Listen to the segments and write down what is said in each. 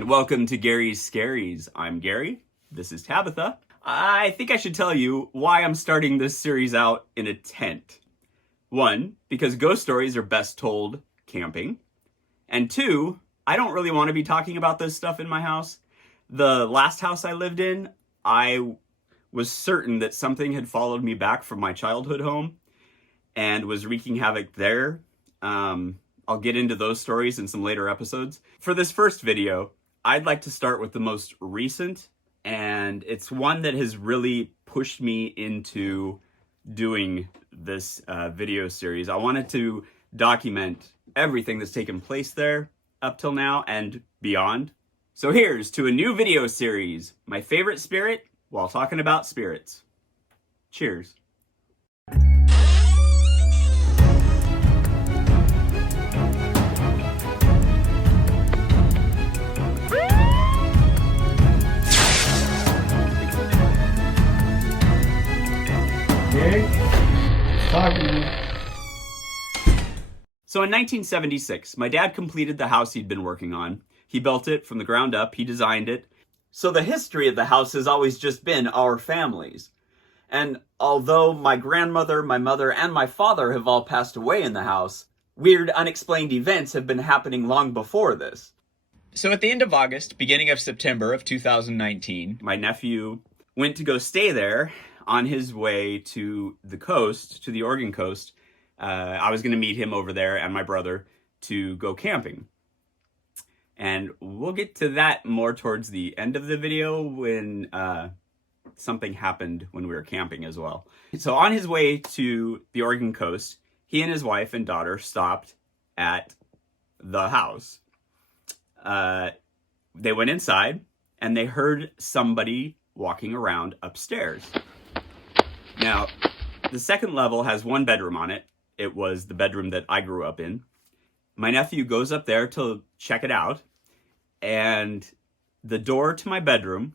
and welcome to Gary's Scaries. I'm Gary, this is Tabitha. I think I should tell you why I'm starting this series out in a tent. One, because ghost stories are best told camping. And two, I don't really want to be talking about this stuff in my house. The last house I lived in, I was certain that something had followed me back from my childhood home and was wreaking havoc there. I'll get into those stories in some later episodes. For this first video, I'd like to start with the most recent, and it's one that has really pushed me into doing this video series. I wanted to document everything that's taken place there up till now and beyond. So here's to a new video series, my favorite spirit while talking about spirits. Cheers. So in 1976, my dad completed the house he'd been working on. He built it from the ground up, he designed it. So the history of the house has always just been our family's. And although my grandmother, my mother, and my father have all passed away in the house, weird, unexplained events have been happening long before this. So at the end of August, beginning of September of 2019, my nephew went to go stay there on his way to the coast, to the Oregon coast. I was going to meet him over there and my brother to go camping. And we'll get to that more towards the end of the video when something happened when we were camping as well. So on his way to the Oregon coast, he and his wife and daughter stopped at the house. They went inside and they heard somebody walking around upstairs. Now, the second level has one bedroom on it. It was the bedroom that I grew up in. My nephew goes up there to check it out, and the door to my bedroom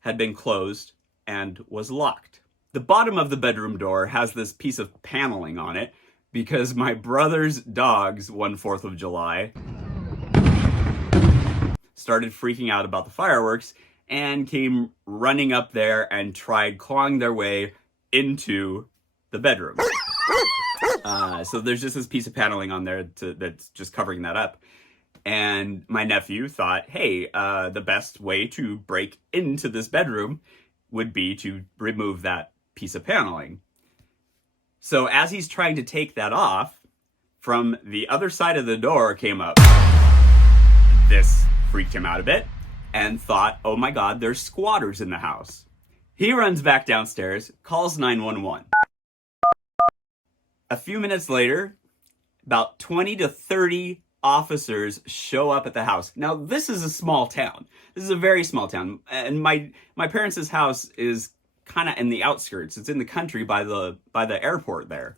had been closed and was locked. The bottom of the bedroom door has this piece of paneling on it because my brother's dogs, one 4th of July, started freaking out about the fireworks and came running up there and tried clawing their way into the bedroom. So there's just this piece of paneling on there that's just covering that up. And my nephew thought, hey, the best way to break into this bedroom would be to remove that piece of paneling. So as he's trying to take that off, from the other side of the door came up. This freaked him out a bit and thought, oh my God, there's squatters in the house. He runs back downstairs, calls 911. A few minutes later, about 20 to 30 officers show up at the house. Now, this is a small town. This is a very small town. And my parents' house is kind of in the outskirts. It's in the country by the airport there.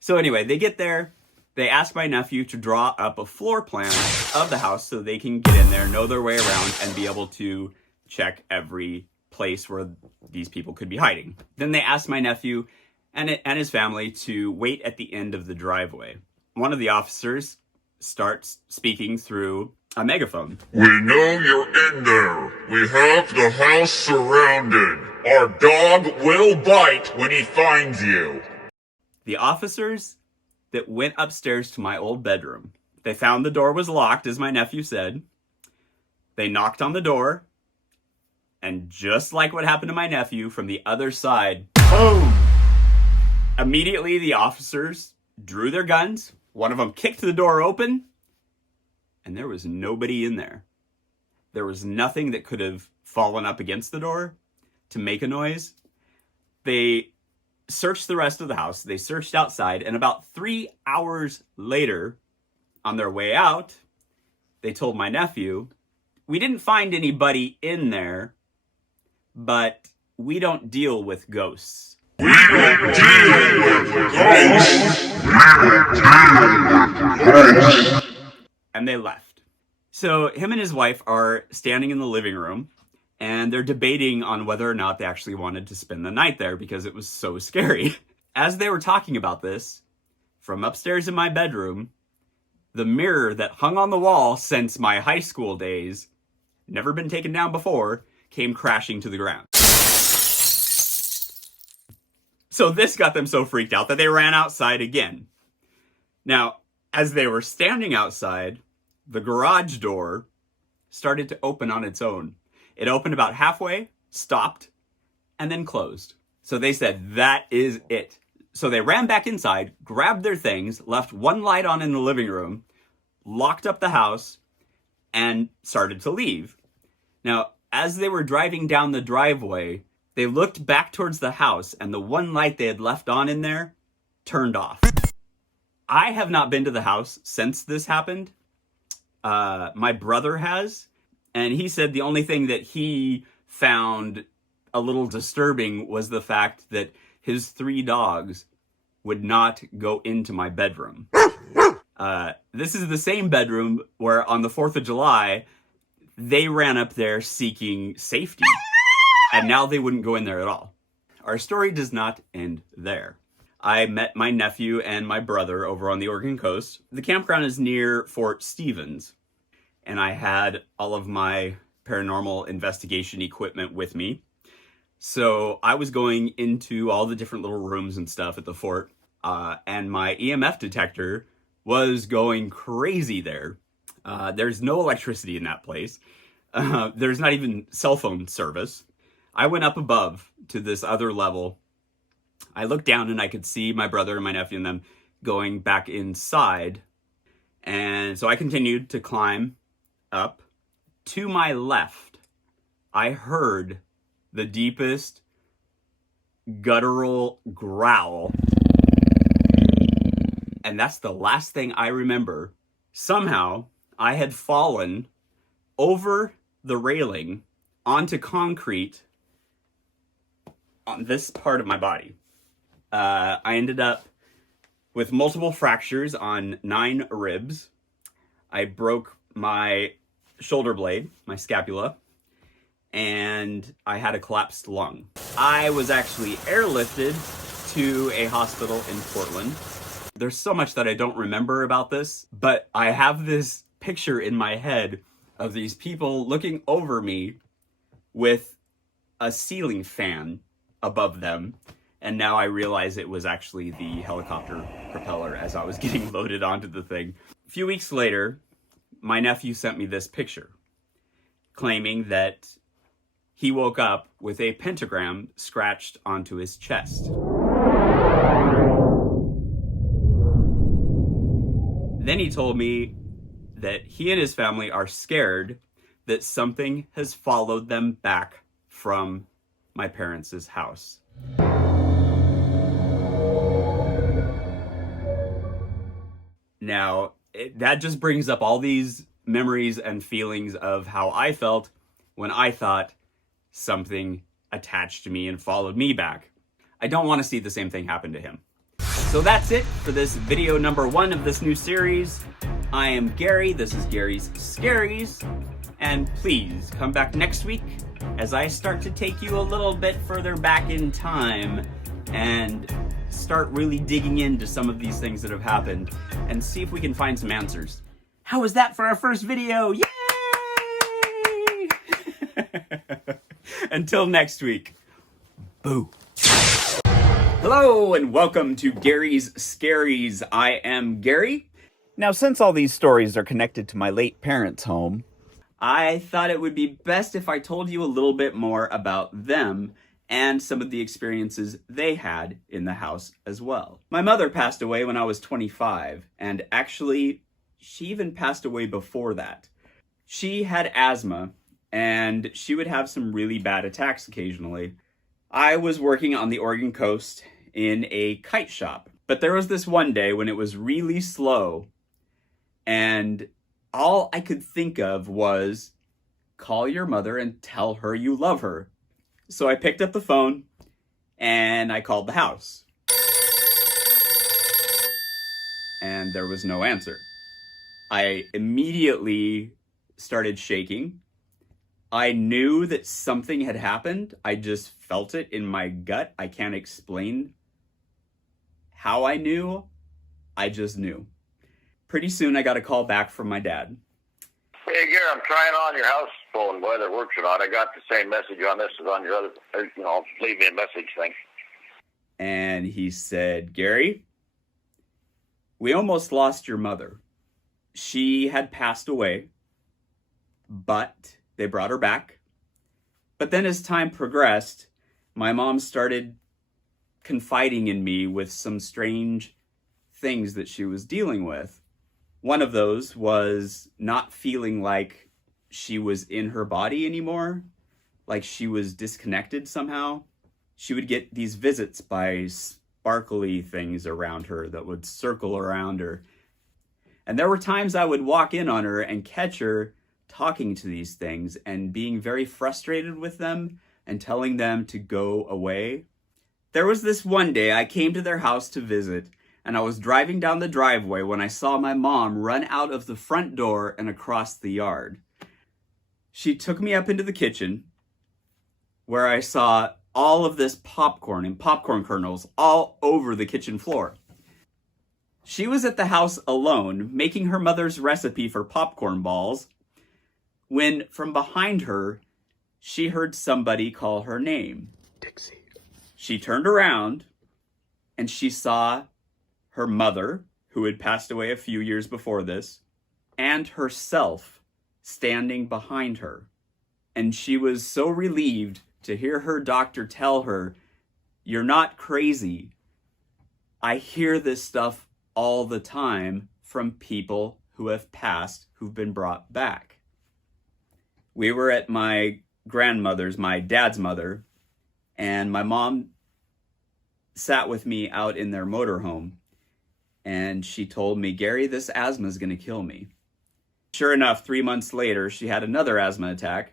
So anyway, they get there. They ask my nephew to draw up a floor plan of the house so they can get in there, know their way around, and be able to check every place where these people could be hiding. Then they ask my nephew and his family to wait at the end of the driveway. One of the officers starts speaking through a megaphone. We know you're in there. We have the house surrounded. Our dog will bite when he finds you. The officers that went upstairs to my old bedroom, they found the door was locked, as my nephew said. They knocked on the door, and just like what happened to my nephew, from the other side, boom! Immediately, the officers drew their guns. One of them kicked the door open, and there was nobody in there. There was nothing that could have fallen up against the door to make a noise. They searched the rest of the house. They searched outside, and about 3 hours later, on their way out, they told my nephew, we didn't find anybody in there, but we don't deal with ghosts. We don't deal with ghosts. We don't deal with ghosts. And they left. So him and his wife are standing in the living room, and they're debating on whether or not they actually wanted to spend the night there because it was so scary. As they were talking about this, from upstairs in my bedroom, the mirror that hung on the wall since my high school days never been taken down before, came crashing to the ground. So this got them so freaked out that they ran outside again. Now, as they were standing outside, the garage door started to open on its own. It opened about halfway, stopped, and then closed. So they said, that is it. So they ran back inside, grabbed their things, left one light on in the living room, locked up the house, and started to leave. Now, as they were driving down the driveway, they looked back towards the house, and the one light they had left on in there turned off. I have not been to the house since this happened. My brother has, and he said the only thing that he found a little disturbing was the fact that his 3 dogs would not go into my bedroom. This is the same bedroom where on the 4th of July, they ran up there seeking safety, and now they wouldn't go in there at all. Our story does not end there. I met my nephew and my brother over on the Oregon coast. The campground is near Fort Stevens, and I had all of my paranormal investigation equipment with me. So I was going into all the different little rooms and stuff at the fort, and my EMF detector was going crazy there. There's no electricity in that place. There's not even cell phone service. I went up above to this other level. I looked down and I could see my brother and my nephew and them going back inside. And so I continued to climb up. To my left, I heard the deepest guttural growl. And that's the last thing I remember. Somehow, I had fallen over the railing onto concrete on this part of my body. I ended up with multiple fractures on 9 ribs. I broke my shoulder blade, my scapula, and I had a collapsed lung. I was actually airlifted to a hospital in Portland. There's so much that I don't remember about this, but I have this picture in my head of these people looking over me with a ceiling fan above them. And now I realize it was actually the helicopter propeller as I was getting loaded onto the thing. A few weeks later, my nephew sent me this picture claiming that he woke up with a pentagram scratched onto his chest. Then he told me that he and his family are scared that something has followed them back from my parents' house. Now, that just brings up all these memories and feelings of how I felt when I thought something attached me and followed me back. I don't want to see the same thing happen to him. So that's it for this video number 1 of this new series. I am Gary, this is Gary's Scaries, and please come back next week as I start to take you a little bit further back in time and start really digging into some of these things that have happened and see if we can find some answers. How was that for our first video? Yay! Until next week. Boo. Hello and welcome to Gary's Scaries. I am Gary. Now, since all these stories are connected to my late parents' home, I thought it would be best if I told you a little bit more about them and some of the experiences they had in the house as well. My mother passed away when I was 25, and actually, she even passed away before that. She had asthma, and she would have some really bad attacks occasionally. I was working on the Oregon coast in a kite shop, but there was this one day when it was really slow, and all I could think of was, call your mother and tell her you love her. So I picked up the phone and I called the house. And there was no answer. I immediately started shaking. I knew that something had happened. I just felt it in my gut. I can't explain how I knew. I just knew. Pretty soon I got a call back from my dad. Hey, Gary, I'm trying on your house phone, whether it works or not. I got the same message on this as on your other, leave me a message thing. And he said, Gary, we almost lost your mother. She had passed away, but they brought her back. But then as time progressed, my mom started confiding in me with some strange things that she was dealing with. One of those was not feeling like she was in her body anymore, like she was disconnected somehow. She would get these visits by sparkly things around her that would circle around her. And there were times I would walk in on her and catch her talking to these things and being very frustrated with them and telling them to go away. There was this one day I came to their house to visit, and I was driving down the driveway when I saw my mom run out of the front door and across the yard. She took me up into the kitchen, where I saw all of this popcorn and popcorn kernels all over the kitchen floor. She was at the house alone, making her mother's recipe for popcorn balls, when from behind her, she heard somebody call her name. Dixie. She turned around, and she saw her mother, who had passed away a few years before this, and herself standing behind her. And she was so relieved to hear her doctor tell her, "You're not crazy. I hear this stuff all the time from people who have passed, who've been brought back." We were at my grandmother's, my dad's mother, and my mom sat with me out in their motorhome. And she told me, "Gary, this asthma is going to kill me." Sure enough, 3 months later, she had another asthma attack.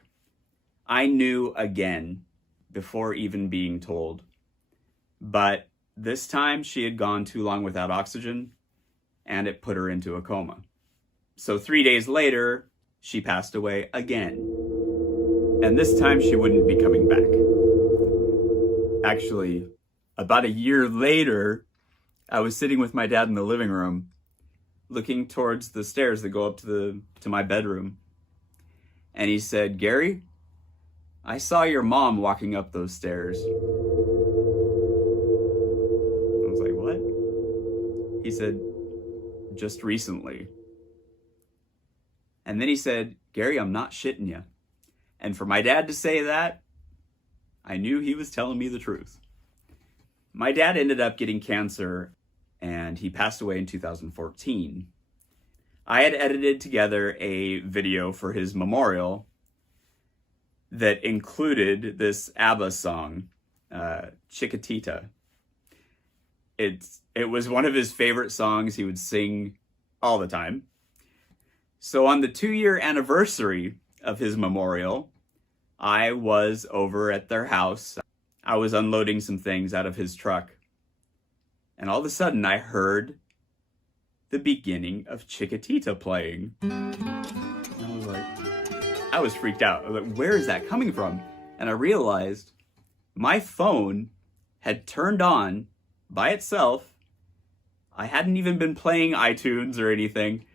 I knew again before even being told. But this time she had gone too long without oxygen, and it put her into a coma. So 3 days later, she passed away again. And this time she wouldn't be coming back. Actually, about a year later, I was sitting with my dad in the living room, looking towards the stairs that go up to my bedroom. And he said, "Gary, I saw your mom walking up those stairs." I was like, "What?" He said, "Just recently." And then he said, "Gary, I'm not shitting you." And for my dad to say that, I knew he was telling me the truth. My dad ended up getting cancer, and he passed away in 2014. I had edited together a video for his memorial that included this ABBA song, Chiquitita. It was one of his favorite songs. He would sing all the time. So on the 2-year anniversary of his memorial, I was over at their house. I was unloading some things out of his truck. And all of a sudden, I heard the beginning of Chiquitita playing. And I was freaked out. I was like, where is that coming from? And I realized my phone had turned on by itself. I hadn't even been playing iTunes or anything.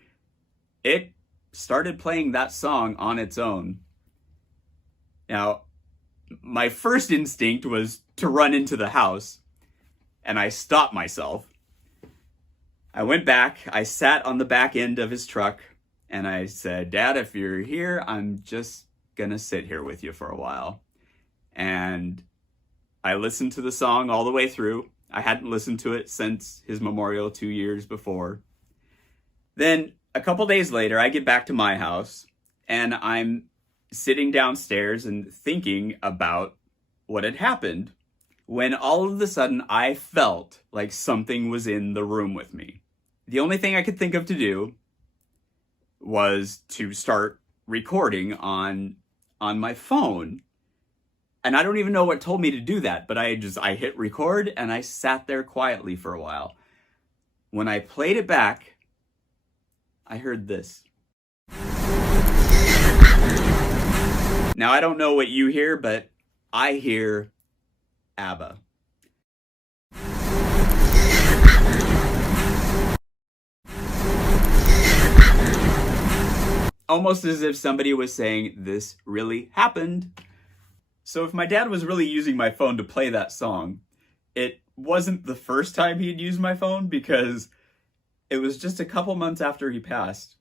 It started playing that song on its own. Now, my first instinct was to run into the house, and I stopped myself. I went back, I sat on the back end of his truck, and I said, "Dad, if you're here, I'm just gonna sit here with you for a while." And I listened to the song all the way through. I hadn't listened to it since his memorial 2 years before. Then a couple days later, I get back to my house, and I'm sitting downstairs and thinking about what had happened, when all of a sudden I felt like something was in the room with me. The only thing I could think of to do was to start recording on my phone. And I don't even know what told me to do that, but I hit record and I sat there quietly for a while. When I played it back, I heard this. Now, I don't know what you hear, but I hear ABBA. almost as if somebody was saying, "This really happened." So if my dad was really using my phone to play that song, it wasn't the first time he'd used my phone, because it was just a couple months after he passed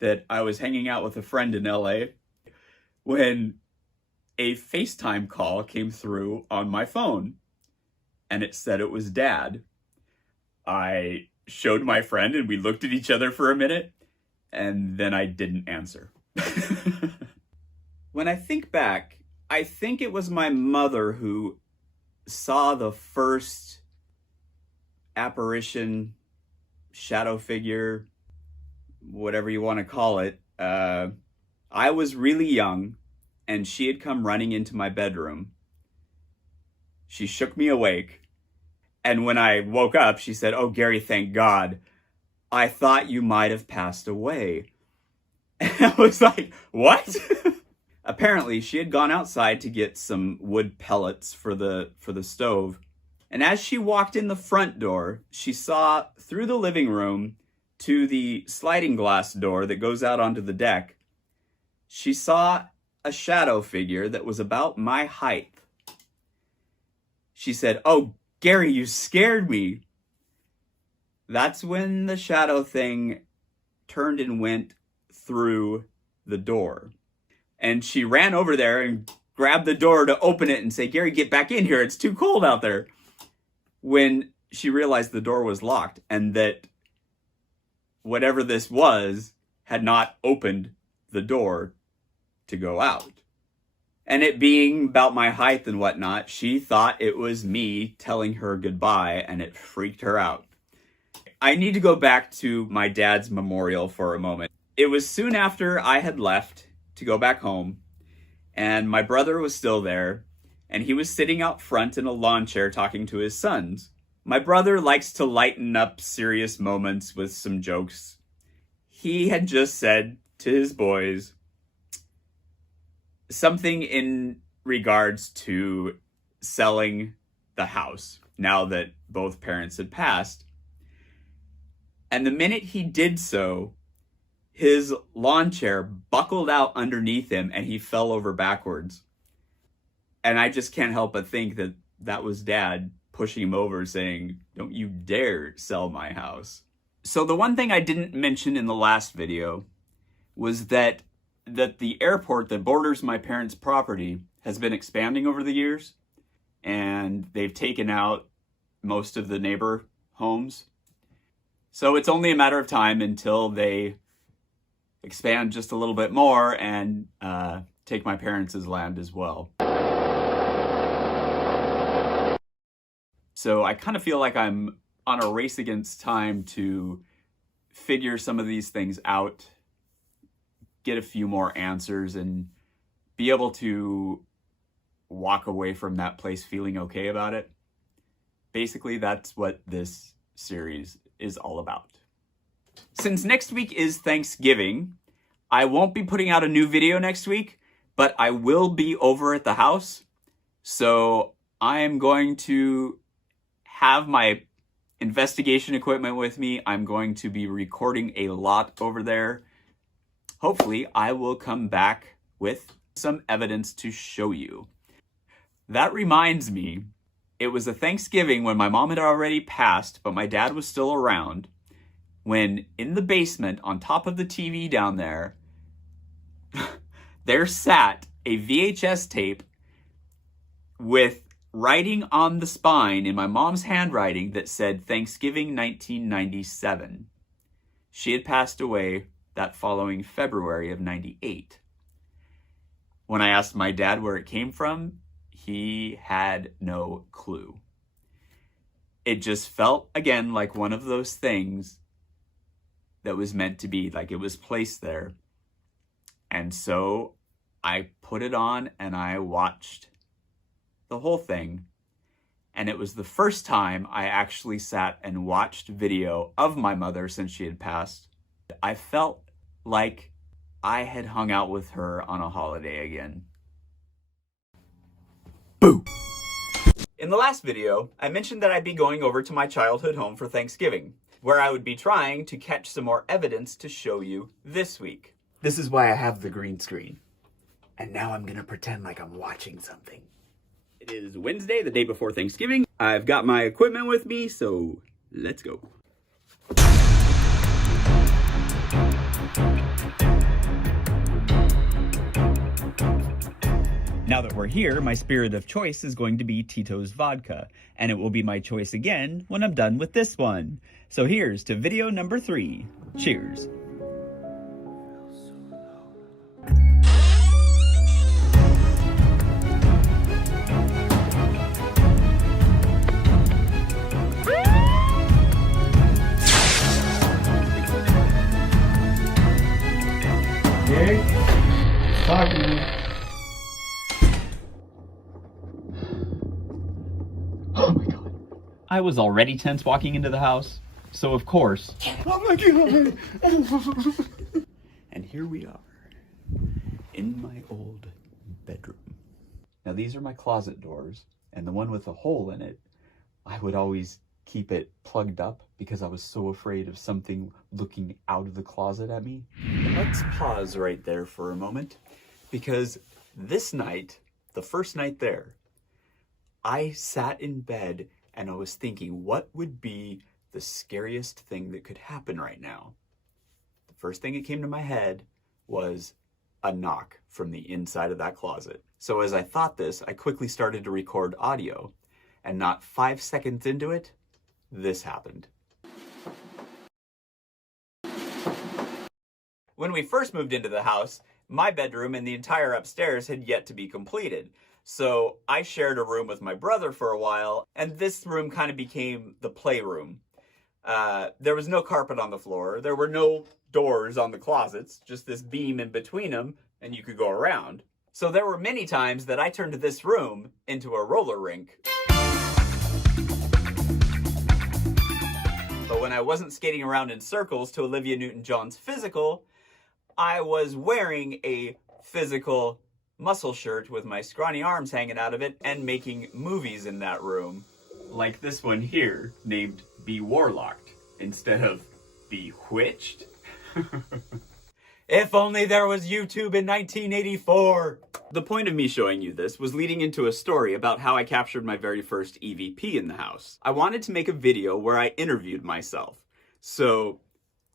that I was hanging out with a friend in LA when a FaceTime call came through on my phone, and it said it was Dad. I showed my friend and we looked at each other for a minute, and then I didn't answer. When I think back, I think it was my mother who saw the first apparition, shadow figure, whatever you want to call it. I was really young, and she had come running into my bedroom. She shook me awake, and when I woke up, she said, "Oh, Gary, thank God. I thought you might have passed away." And I was like, "What?" Apparently, she had gone outside to get some wood pellets for the stove. And as she walked in the front door, she saw through the living room to the sliding glass door that goes out onto the deck. She saw a shadow figure that was about my height. She said, "Oh, Gary, you scared me." That's when the shadow thing turned and went through the door. And she ran over there and grabbed the door to open it and say, "Gary, get back in here. It's too cold out there." When she realized the door was locked and that whatever this was had not opened the door to go out. And it being about my height and whatnot, she thought it was me telling her goodbye, and it freaked her out. I need to go back to my dad's memorial for a moment. It was soon after I had left to go back home, and my brother was still there, and he was sitting out front in a lawn chair talking to his sons. My brother likes to lighten up serious moments with some jokes. He had just said to his boys something in regards to selling the house now that both parents had passed. And the minute he did so, his lawn chair buckled out underneath him and he fell over backwards. And I just can't help but think that that was Dad pushing him over saying, "Don't you dare sell my house." So the one thing I didn't mention in the last video was that the airport that borders my parents' property has been expanding over the years, and they've taken out most of the neighbor homes. So it's only a matter of time until they expand just a little bit more and take my parents' land as well. So I kind of feel like I'm on a race against time to figure some of these things out, get a few more answers, and be able to walk away from that place feeling okay about it. Basically, that's what this series is all about. Since next week is Thanksgiving, I won't be putting out a new video next week, but I will be over at the house. So I am going to have my investigation equipment with me. I'm going to be recording a lot over there. Hopefully, I will come back with some evidence to show you. That reminds me, it was a Thanksgiving when my mom had already passed, but my dad was still around, when in the basement, on top of the TV down there, there sat a VHS tape with writing on the spine in my mom's handwriting that said Thanksgiving 1997. She had passed away that following February of 98. When I asked my dad where it came from, he had no clue. It just felt, again, like one of those things that was meant to be, like it was placed there. And so I put it on and I watched the whole thing. And it was the first time I actually sat and watched video of my mother since she had passed. I felt like I had hung out with her on a holiday again. Boo! In the last video, I mentioned that I'd be going over to my childhood home for Thanksgiving, where I would be trying to catch some more evidence to show you this week. This is why I have the green screen. And now I'm gonna pretend like I'm watching something. It is Wednesday, the day before Thanksgiving. I've got my equipment with me, so let's go. Now that we're here, my spirit of choice is going to be Tito's vodka, and it will be my choice again when I'm done with this one. So here's to video number 3. Cheers. Oh my god. I was already tense walking into the house, so of course. Oh my god! And here we are, in my old bedroom. Now these are my closet doors, and the one with a hole in it, I would always keep it plugged up because I was so afraid of something looking out of the closet at me. Let's pause right there for a moment, because this night, the first night there, I sat in bed and I was thinking, what would be the scariest thing that could happen right now? The first thing that came to my head was a knock from the inside of that closet. So as I thought this, I quickly started to record audio, and not 5 seconds into it, this happened. When we first moved into the house, my bedroom and the entire upstairs had yet to be completed. So I shared a room with my brother for a while, and this room kind of became the playroom. There was no carpet on the floor. There were no doors on the closets, just this beam in between them, and you could go around. So there were many times that I turned this room into a roller rink. But when I wasn't skating around in circles to Olivia Newton-John's Physical, I was wearing a physical muscle shirt with my scrawny arms hanging out of it and making movies in that room. Like this one here, named Be Warlocked, instead of Bewitched. If only there was YouTube in 1984! The point of me showing you this was leading into a story about how I captured my very first EVP in the house. I wanted to make a video where I interviewed myself. So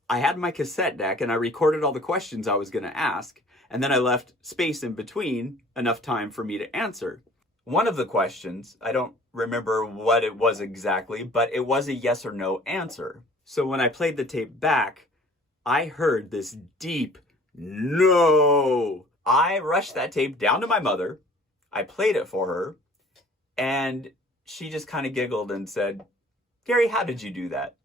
I had my cassette deck and I recorded all the questions I was going to ask, and then I left space in between, enough time for me to answer. One of the questions, I don't remember what it was exactly, but it was a yes or no answer. So when I played the tape back, I heard this deep no. I rushed that tape down to my mother, I played it for her, and she just kind of giggled and said, "Gary, how did you do that?"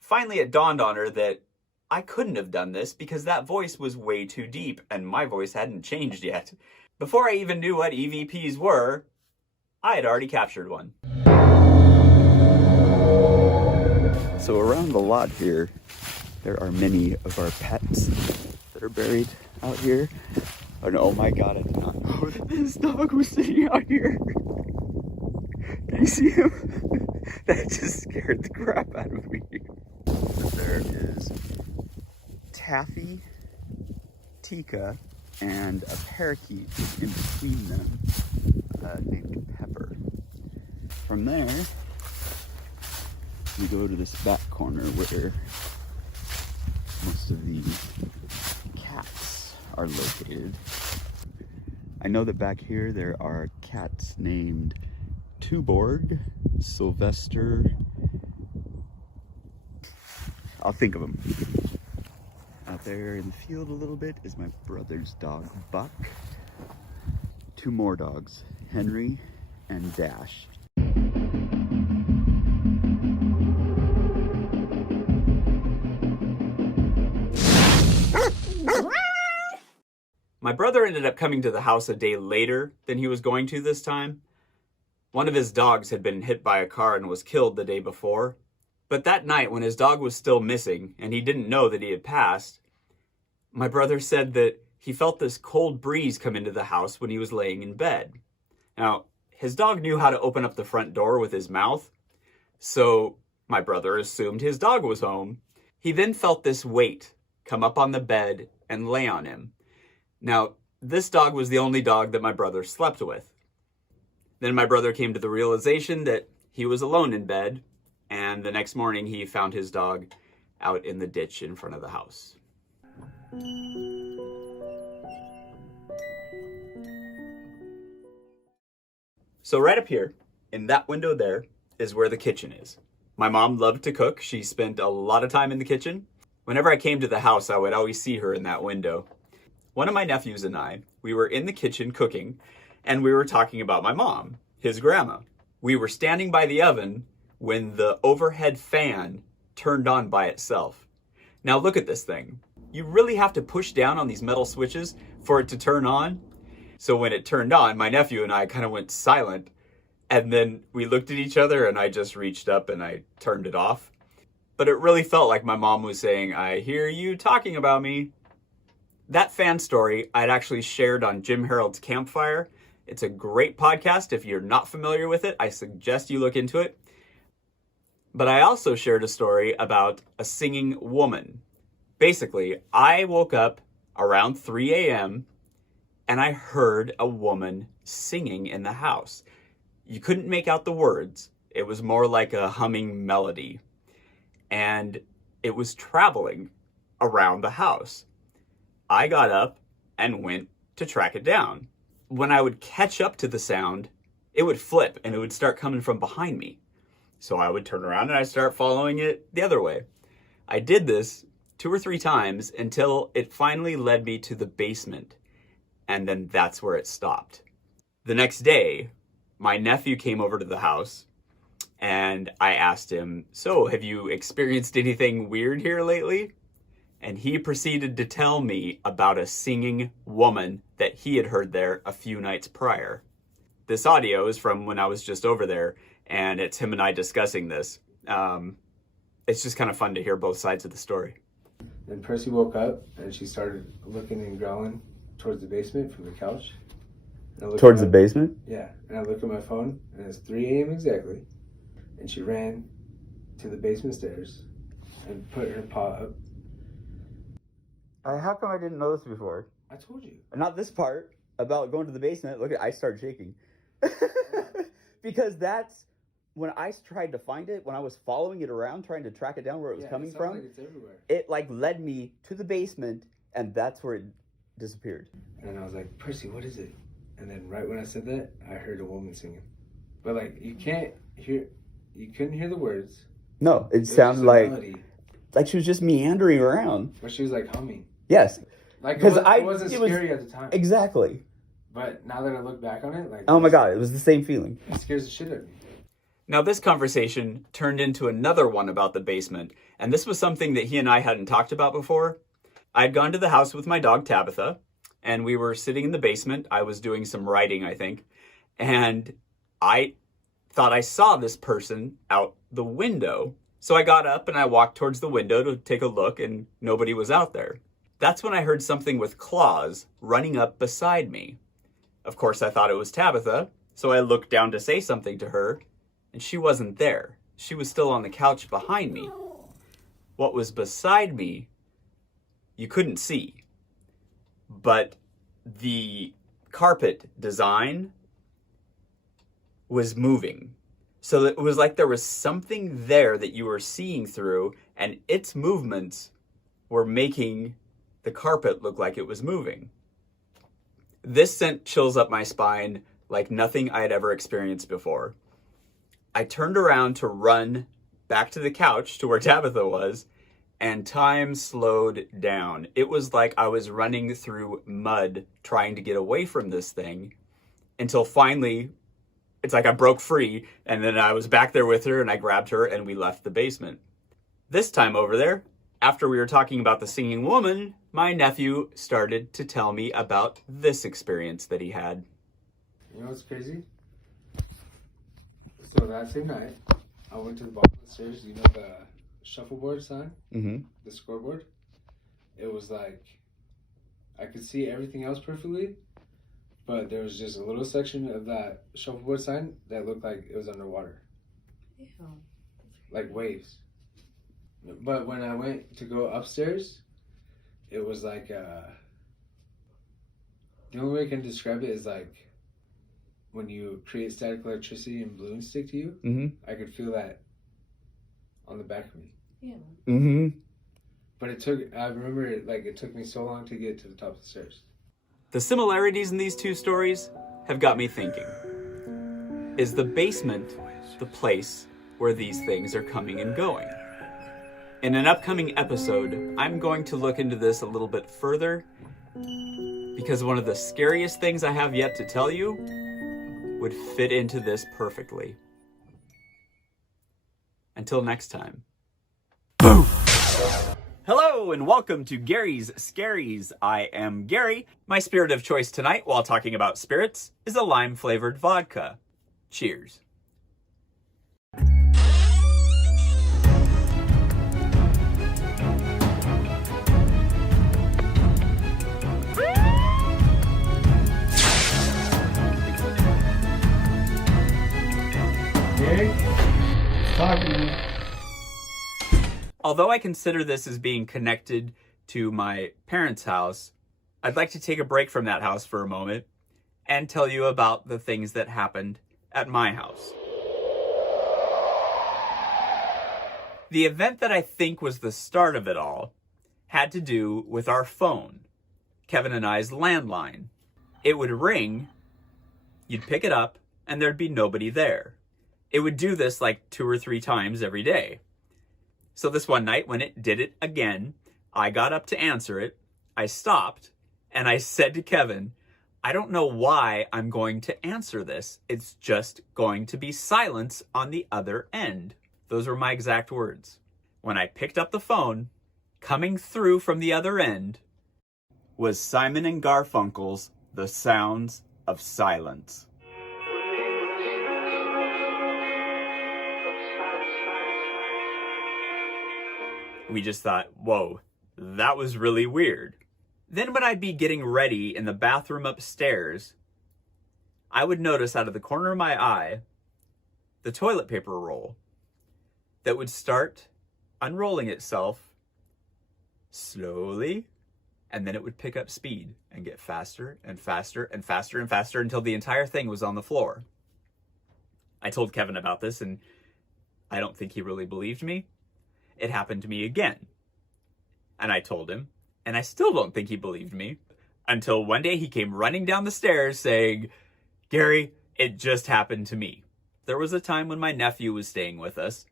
Finally, it dawned on her that I couldn't have done this because that voice was way too deep and my voice hadn't changed yet. Before I even knew what EVPs were, I had already captured one. So around the lot here, there are many of our pets that are buried out here. And oh my god, I did not know that this dog was sitting out here. Can you see him? That just scared the crap out of me. There is Taffy, Tika, and a parakeet in between them named Pepper. From there, we go to this back corner where most of the cats are located. I know that back here there are cats named Tuborg, Sylvester. I'll think of them. Out there in the field a little bit is my brother's dog, Buck. 2 more dogs, Henry and Dash. My brother ended up coming to the house a day later than he was going to this time. One of his dogs had been hit by a car and was killed the day before. But that night, when his dog was still missing and he didn't know that he had passed, my brother said that he felt this cold breeze come into the house when he was laying in bed. Now, his dog knew how to open up the front door with his mouth, so my brother assumed his dog was home. He then felt this weight come up on the bed and lay on him. Now, this dog was the only dog that my brother slept with. Then my brother came to the realization that he was alone in bed, and the next morning he found his dog out in the ditch in front of the house. So right up here, in that window there, is where the kitchen is. My mom loved to cook. She spent a lot of time in the kitchen. Whenever I came to the house, I would always see her in that window. One of my nephews and I, we were in the kitchen cooking, and we were talking about my mom, his grandma. We were standing by the oven when the overhead fan turned on by itself. Now look at this thing. You really have to push down on these metal switches for it to turn on. So when it turned on, my nephew and I kind of went silent, and then we looked at each other and I just reached up and I turned it off. But it really felt like my mom was saying, "I hear you talking about me." That fan story I'd actually shared on Jim Harold's Campfire. It's a great podcast. If you're not familiar with it, I suggest you look into it. But I also shared a story about a singing woman. Basically, I woke up around 3 a.m. and I heard a woman singing in the house. You couldn't make out the words. It was more like a humming melody. And it was traveling around the house. I got up and went to track it down. When I would catch up to the sound, it would flip and it would start coming from behind me. So I would turn around and I'd start following it the other way. I did this 2 or 3 times until it finally led me to the basement. And then that's where it stopped. The next day, my nephew came over to the house and I asked him, "So, have you experienced anything weird here lately?" And he proceeded to tell me about a singing woman that he had heard there a few nights prior. This audio is from when I was just over there, and it's him and I discussing this. It's just kind of fun to hear both sides of the story. Then Percy woke up and she started looking and growling towards the basement from the couch. Towards the basement? Yeah. And I looked at my phone and it's 3 a.m. exactly. And she ran to the basement stairs and put her paw up. How come I didn't know this before? I told you. Not this part about going to the basement. Look, I start shaking. Because that's when I tried to find it, when I was following it around, trying to track it down where it was coming from. Like it's everywhere. It like led me to the basement, and that's where it disappeared. And I was like, "Percy, what is it?" And then right when I said that, I heard a woman singing. But like you couldn't hear the words. No, it sounded like she was just meandering around. But she was like humming. Yes. Like it wasn't scary at the time. Exactly. But now that I look back on it, like, oh my God, it was the same feeling. It scares the shit out of me. Now this conversation turned into another one about the basement, and this was something that he and I hadn't talked about before. I'd gone to the house with my dog Tabitha, and we were sitting in the basement. I was doing some writing, I think, and I thought I saw this person out the window. So I got up and I walked towards the window to take a look, and nobody was out there. That's when I heard something with claws running up beside me. Of course, I thought it was Tabitha, so I looked down to say something to her, and she wasn't there. She was still on the couch behind me. What was beside me, you couldn't see, but the carpet design was moving. So it was like there was something there that you were seeing through, and its movements were making the carpet look like it was moving. This sent chills up my spine like nothing I had ever experienced before. I turned around to run back to the couch to where Tabitha was, and time slowed down. It was like I was running through mud trying to get away from this thing until finally, it's like I broke free, and then I was back there with her, and I grabbed her, and we left the basement. This time over there, after we were talking about the singing woman, my nephew started to tell me about this experience that he had. You know what's crazy? So that same night, I went to the bottom of the stairs. You know the shuffleboard sign? Mm-hmm. The scoreboard? It was like, I could see everything else perfectly, but there was just a little section of that shuffleboard sign that looked like it was underwater. Ew. Like waves. But when I went to go upstairs, it was like the only way I can describe it is like when you create static electricity and balloons stick to you. Mm-hmm. I could feel that on the back of me. Yeah. Mm-hmm. But I remember it took me so long to get to the top of the stairs. The similarities in these two stories have got me thinking. Is the basement the place where these things are coming and going? In an upcoming episode, I'm going to look into this a little bit further because one of the scariest things I have yet to tell you would fit into this perfectly. Until next time. Boom! Hello and welcome to Gary's Scaries. I am Gary. My spirit of choice tonight while talking about spirits is a lime-flavored vodka. Cheers. Gary, talk to me. Although I consider this as being connected to my parents' house, I'd like to take a break from that house for a moment and tell you about the things that happened at my house. The event that I think was the start of it all had to do with our phone, Kevin and I's landline. It would ring, you'd pick it up, and there'd be nobody there. It would do this like 2 or 3 times every day. So this one night when it did it again, I got up to answer it, I stopped, and I said to Kevin, I don't know why I'm going to answer this. It's just going to be silence on the other end. Those were my exact words. When I picked up the phone, coming through from the other end was Simon and Garfunkel's The Sounds of Silence. We just thought, whoa, that was really weird. Then when I'd be getting ready in the bathroom upstairs, I would notice out of the corner of my eye the toilet paper roll that would start unrolling itself slowly, and then it would pick up speed and get faster and faster and faster and faster until the entire thing was on the floor. I told Kevin about this, and I don't think he really believed me. It happened to me again. And I told him, and I still don't think he believed me, until one day he came running down the stairs saying, Gary, it just happened to me. There was a time when my nephew was staying with us,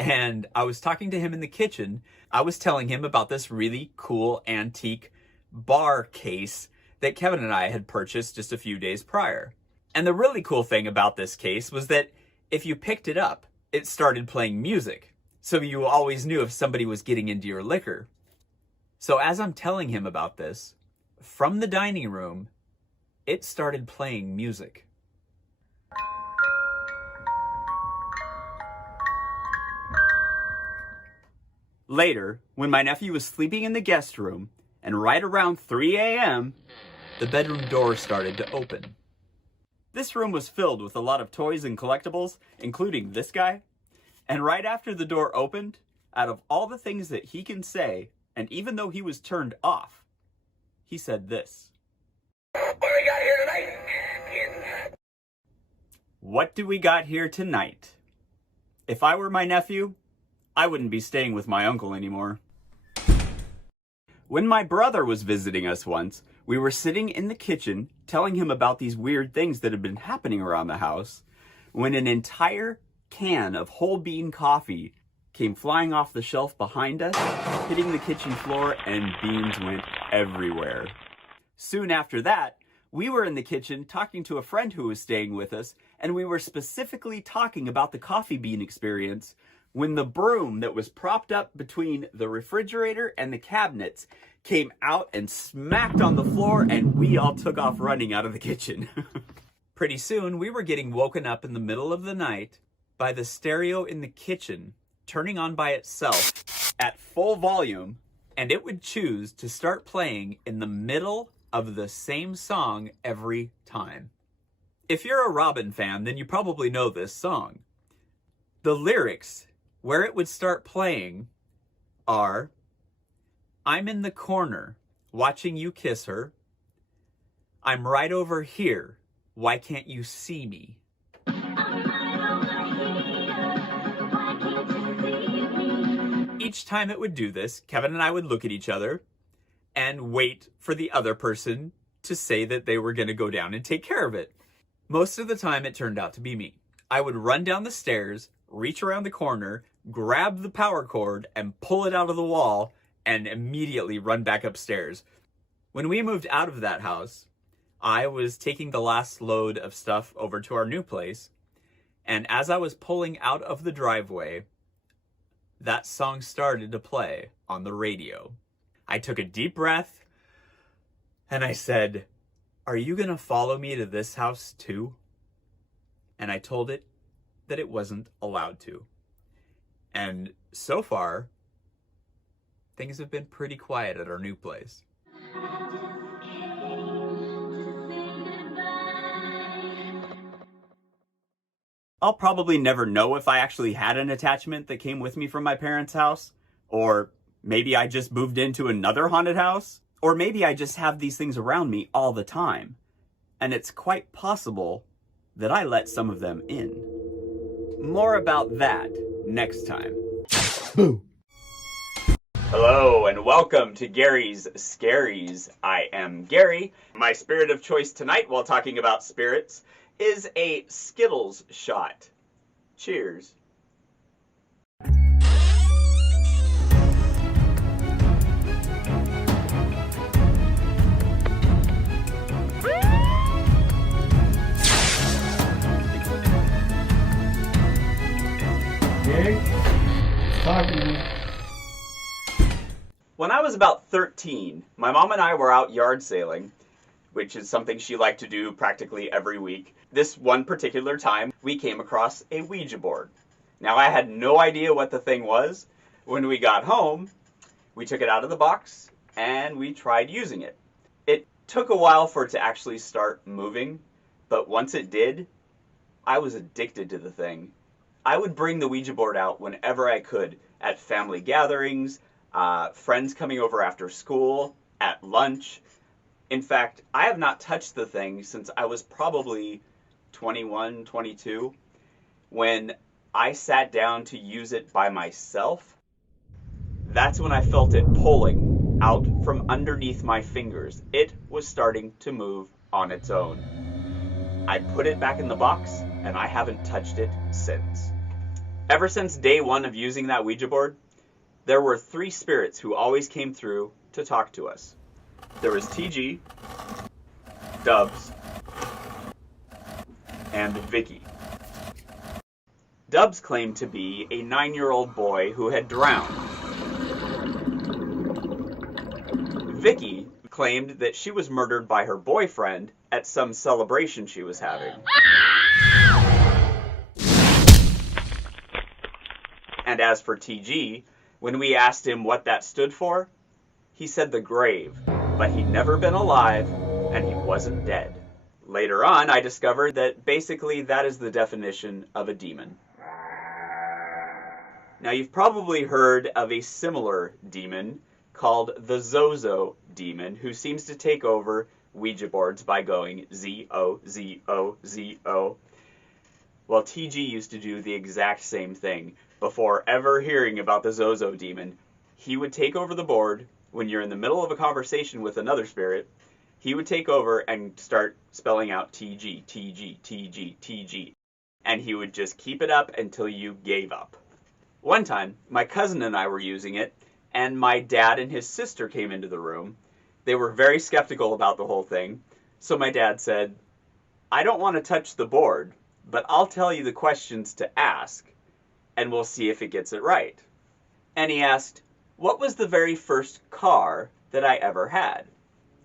and I was talking to him in the kitchen. I was telling him about this really cool antique bar case that Kevin and I had purchased just a few days prior. And the really cool thing about this case was that if you picked it up, it started playing music. So you always knew if somebody was getting into your liquor. So as I'm telling him about this, from the dining room, it started playing music. Later, when my nephew was sleeping in the guest room, and right around 3 a.m., the bedroom door started to open. This room was filled with a lot of toys and collectibles, including this guy. And right after the door opened, out of all the things that he can say, and even though he was turned off, he said this. What do we got here tonight? What do we got here tonight? If I were my nephew, I wouldn't be staying with my uncle anymore. When my brother was visiting us once, we were sitting in the kitchen telling him about these weird things that had been happening around the house, when an entire can of whole bean coffee came flying off the shelf behind us, hitting the kitchen floor, and beans went everywhere. Soon after that, we were in the kitchen talking to a friend who was staying with us, and we were specifically talking about the coffee bean experience when the broom that was propped up between the refrigerator and the cabinets came out and smacked on the floor, and we all took off running out of the kitchen. Pretty soon, we were getting woken up in the middle of the night by the stereo in the kitchen turning on by itself at full volume, and it would choose to start playing in the middle of the same song every time. If you're a Robin fan, then you probably know this song. The lyrics, where it would start playing, are, I'm in the corner watching you kiss her. I'm right over here. Why can't you see me? Each time it would do this, Kevin and I would look at each other and wait for the other person to say that they were going to go down and take care of it. Most of the time, it turned out to be me. I would run down the stairs, reach around the corner, grab the power cord, and pull it out of the wall, and immediately run back upstairs. When we moved out of that house, I was taking the last load of stuff over to our new place, and as I was pulling out of the driveway, that song started to play on the radio. I took a deep breath, and I said, "Are you going to follow me to this house too?" And I told it that it wasn't allowed to. And so far, things have been pretty quiet at our new place. I'll probably never know if I actually had an attachment that came with me from my parents' house, or maybe I just moved into another haunted house, or maybe I just have these things around me all the time, and it's quite possible that I let some of them in. More about that next time. Boo! Hello and welcome to Gary's Scaries. I am Gary. My spirit of choice tonight while talking about spirits is a Skittles shot. Cheers. Gary? Talk to me. When I was about 13, my mom and I were out yard sailing, which is something she liked to do practically every week. This one particular time, we came across a Ouija board. Now, I had no idea what the thing was. When we got home, we took it out of the box and we tried using it. It took a while for it to actually start moving, but once it did, I was addicted to the thing. I would bring the Ouija board out whenever I could, at family gatherings, friends coming over after school, at lunch. In fact, I have not touched the thing since I was probably 21, 22. When I sat down to use it by myself, that's when I felt it pulling out from underneath my fingers. It was starting to move on its own. I put it back in the box, and I haven't touched it since. Ever since day one of using that Ouija board, there were 3 spirits who always came through to talk to us. There was TG, Dubs, and Vicky. Dubs claimed to be a 9-year-old boy who had drowned. Vicky claimed that she was murdered by her boyfriend at some celebration she was having. And as for TG, when we asked him what that stood for, he said the grave, but he'd never been alive and he wasn't dead. Later on, I discovered that basically that is the definition of a demon. Now, you've probably heard of a similar demon called the Zozo demon, who seems to take over Ouija boards by going Z-O-Z-O-Z-O. Well, TG used to do the exact same thing. Before ever hearing about the Zozo demon, he would take over the board when you're in the middle of a conversation with another spirit. He would take over and start spelling out TG, TG, TG, TG. And he would just keep it up until you gave up. One time, my cousin and I were using it, and my dad and his sister came into the room. They were very skeptical about the whole thing. So my dad said, "I don't want to touch the board, but I'll tell you the questions to ask, and we'll see if it gets it right." And he asked, "What was the very first car that I ever had?"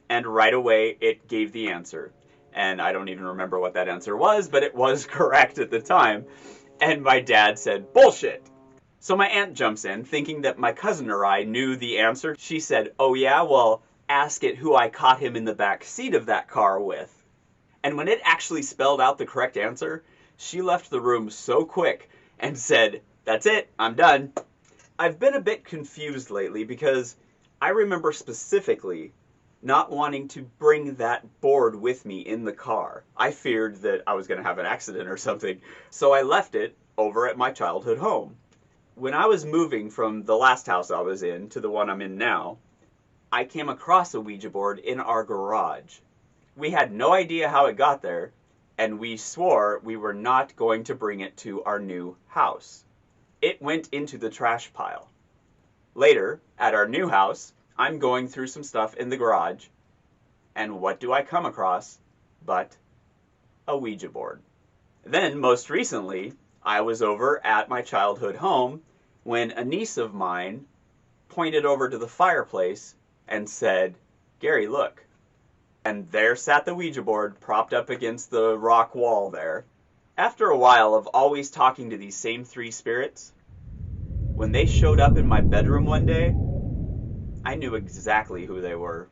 And right away, it gave the answer. And I don't even remember what that answer was, but it was correct at the time. And my dad said, "Bullshit." So my aunt jumps in, thinking that my cousin or I knew the answer. She said, "Oh yeah, well, ask it who I caught him in the back seat of that car with." And when it actually spelled out the correct answer, she left the room so quick and said, "That's it, I'm done." I've been a bit confused lately because I remember specifically not wanting to bring that board with me in the car. I feared that I was going to have an accident or something, so I left it over at my childhood home. When I was moving from the last house I was in to the one I'm in now, I came across a Ouija board in our garage. We had no idea how it got there, and we swore we were not going to bring it to our new house. It went into the trash pile. Later, at our new house, I'm going through some stuff in the garage, and what do I come across but a Ouija board? Then, most recently, I was over at my childhood home when a niece of mine pointed over to the fireplace and said, "Gary, look." And there sat the Ouija board propped up against the rock wall there. After a while of always talking to these same three spirits, when they showed up in my bedroom one day, I knew exactly who they were.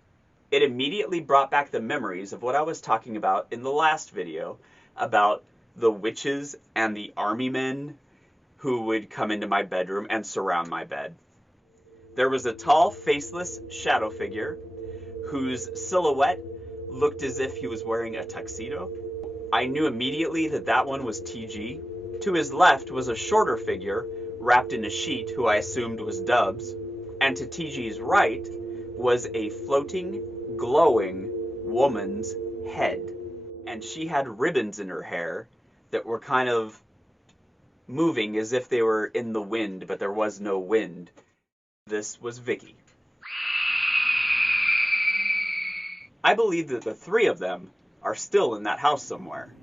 It immediately brought back the memories of what I was talking about in the last video, about the witches and the army men who would come into my bedroom and surround my bed. There was a tall, faceless shadow figure whose silhouette looked as if he was wearing a tuxedo. I knew immediately that that one was TG. To his left was a shorter figure wrapped in a sheet who I assumed was Dubs. And to TG's right was a floating, glowing woman's head. And she had ribbons in her hair that were kind of moving as if they were in the wind, but there was no wind. This was Vicky. I believe that the three of them are still in that house somewhere.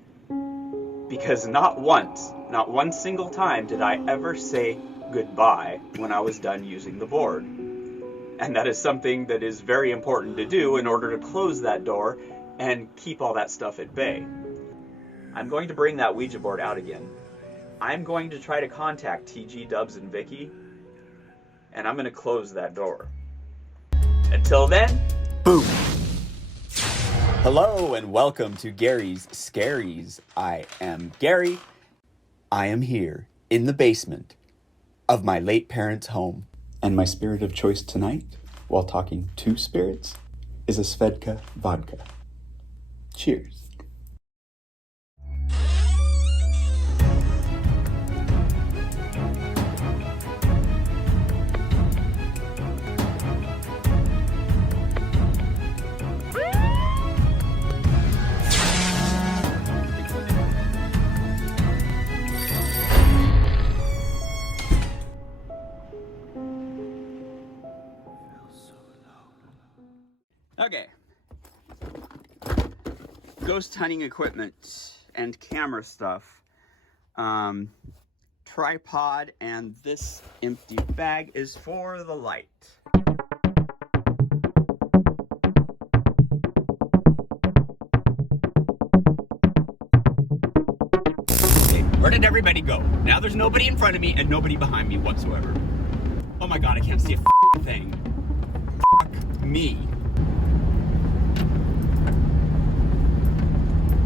Because not once, not one single time did I ever say goodbye when I was done using the board. And that is something that is very important to do in order to close that door and keep all that stuff at bay. I'm going to bring that Ouija board out again. I'm going to try to contact TG, Dubs, and Vicky, and I'm going to close that door. Until then, boom! Hello and welcome to Gary's Scaries. I am Gary. I am here in the basement of my late parents' home. And my spirit of choice tonight, while talking to spirits, is a Svedka vodka. Cheers. Okay. Ghost hunting equipment and camera stuff. Tripod, and this empty bag is for the light. Okay, where did everybody go? Now there's nobody in front of me and nobody behind me whatsoever. Oh my god, I can't see a thing. Fuck me.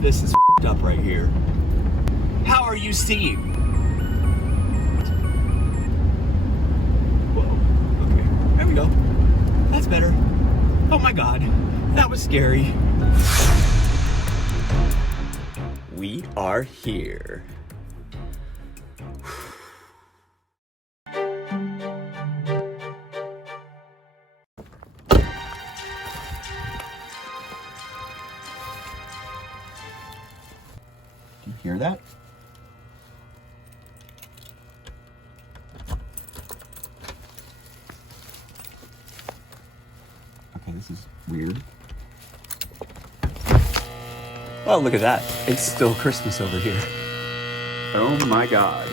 This is up right here. How are you seeing? Whoa, okay, there we go. That's better. Oh my god, that was scary. We are here. Do you hear that? Okay, this is weird. Oh, look at that. It's still Christmas over here. Oh my god.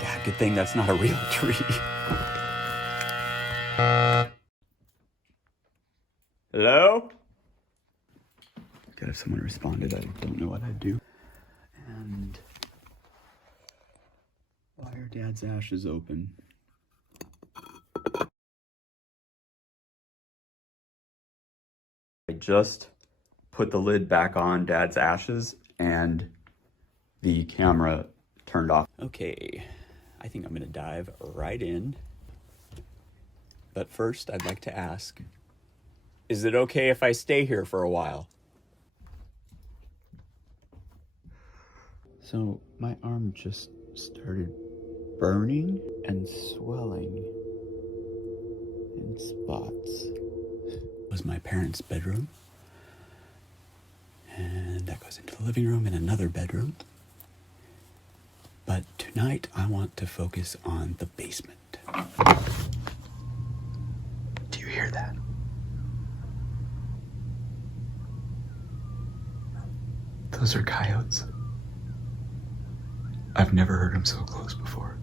God, good thing that's not a real tree. Hello? God, if someone responded, I don't know what I'd do. And why are Dad's ashes open? I just put the lid back on Dad's ashes, and the camera turned off. Okay, I think I'm gonna dive right in. But first, I'd like to ask, is it okay if I stay here for a while? So my arm just started burning and swelling in spots. It was my parents' bedroom, and that goes into the living room and another bedroom. But tonight I want to focus on the basement. Do you hear that? Those are coyotes. I've never heard them so close before.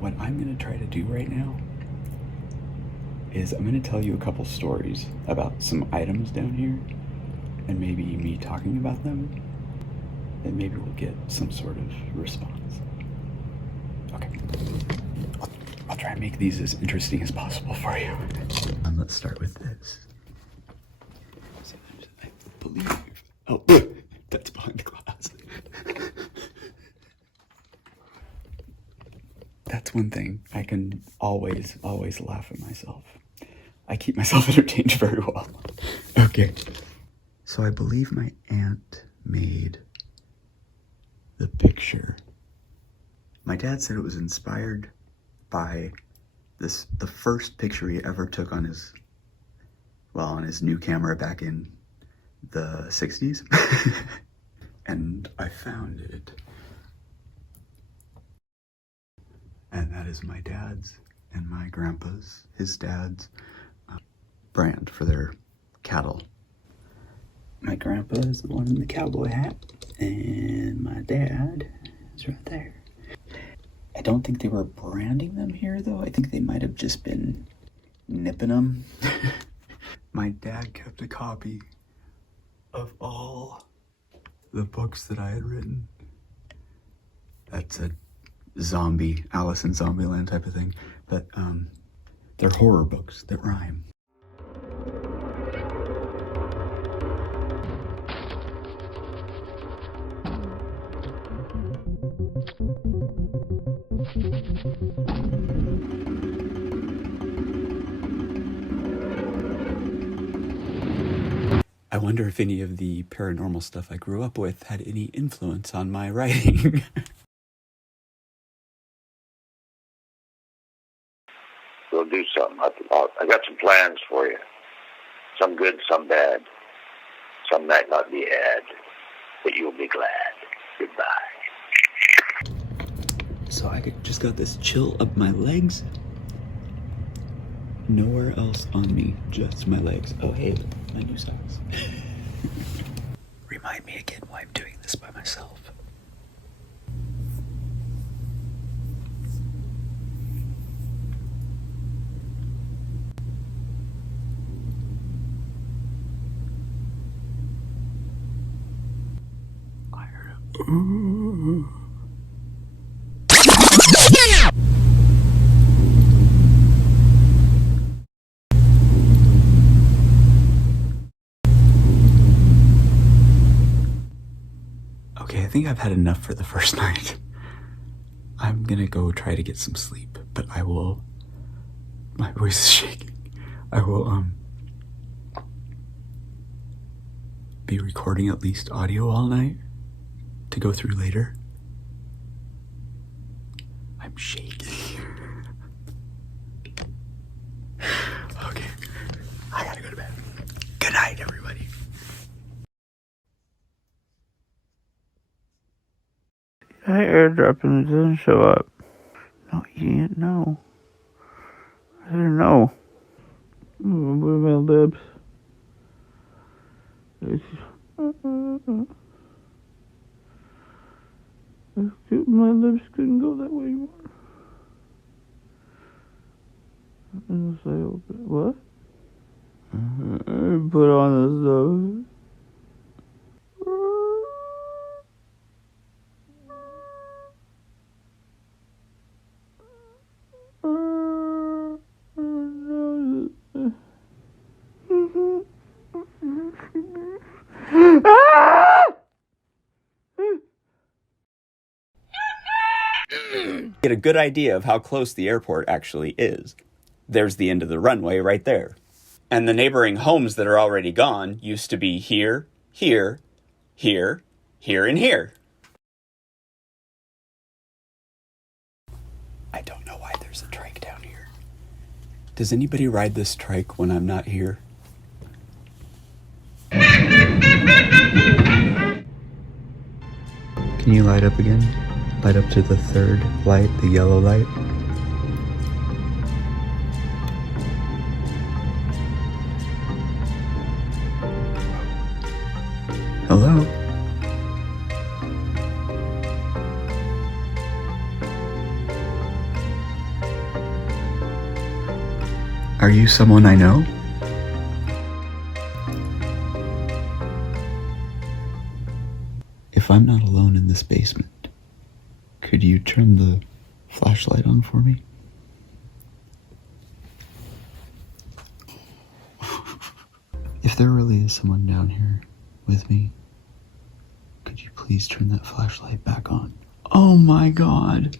What I'm going to try to do right now is I'm going to tell you a couple stories about some items down here, and maybe me talking about them, and maybe we'll get some sort of response. Okay. I'll try and make these as interesting as possible for you. Let's start with this. So I believe... Oh, that's behind the glass. That's one thing. I can always laugh at myself. I keep myself entertained very well. Okay. So I believe my aunt made the picture. My dad said it was inspired by the first picture he ever took on his new camera back in the 60s. And I found it. And that is my dad's and my grandpa's, his dad's, brand for their cattle. My grandpa is the one in the cowboy hat, and my dad is right there. I don't think they were branding them here, though. I think they might have just been nipping them. My dad kept a copy of all the books that I had written. That's a zombie, Alice in Zombieland type of thing, but they're horror books that rhyme. I wonder if any of the paranormal stuff I grew up with had any influence on my writing. We'll do something. I got some plans for you. Some good, some bad. Some might not be ad, but you'll be glad. Goodbye. So I just got this chill up my legs. Nowhere else on me, just my legs. Oh, hey, my new socks. Remind me again why I'm doing this by myself. I heard a... Ooh. Okay, I think I've had enough for the first night. I'm gonna go try to get some sleep, but I will... My voice is shaking. I will, be recording at least audio all night to go through later. I'm shaking. Okay, I gotta go to bed. Good night, everybody. I airdropped and it doesn't show up. No, idiot, no. I didn't know. What are my lips? My lips couldn't go that way anymore. What? Put on the stuff. Get a good idea of how close the airport actually is. There's the end of the runway right there. And the neighboring homes that are already gone used to be here, here, here, here, and here. I don't know why there's a trike down here. Does anybody ride this trike when I'm not here? Can you light up again? Light up to the third light, the yellow light. Hello? Are you someone I know? If I'm not alone in this basement, could you turn the flashlight on for me? If there really is someone down here with me, could you please turn that flashlight back on? Oh my God.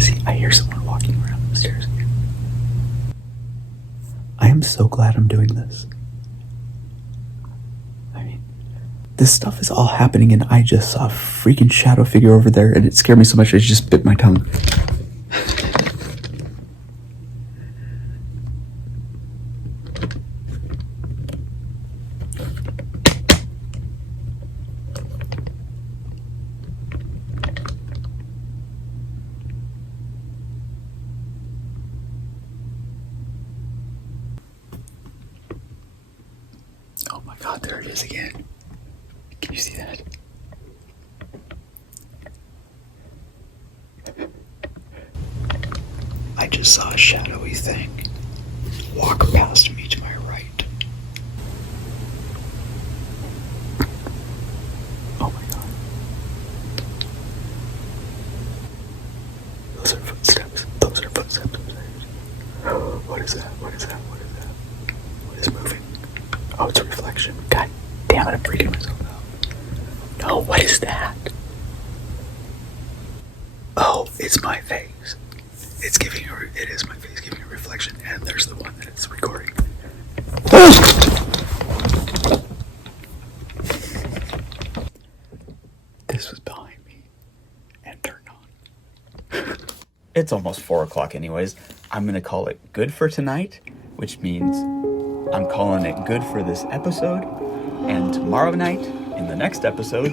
See, I hear someone walking around the stairs again. I am so glad I'm doing this. I mean, this stuff is all happening and I just saw a freaking shadow figure over there and it scared me so much I just bit my tongue. Oh my God, there it is again. Can you see that? I just saw a shadowy thing walk past me to my right. Oh my God. Those are footsteps. Those are footsteps. What is that? What is that? What is that? What is moving? Oh, it's a reflection. God damn it, I'm freaking myself out. No, what is that? Oh, it's my face. It is my face giving a reflection, and there's the one that it's recording. This was behind me and turned on. It's almost 4 o'clock anyways. I'm gonna call it good for tonight, which means I'm calling it good for this episode. And tomorrow night, in the next episode,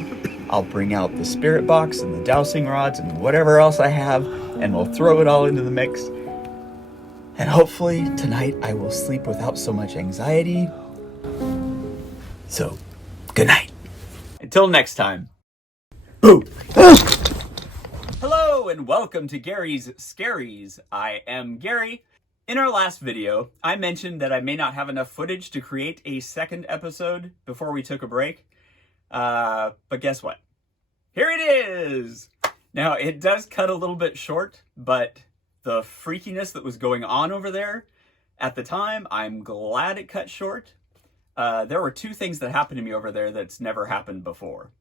I'll bring out the spirit box and the dowsing rods and whatever else I have, and we'll throw it all into the mix. And hopefully tonight I will sleep without so much anxiety. So, good night. Until next time. Boo! Hello and welcome to Gary's Scaries. I am Gary. In our last video, I mentioned that I may not have enough footage to create a second episode before we took a break. But guess what? Here it is! Now, it does cut a little bit short, but the freakiness that was going on over there at the time, I'm glad it cut short. There were 2 things that happened to me over there that's never happened before.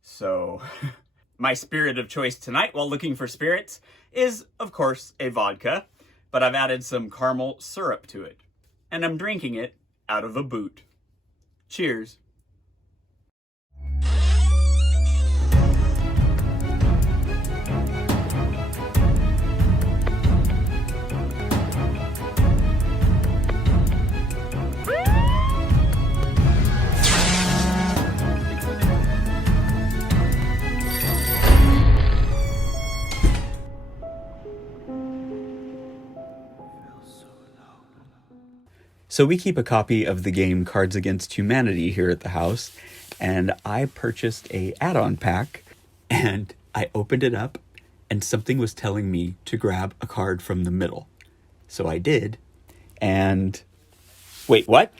So, my spirit of choice tonight while looking for spirits is, of course, a vodka, but I've added some caramel syrup to it, and I'm drinking it out of a boot. Cheers. So we keep a copy of the game Cards Against Humanity here at the house, and I purchased a add-on pack, and I opened it up, and something was telling me to grab a card from the middle. So I did, and wait, what?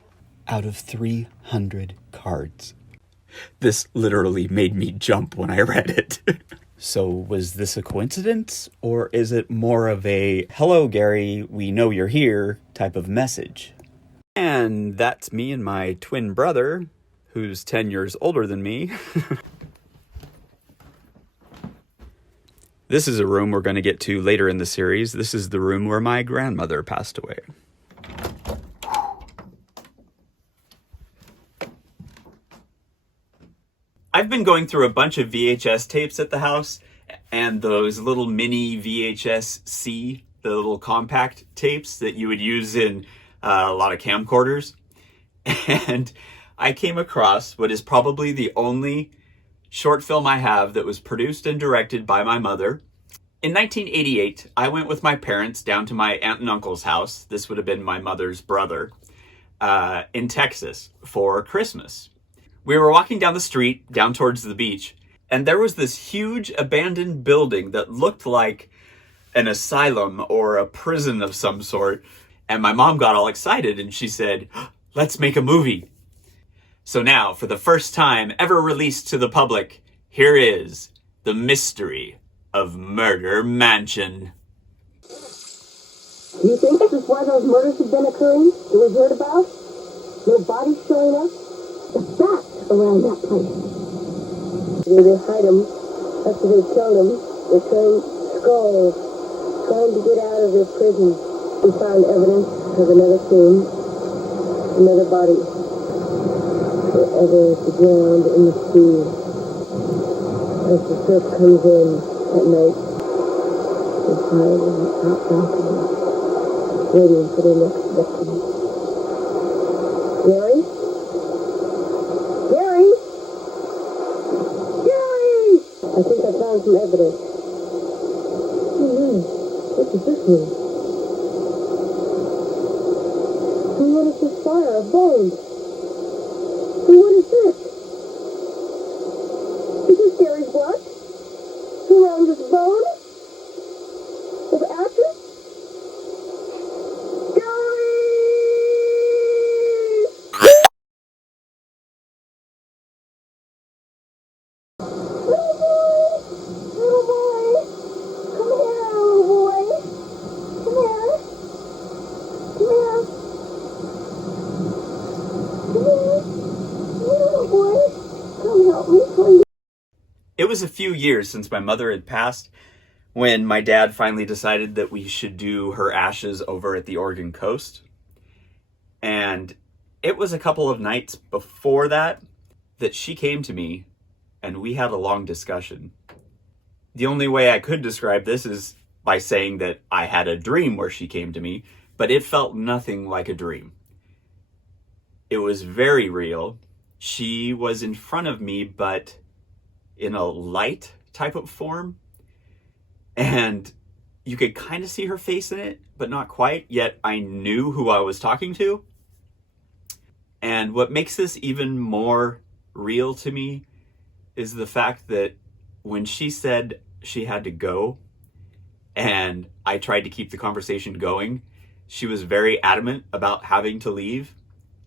Out of 300 cards. This literally made me jump when I read it. So was this a coincidence, or is it more of a, hello, Gary, we know you're here type of message? And that's me and my twin brother, who's 10 years older than me. This is a room we're going to get to later in the series. This is the room where my grandmother passed away. I've been going through a bunch of VHS tapes at the house, and those little mini VHS-C, the little compact tapes that you would use in a lot of camcorders. And I came across what is probably the only short film I have that was produced and directed by my mother. In 1988, I went with my parents down to my aunt and uncle's house. This would have been my mother's brother, in Texas for Christmas. We were walking down the street, down towards the beach, and there was this huge abandoned building that looked like an asylum or a prison of some sort. And my mom got all excited and she said, let's make a movie. So now, for the first time ever released to the public, here is The Mystery of Murder Mansion. Do you think this is why those murders have been occurring that we heard about? No bodies showing up? The bats around that place. They hide them after they kill them. They're trying skulls, trying to get out of their prison. We found evidence of another tomb, another body, forever at the ground in the sea. As the surf comes in at night, they hide in the top balcony, waiting for their next victim. Gary? Gary! Gary! I think I found some evidence. Oh no, what does this mean? And what is this fire of bones? And what is this? Is this Gary's blood? Around this bone? Of ashes? Gary! Little boy! Come here, little boy! Come here! Come here! Come here! Little boy! Come help me, please! It was a few years since my mother had passed when my dad finally decided that we should do her ashes over at the Oregon coast. And it was a couple of nights before that she came to me and we had a long discussion. The only way I could describe this is by saying that I had a dream where she came to me, but it felt nothing like a dream. It was very real. She was in front of me, but in a light type of form. And you could kind of see her face in it, but not quite, yet I knew who I was talking to. And what makes this even more real to me is the fact that when she said she had to go, and I tried to keep the conversation going, she was very adamant about having to leave.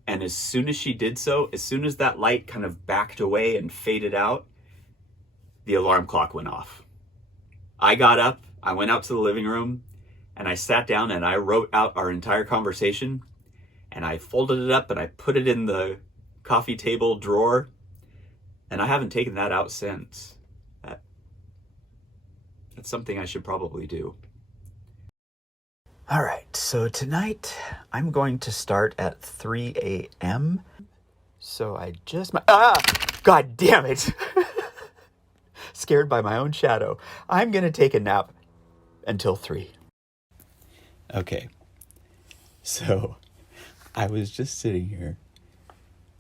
And as soon as she did so, as soon as that light kind of backed away and faded out, the alarm clock went off. I got up, I went out to the living room, and I sat down and I wrote out our entire conversation, and I folded it up and I put it in the coffee table drawer, and I haven't taken that out since. That's something I should probably do. All right, so tonight I'm going to start at 3 a.m. So I just... God damn it! Scared by my own shadow. I'm going to take a nap until 3. Okay, so I was just sitting here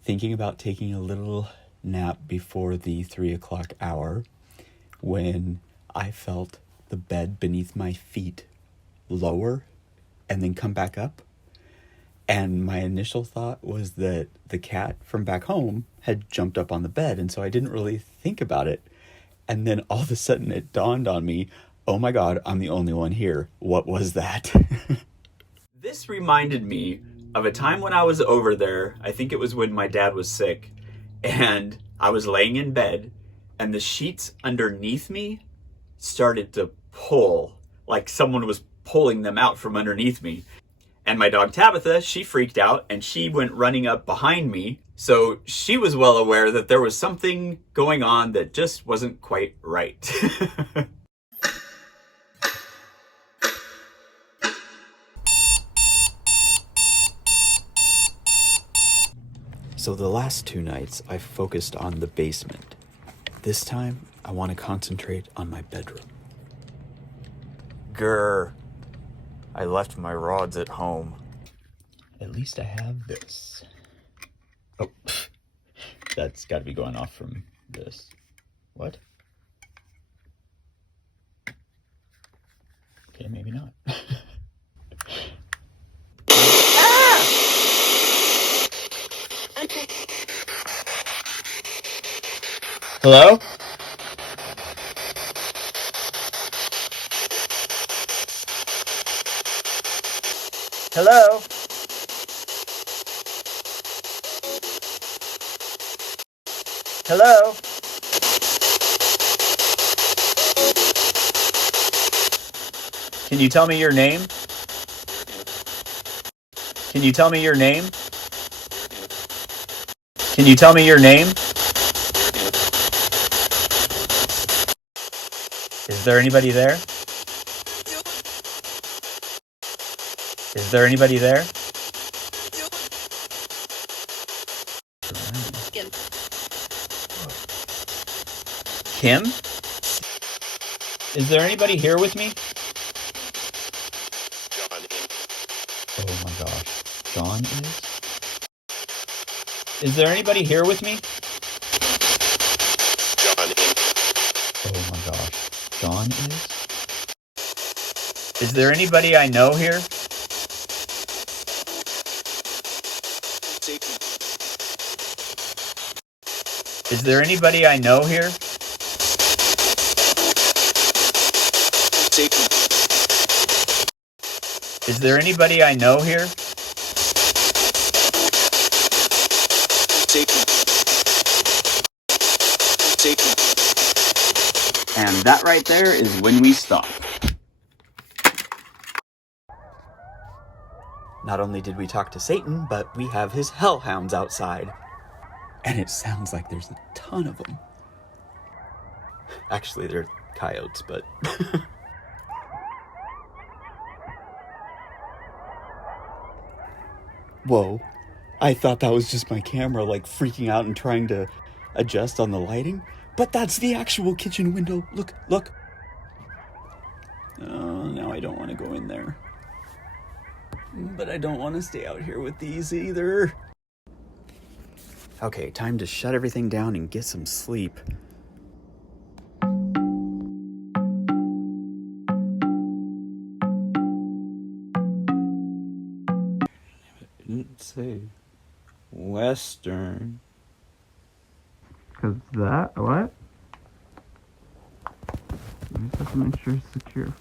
thinking about taking a little nap before the 3 o'clock hour when I felt the bed beneath my feet lower and then come back up. And my initial thought was that the cat from back home had jumped up on the bed, and so I didn't really think about it. And then all of a sudden it dawned on me, oh my God, I'm the only one here. What was that? This reminded me of a time when I was over there. I think it was when my dad was sick, and I was laying in bed, and the sheets underneath me started to pull, like someone was pulling them out from underneath me. And my dog Tabitha, she freaked out and she went running up behind me. So she was well aware that there was something going on that just wasn't quite right. So the last 2 nights, I focused on the basement. This time, I want to concentrate on my bedroom. Grr. I left my rods at home. At least I have this. Oh, that's got to be going off from this. What? Okay, maybe not. Hello? Hello? Hello? Can you tell me your name? Can you tell me your name? Can you tell me your name? Is there anybody there? Is there anybody there? Kim? Is there anybody here with me? Oh my gosh. John is? Is there anybody here with me? Oh my gosh. John is? Is there anybody I know here? Is there anybody I know here? Is there anybody I know here? And that right there is when we stop. Not only did we talk to Satan, but we have his hellhounds outside. And it sounds like there's a ton of them. Actually, they're coyotes, but... Whoa. I thought that was just my camera, like, freaking out and trying to adjust on the lighting. But that's the actual kitchen window. Look, look. Oh, now I don't want to go in there. But I don't want to stay out here with these either. Okay, time to shut everything down and get some sleep. Didn't say Western. Cause that, what? I just have to make sure it's secure.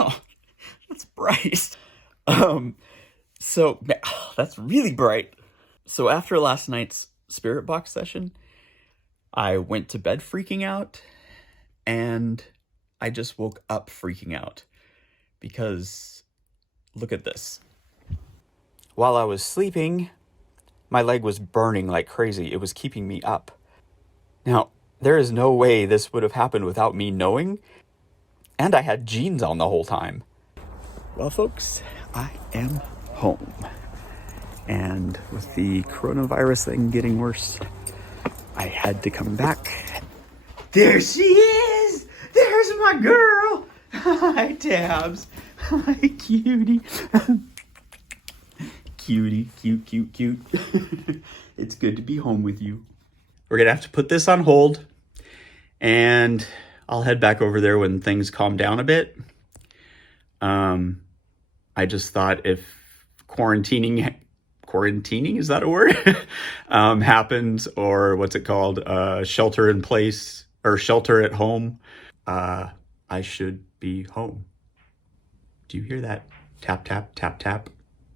Oh, that's bright. That's really bright. So after last night's spirit box session, I went to bed freaking out, and I just woke up freaking out because look at this. While I was sleeping, my leg was burning like crazy. It was keeping me up. Now, there is no way this would have happened without me knowing, and I had jeans on the whole time. Well, folks, I am home. And with the coronavirus thing getting worse, I had to come back. There she is! There's my girl! Hi, Tabs. Hi, cutie. Cutie, cute, cute, cute. It's good to be home with you. we're gonna have to put this on hold, and I'll head back over there when things calm down a bit. I just thought if quarantining, is that a word? Happens, or what's it called? Shelter in place or shelter at home. I should be home. Do you hear that? Tap, tap, tap, tap.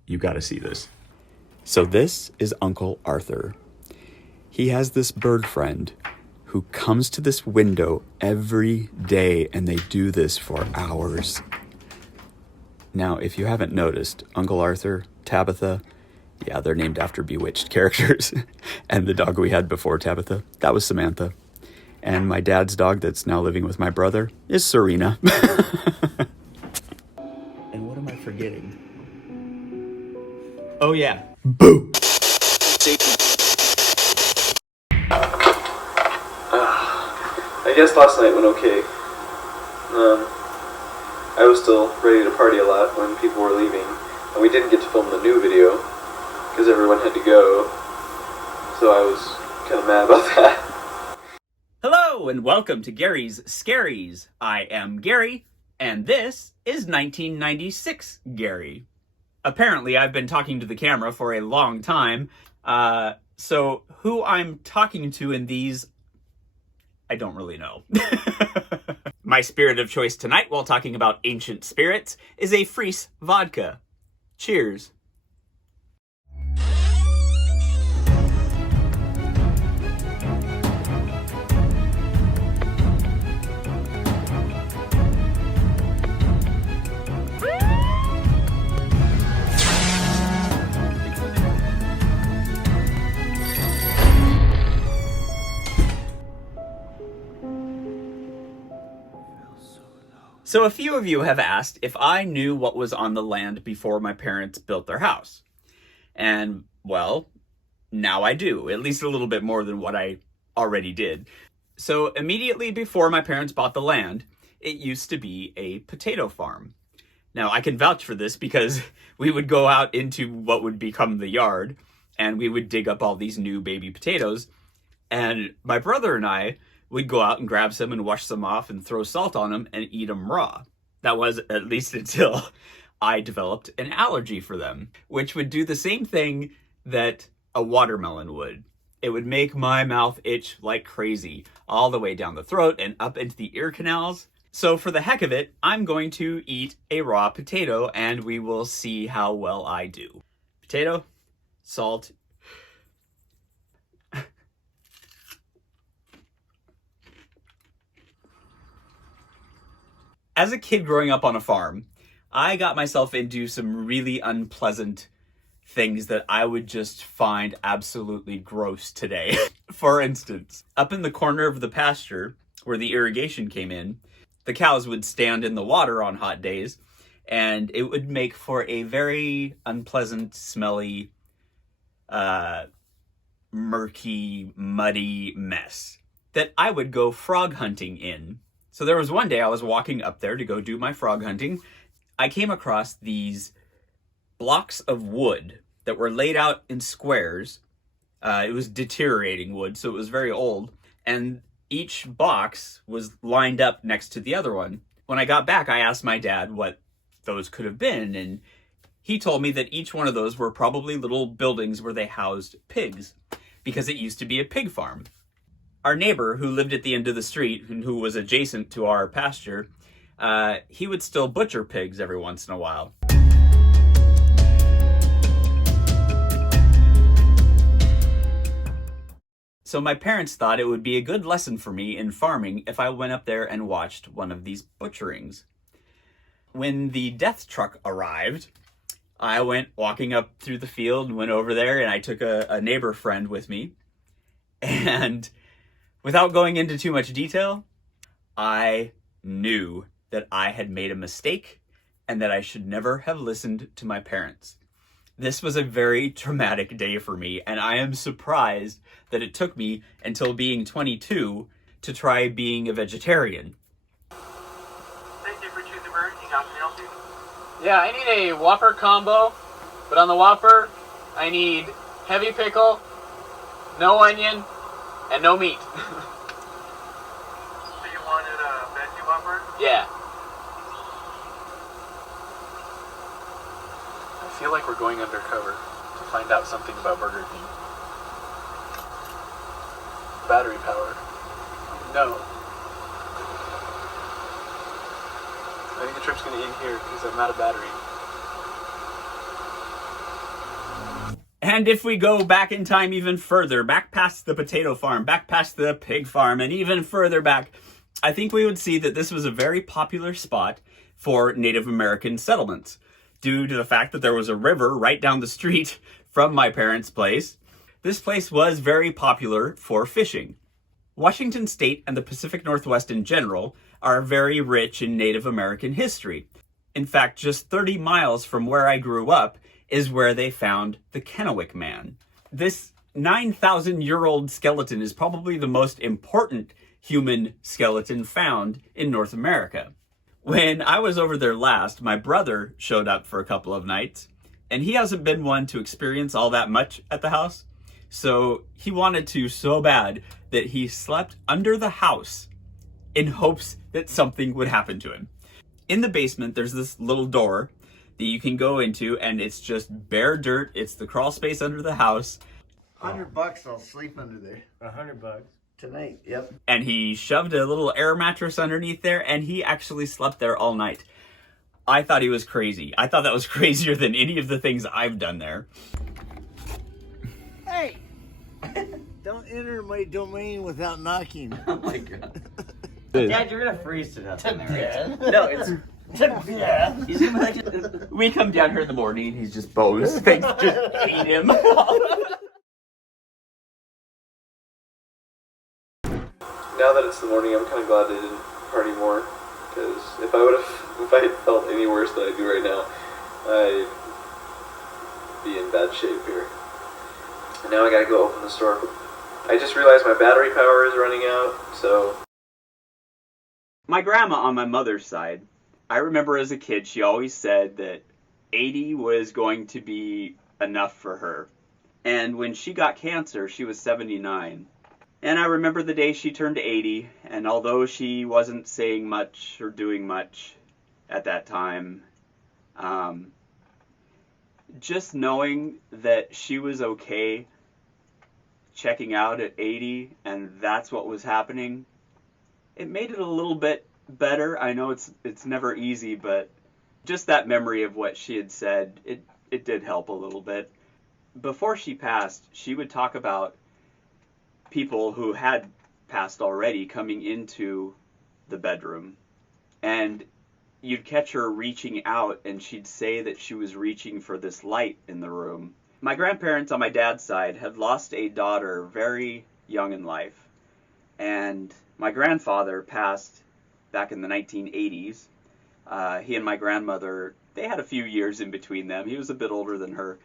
You gotta see this. So this is Uncle Arthur. He has this bird friend who comes to this window every day, and they do this for hours. Now, if you haven't noticed, Uncle Arthur, Tabitha, yeah, they're named after Bewitched characters. And the dog we had before Tabitha, that was Samantha. And my dad's dog that's now living with my brother is Serena. And what am I forgetting? Oh, yeah. Boo! I guess last night went okay. I was still ready to party a lot when people were leaving, and we didn't get to film the new video because everyone had to go, so I was kind of mad about that. Hello and welcome to Gary's Scaries. I am Gary, and this is 1996 Gary. Apparently, I've been talking to the camera for a long time, so who I'm talking to in these, I don't really know. My spirit of choice tonight, while talking about ancient spirits, is a Fries vodka. Cheers. So a few of you have asked if I knew what was on the land before my parents built their house. And, well, now I do, at least a little bit more than what I already did. So immediately before my parents bought the land, it used to be a potato farm. Now, I can vouch for this because we would go out into what would become the yard, and we would dig up all these new baby potatoes, and my brother and I would go out and grab some and wash some off and throw salt on them and eat them raw. That was at least until I developed an allergy for them, which would do the same thing that a watermelon would. It would make my mouth itch like crazy, all the way down the throat and up into the ear canals. So for the heck of it, I'm going to eat a raw potato and we will see how well I do. Potato, salt. As a kid growing up on a farm, I got myself into some really unpleasant things that I would just find absolutely gross today. For instance, up in the corner of the pasture where the irrigation came in, the cows would stand in the water on hot days, and it would make for a very unpleasant, smelly, murky, muddy mess that I would go frog hunting in. So there was one day I was walking up there to go do my frog hunting. I came across these blocks of wood that were laid out in squares. It was deteriorating wood, so it was very old. And each box was lined up next to the other one. When I got back, I asked my dad what those could have been. And he told me that each one of those were probably little buildings where they housed pigs, because it used to be a pig farm. Our neighbor, who lived at the end of the street and who was adjacent to our pasture, he would still butcher pigs every once in a while. So my parents thought it would be a good lesson for me in farming if I went up there and watched one of these butcherings. When the death truck arrived, I went walking up through the field and went over there, and I took a neighbor friend with me. And without going into too much detail, I knew that I had made a mistake and that I should never have listened to my parents. This was a very traumatic day for me, and I am surprised that it took me until being 22 to try being a vegetarian. Thank you for choosing Burger King. How can I help you? Yeah, I need a Whopper combo, but on the Whopper, I need heavy pickle, no onion, And no meat. So you wanted a veggie Whopper? Yeah. I feel like we're going undercover to find out something about Burger King. Battery power. No. I think the trip's gonna end here because I'm out of battery. And if we go back in time even further, back past the potato farm, back past the pig farm, and even further back, I think we would see that this was a very popular spot for Native American settlements, due to the fact that there was a river right down the street from my parents' place. This place was very popular for fishing. Washington State and the Pacific Northwest in general are very rich in Native American history. In fact, just 30 miles from where I grew up is where they found the Kennewick Man. This 9,000-year-old skeleton is probably the most important human skeleton found in North America. When I was over there last, my brother showed up for a couple of nights, and he hasn't been one to experience all that much at the house. So he wanted to so bad that he slept under the house in hopes that something would happen to him. In the basement, there's this little door that you can go into, and it's just bare dirt. It's the crawl space under the house. $100, I'll sleep under there. $100. Tonight, yep. And he shoved a little air mattress underneath there, and he actually slept there all night. I thought he was crazy. I thought that was crazier than any of the things I've done there. Hey! Don't enter my domain without knocking. Oh my God. Dad, you're gonna freeze to death in there. No, it's... He's gonna be like, we come down here in the morning, he's just bones. Things just eat him. Now that it's the morning, I'm kind of glad I didn't party more, because if I had felt any worse than I do right now, I'd be in bad shape here. And now I gotta go open the store. I just realized my battery power is running out, so... My grandma on my mother's side, I remember as a kid, she always said that 80 was going to be enough for her. And when she got cancer, she was 79. And I remember the day she turned 80, and although she wasn't saying much or doing much at that time, just knowing that she was okay checking out at 80 and that's what was happening, it made it a little bit better. I know it's never easy, but just that memory of what she had said, it did help a little bit. Before she passed, she would talk about people who had passed already coming into the bedroom, and you'd catch her reaching out, and she'd say that she was reaching for this light in the room. My grandparents on my dad's side had lost a daughter very young in life, and my grandfather passed back in the 1980s. He and my grandmother, they had a few years in between them. He was a bit older than her.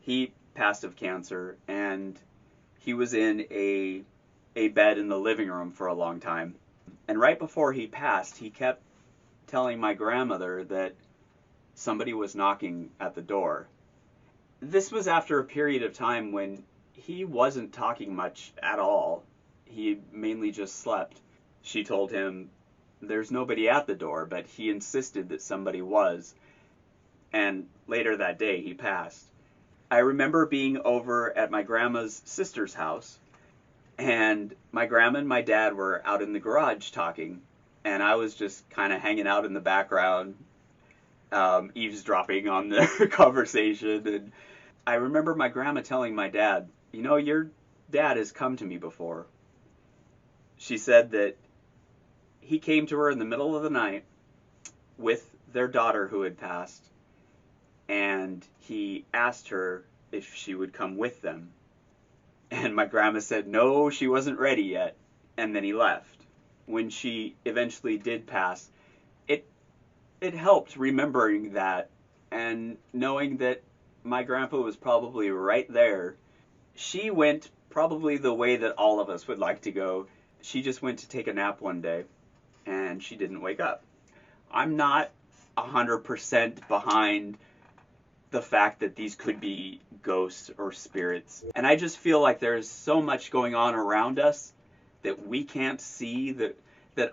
He passed of cancer, and he was in a bed in the living room for a long time. And right before he passed, he kept telling my grandmother that somebody was knocking at the door. This was after a period of time when he wasn't talking much at all. He mainly just slept. She told him there's nobody at the door, but he insisted that somebody was. And later that day, he passed. I remember being over at my grandma's sister's house, and my grandma and my dad were out in the garage talking, and I was just kind of hanging out in the background, eavesdropping on their conversation. And I remember my grandma telling my dad, you know, your dad has come to me before. She said that he came to her in the middle of the night with their daughter who had passed, and he asked her if she would come with them. And my grandma said no, she wasn't ready yet, and then he left. When she eventually did pass, it helped remembering that and knowing that my grandpa was probably right there. She went probably the way that all of us would like to go. She just went to take a nap one day, and she didn't wake up. I'm not 100% behind the fact that these could be ghosts or spirits. And I just feel like there's so much going on around us that we can't see, that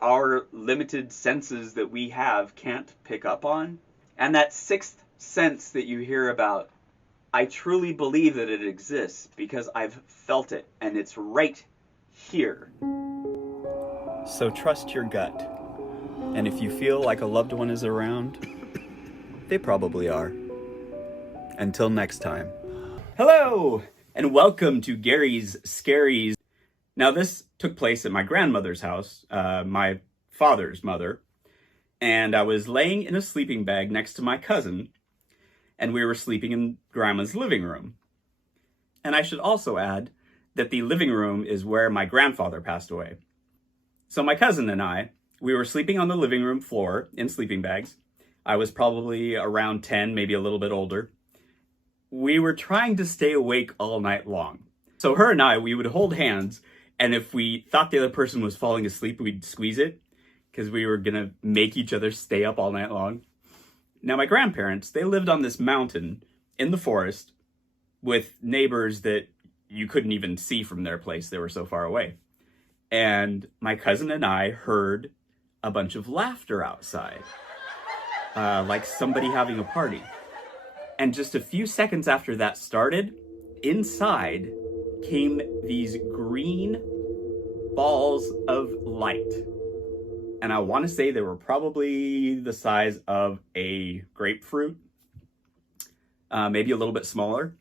our limited senses that we have can't pick up on. And that sixth sense that you hear about, I truly believe that it exists because I've felt it and it's right here. So trust your gut. And if you feel like a loved one is around, they probably are. Until next time. Hello, and welcome to Gary's Scaries. Now, this took place at my grandmother's house, my father's mother, and I was laying in a sleeping bag next to my cousin, and we were sleeping in Grandma's living room. And I should also add that the living room is where my grandfather passed away. So my cousin and I, we were sleeping on the living room floor in sleeping bags. I was probably around 10, maybe a little bit older. We were trying to stay awake all night long. So her and I, we would hold hands, and if we thought the other person was falling asleep, we'd squeeze it, because we were gonna make each other stay up all night long. Now, my grandparents, they lived on this mountain in the forest with neighbors that you couldn't even see from their place. They were so far away. And my cousin and I heard a bunch of laughter outside, like somebody having a party. And just a few seconds after that started, inside came these green balls of light. And I want to say they were probably the size of a grapefruit, maybe a little bit smaller.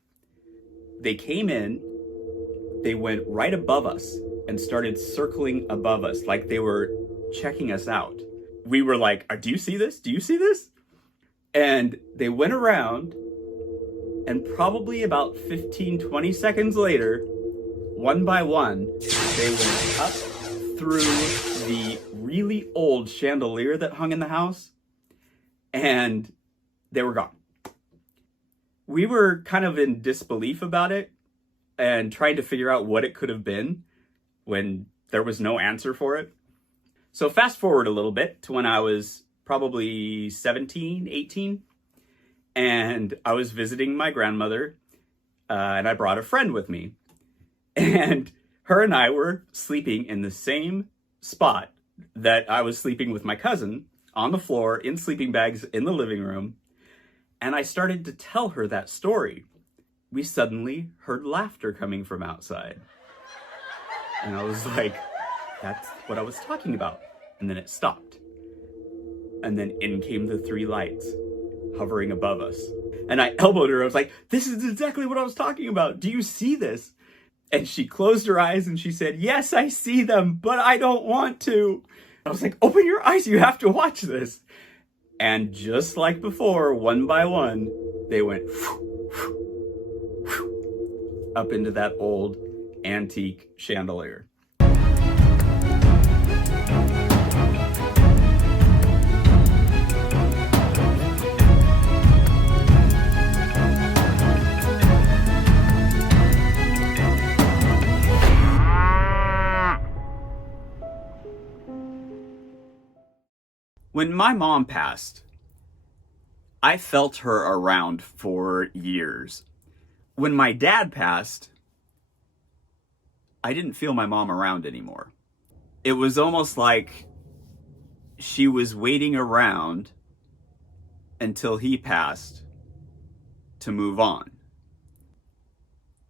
They came in, they went right above us and started circling above us like they were checking us out. We were like, do you see this? Do you see this? And they went around, and probably about 15, 20 seconds later, one by one, they went up through the really old chandelier that hung in the house, and they were gone. We were kind of in disbelief about it and trying to figure out what it could have been when there was no answer for it. So fast forward a little bit to when I was probably 17, 18, and I was visiting my grandmother, and I brought a friend with me. And her and I were sleeping in the same spot that I was sleeping with my cousin, on the floor, in sleeping bags, in the living room. And I started to tell her that story. We suddenly heard laughter coming from outside. And I was like, that's what I was talking about. And then it stopped. And then in came the three lights, hovering above us. And I elbowed her. I was like, this is exactly what I was talking about. Do you see this? And she closed her eyes and she said, yes, I see them, but I don't want to. I was like, open your eyes. You have to watch this. And just like before, one by one, they went up into that old antique chandelier. When my mom passed, I felt her around for years. When my dad passed, I didn't feel my mom around anymore. It was almost like she was waiting around until he passed to move on.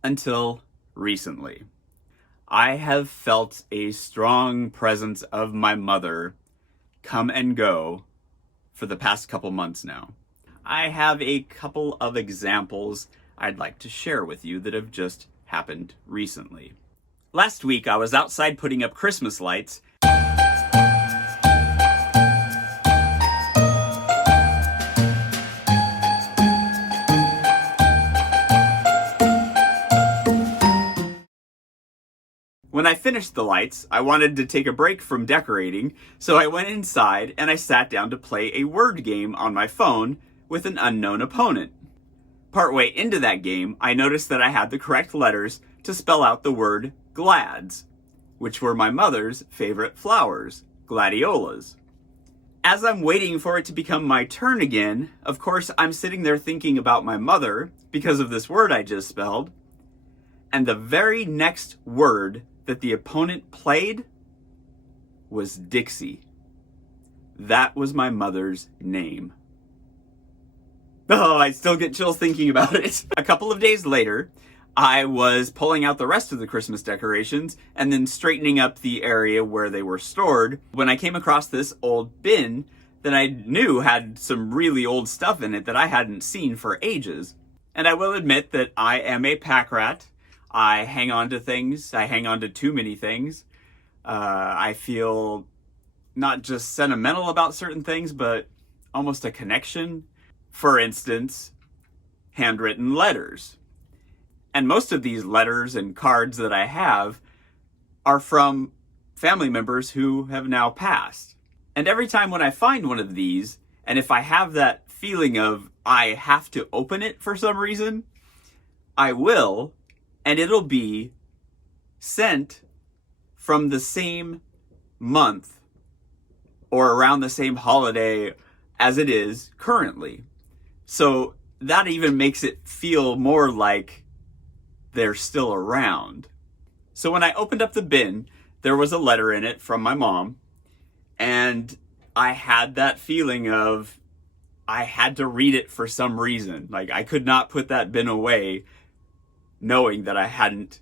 Until recently. I have felt a strong presence of my mother come and go for the past couple months now. I have a couple of examples I'd like to share with you that have just happened recently. Last week, I was outside putting up Christmas lights. When I finished the lights, I wanted to take a break from decorating, so I went inside and I sat down to play a word game on my phone with an unknown opponent. Partway into that game, I noticed that I had the correct letters to spell out the word glads, which were my mother's favorite flowers, gladiolas. As I'm waiting for it to become my turn again, of course, I'm sitting there thinking about my mother because of this word I just spelled. And the very next word that the opponent played was Dixie. That was my mother's name. Oh, I still get chills thinking about it. A couple of days later, I was pulling out the rest of the Christmas decorations and then straightening up the area where they were stored when I came across this old bin that I knew had some really old stuff in it that I hadn't seen for ages. And I will admit that I am a pack rat. I hang on to things. I hang on to too many things. I feel not just sentimental about certain things, but almost a connection. For instance, handwritten letters. And most of these letters and cards that I have are from family members who have now passed. And every time when I find one of these, and if I have that feeling of I have to open it for some reason, I will, and it'll be sent from the same month or around the same holiday as it is currently. So that even makes it feel more like they're still around. So when I opened up the bin, there was a letter in it from my mom, and I had that feeling of I had to read it for some reason. Like, I could not put that bin away knowing that I hadn't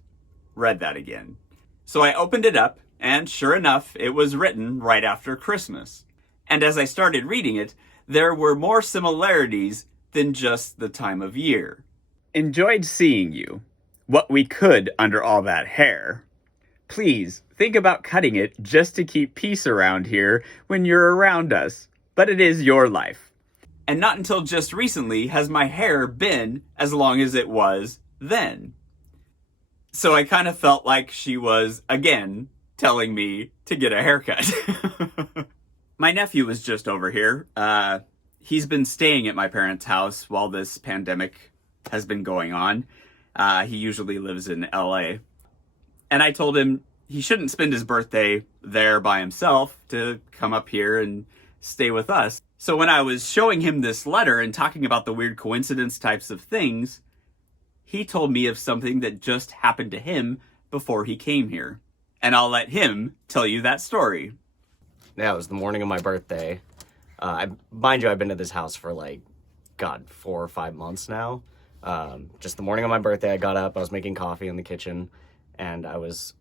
read that again. So I opened it up, and sure enough, it was written right after Christmas. And as I started reading it, there were more similarities than just the time of year. Enjoyed seeing you. What we could under all that hair. Please, think about cutting it just to keep peace around here when you're around us. But it is your life. And not until just recently has my hair been as long as it was then. So I kind of felt like she was, again, telling me to get a haircut. My nephew was just over here. He's been staying at my parents' house while this pandemic has been going on. He usually lives in LA. And I told him he shouldn't spend his birthday there by himself, to come up here and stay with us. So when I was showing him this letter and talking about the weird coincidence types of things, he told me of something that just happened to him before he came here. And I'll let him tell you that story. Yeah, it was the morning of my birthday. Mind you, I've been to this house for 4 or 5 months now. Just the morning of my birthday, I got up, I was making coffee in the kitchen, and I was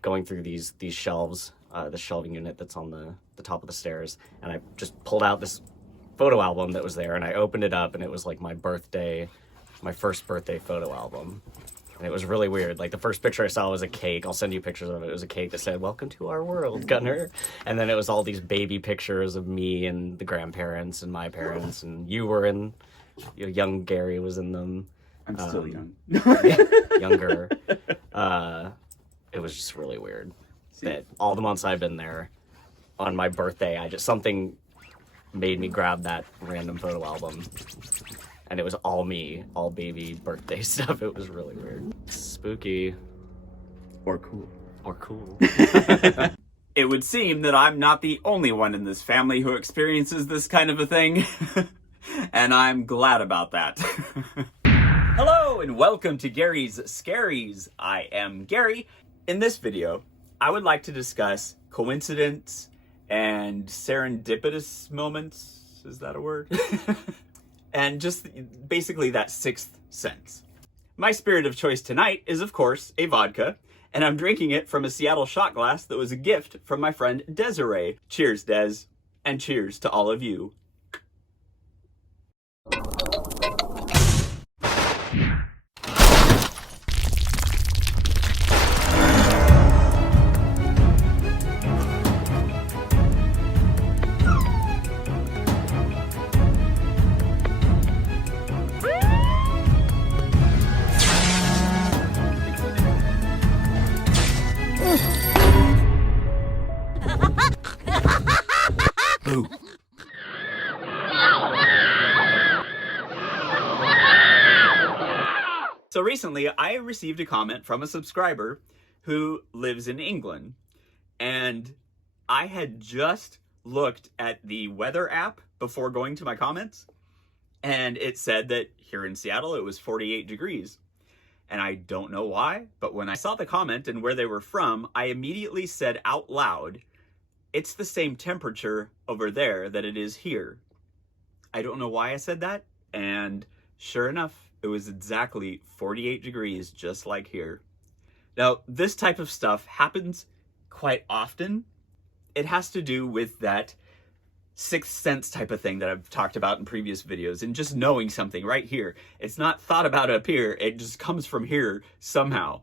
going through these shelves, the shelving unit that's on the top of the stairs, and I just pulled out this photo album that was there, and I opened it up, and it was my first birthday photo album. And it was really weird. The first picture I saw was a cake. I'll send you pictures of it. It was a cake that said, "Welcome to our world, Gunner." And then it was all these baby pictures of me and the grandparents and my parents, and you were in, young Gary was in them. I'm still young. Younger. It was just really weird that all the months I've been there, on my birthday, something made me grab that random photo album. And it was all me, all baby birthday stuff. It was really weird. Spooky. Or cool. Or cool. It would seem that I'm not the only one in this family who experiences this kind of a thing. And I'm glad about that. Hello and welcome to Gary's Scaries. I am Gary. In this video, I would like to discuss coincidence and serendipitous moments. Is that a word? And just basically that sixth sense. My spirit of choice tonight is, of course, a vodka, and I'm drinking it from a Seattle shot glass that was a gift from my friend Desiree. Cheers, Des, and cheers to all of you. Boo. So recently, I received a comment from a subscriber who lives in England, and I had just looked at the weather app before going to my comments, and it said that here in Seattle it was 48 degrees. And I don't know why, but when I saw the comment and where they were from, I immediately said out loud, it's the same temperature over there that it is here. I don't know why I said that, and sure enough, it was exactly 48 degrees, just like here. Now, this type of stuff happens quite often. It has to do with that sixth sense type of thing that I've talked about in previous videos, and just knowing something right here. It's not thought about up here, it just comes from here somehow.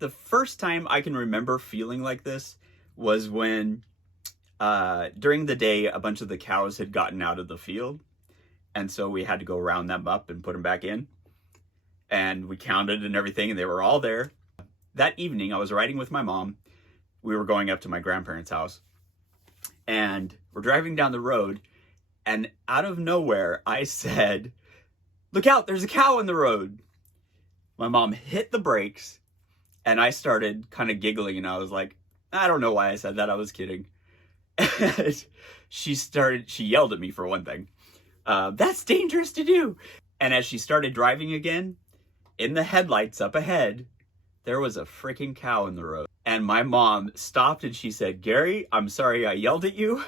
The first time I can remember feeling like this was when during the day a bunch of the cows had gotten out of the field, and so we had to go round them up and put them back in, and we counted and everything, and they were all there. That evening I was riding with my mom. We were going up to my grandparents' house, and we're driving down the road, and out of nowhere, I said, look out, there's a cow in the road. My mom hit the brakes, and I started kind of giggling, and I was like, I don't know why I said that, I was kidding. She yelled at me for one thing. That's dangerous to do. And as she started driving again, in the headlights up ahead, there was a freaking cow in the road. And my mom stopped and she said, Gary, I'm sorry I yelled at you.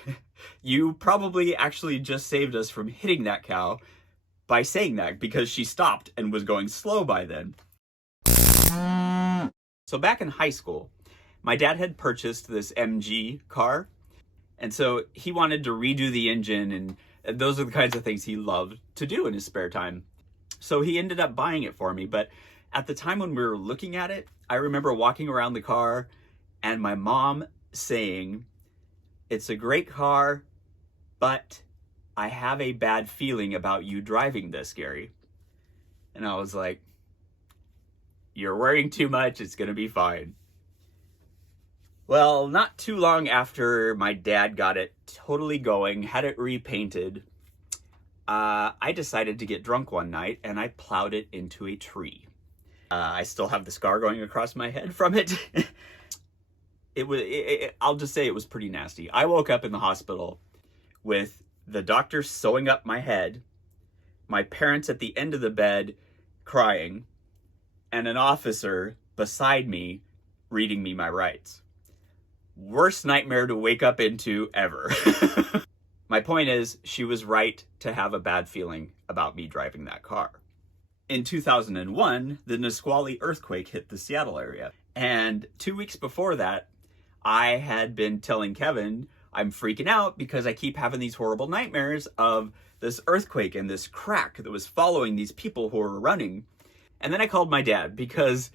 You probably actually just saved us from hitting that cow by saying that, because she stopped and was going slow by then. So back in high school, my dad had purchased this MG car. And so he wanted to redo the engine, and those are the kinds of things he loved to do in his spare time. So he ended up buying it for me. But at the time when we were looking at it, I remember walking around the car and my mom saying, it's a great car, but I have a bad feeling about you driving this, Gary. And I was like, you're worrying too much, it's gonna be fine. Well, not too long after my dad got it totally going, had it repainted, I decided to get drunk one night and I plowed it into a tree. I still have the scar going across my head from it. I'll just say it was pretty nasty. I woke up in the hospital with the doctor sewing up my head, my parents at the end of the bed crying, and an officer beside me reading me my rights. Worst nightmare to wake up into ever. My point is, she was right to have a bad feeling about me driving that car. In 2001, the Nisqually earthquake hit the Seattle area. And 2 weeks before that, I had been telling Kevin, I'm freaking out because I keep having these horrible nightmares of this earthquake and this crack that was following these people who were running. And then I called my dad because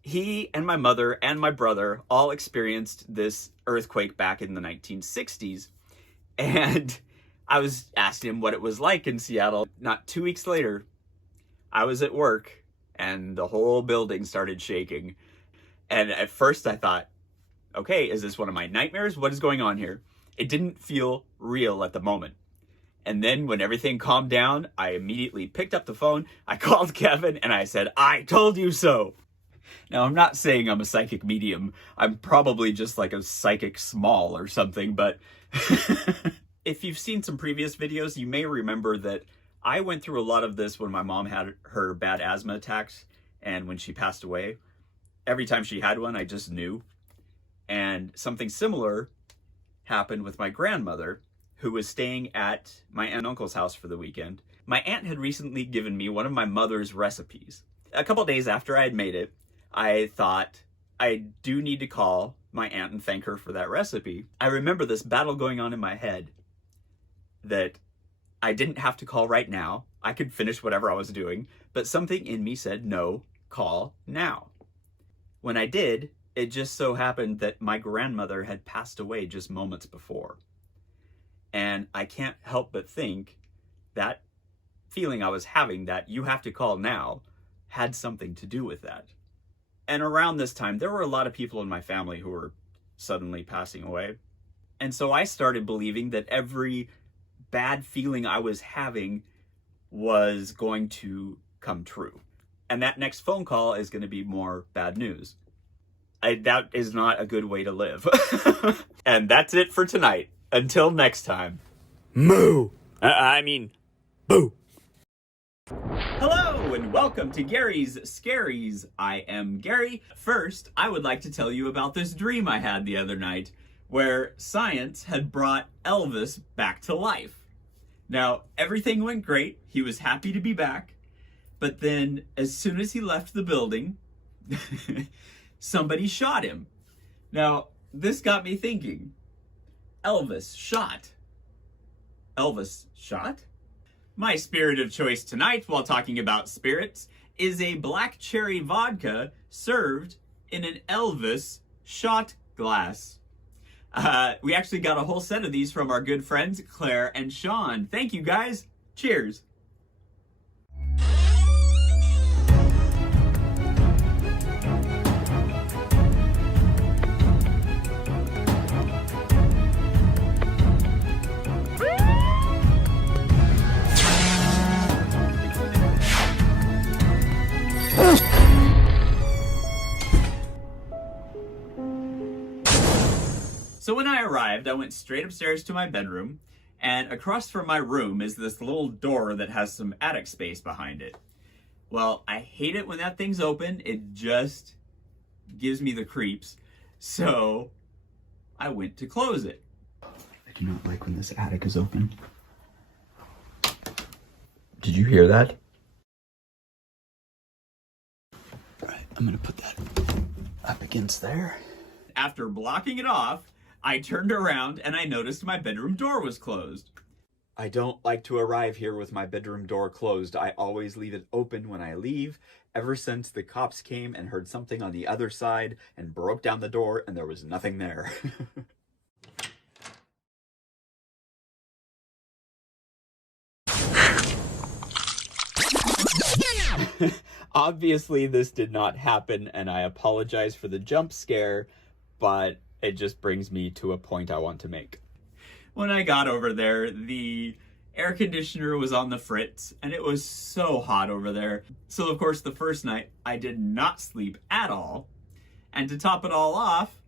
he and my mother and my brother all experienced this earthquake back in the 1960s. And I was asking him what it was like in Seattle. Not 2 weeks later, I was at work and the whole building started shaking. And at first I thought, okay, is this one of my nightmares? What is going on here? It didn't feel real at the moment. And then when everything calmed down, I immediately picked up the phone, I called Kevin, and I said, I told you so. Now, I'm not saying I'm a psychic medium. I'm probably just like a psychic small or something, but if you've seen some previous videos, you may remember that I went through a lot of this when my mom had her bad asthma attacks and when she passed away. Every time she had one, I just knew. And something similar happened with my grandmother, who was staying at my aunt and uncle's house for the weekend. My aunt had recently given me one of my mother's recipes. A couple days after I had made it, I thought, I do need to call my aunt and thank her for that recipe. I remember this battle going on in my head that I didn't have to call right now. I could finish whatever I was doing, but something in me said, no, call now. When I did, it just so happened that my grandmother had passed away just moments before. And I can't help but think that feeling I was having, that you have to call now, had something to do with that. And around this time, there were a lot of people in my family who were suddenly passing away. And so I started believing that every bad feeling I was having was going to come true. And that next phone call is going to be more bad news. That is not a good way to live. And that's it for tonight. Until next time. Moo! I mean, boo! Hello, and welcome to Gary's Scaries. I am Gary. First, I would like to tell you about this dream I had the other night, where science had brought Elvis back to life. Now, everything went great. He was happy to be back. But then, as soon as he left the building, somebody shot him. Now, this got me thinking. Elvis shot. Elvis shot? My spirit of choice tonight, while talking about spirits, is a black cherry vodka served in an Elvis shot glass. We actually got a whole set of these from our good friends, Claire and Sean. Thank you, guys. Cheers. So when I arrived, I went straight upstairs to my bedroom, and across from my room is this little door that has some attic space behind it. Well, I hate it when that thing's open. It just gives me the creeps. So I went to close it. I do not like when this attic is open. Did you hear that? All right, I'm gonna put that up against there. After blocking it off, I turned around and I noticed my bedroom door was closed. I don't like to arrive here with my bedroom door closed. I always leave it open when I leave. Ever since the cops came and heard something on the other side and broke down the door and there was nothing there. Obviously, this did not happen, and I apologize for the jump scare, but it just brings me to a point I want to make. When I got over there, the air conditioner was on the fritz, and it was so hot over there. So, of course, the first night, I did not sleep at all. And to top it all off,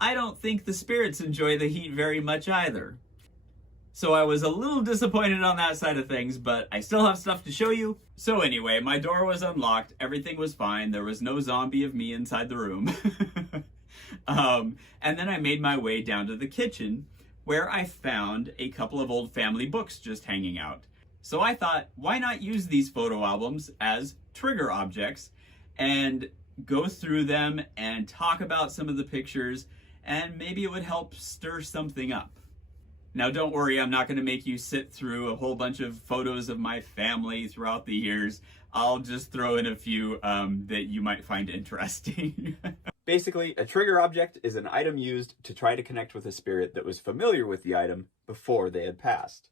I don't think the spirits enjoy the heat very much either. So I was a little disappointed on that side of things, but I still have stuff to show you. So anyway, my door was unlocked, everything was fine, there was no zombie of me inside the room. And then I made my way down to the kitchen, where I found a couple of old family books just hanging out. So I thought, why not use these photo albums as trigger objects and go through them and talk about some of the pictures, and maybe it would help stir something up. Now, don't worry, I'm not going to make you sit through a whole bunch of photos of my family throughout the years. I'll just throw in a few that you might find interesting. Basically, a trigger object is an item used to try to connect with a spirit that was familiar with the item before they had passed.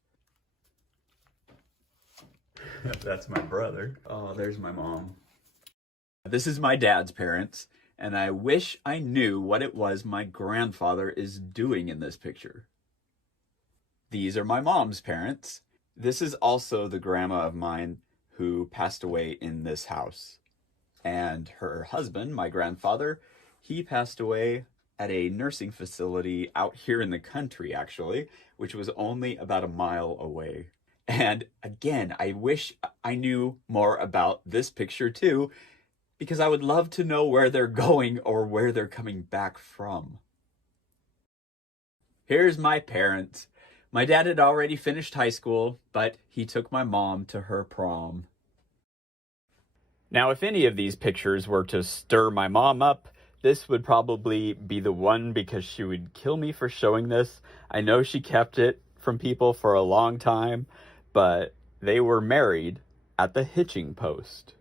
That's my brother. Oh, there's my mom. This is my dad's parents, and I wish I knew what it was my grandfather is doing in this picture. These are my mom's parents. This is also the grandma of mine who passed away in this house. And her husband, my grandfather, he passed away at a nursing facility out here in the country, actually, which was only about a mile away. And again, I wish I knew more about this picture too, because I would love to know where they're going or where they're coming back from. Here's my parents. My dad had already finished high school, but he took my mom to her prom. Now, if any of these pictures were to stir my mom up, this would probably be the one because she would kill me for showing this. I know she kept it from people for a long time, but they were married at the hitching post.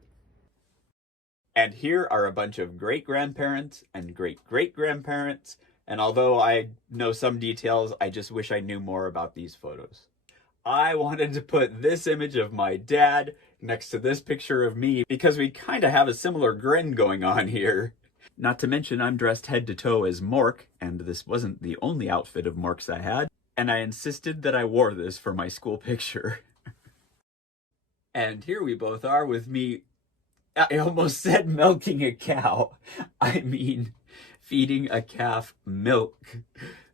And here are a bunch of great-grandparents and great-great-grandparents. And although I know some details, I just wish I knew more about these photos. I wanted to put this image of my dad next to this picture of me because we kind of have a similar grin going on here. Not to mention I'm dressed head to toe as Mork, and this wasn't the only outfit of Mork's I had, and I insisted that I wore this for my school picture. And here we both are with me, I almost said milking a cow. I mean, feeding a calf milk.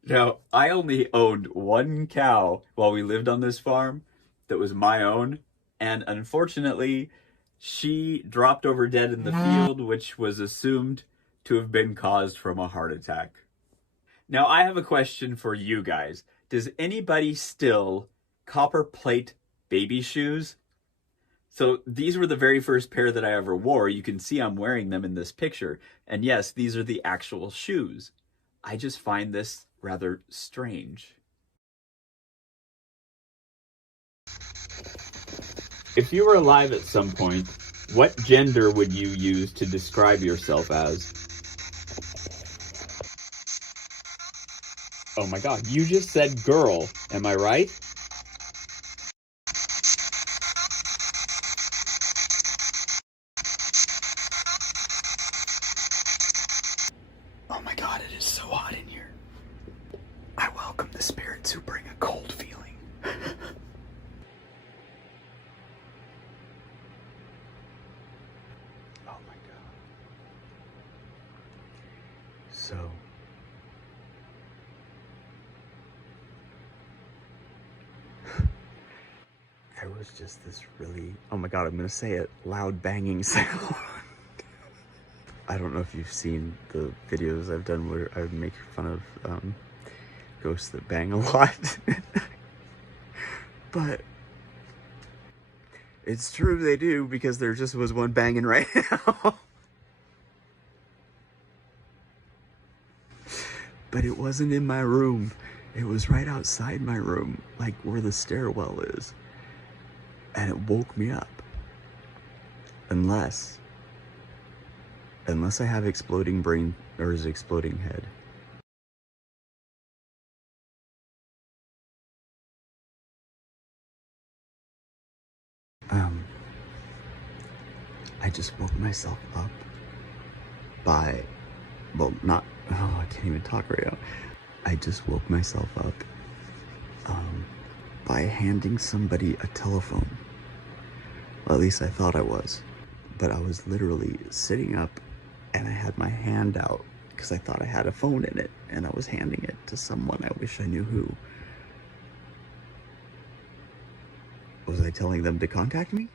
Now, I only owned one cow while we lived on this farm that was my own, and unfortunately, she dropped over dead in the field, which was assumed to have been caused from a heart attack. Now, I have a question for you guys. Does anybody still copper plate baby shoes? So these were the very first pair that I ever wore. You can see I'm wearing them in this picture. And yes, these are the actual shoes. I just find this rather strange. If you were alive at some point, what gender would you use to describe yourself as? Oh my god, you just said girl, am I right? Oh my god, it is so hot in here. I welcome the spirits who bring a cold feeling. Oh my god. So... there was just this really, oh my god, I'm gonna say it, loud banging sound. I don't know if you've seen the videos I've done where I make fun of ghosts that bang a lot. But it's true they do, because there just was one banging right now. But it wasn't in my room. It was right outside my room, like where the stairwell is. And it woke me up. Unless I have exploding brain or his exploding head. I just woke myself up by, well, not, oh, I can't even talk right now. I just woke myself up by handing somebody a telephone. Well, at least I thought I was. But I was literally sitting up and I had my hand out because I thought I had a phone in it, and I was handing it to someone. I wish I knew who. Was I telling them to contact me?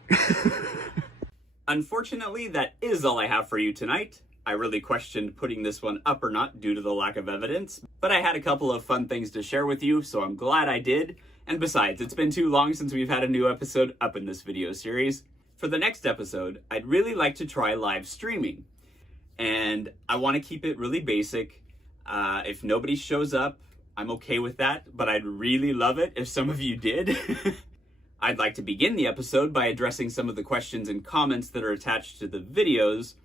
Unfortunately, that is all I have for you tonight. I really questioned putting this one up or not due to the lack of evidence, but I had a couple of fun things to share with you, so I'm glad I did. And besides, it's been too long since we've had a new episode up in this video series. For the next episode, I'd really like to try live streaming. And I want to keep it really basic. If nobody shows up, I'm okay with that, but I'd really love it if some of you did. I'd like to begin the episode by addressing some of the questions and comments that are attached to the videos,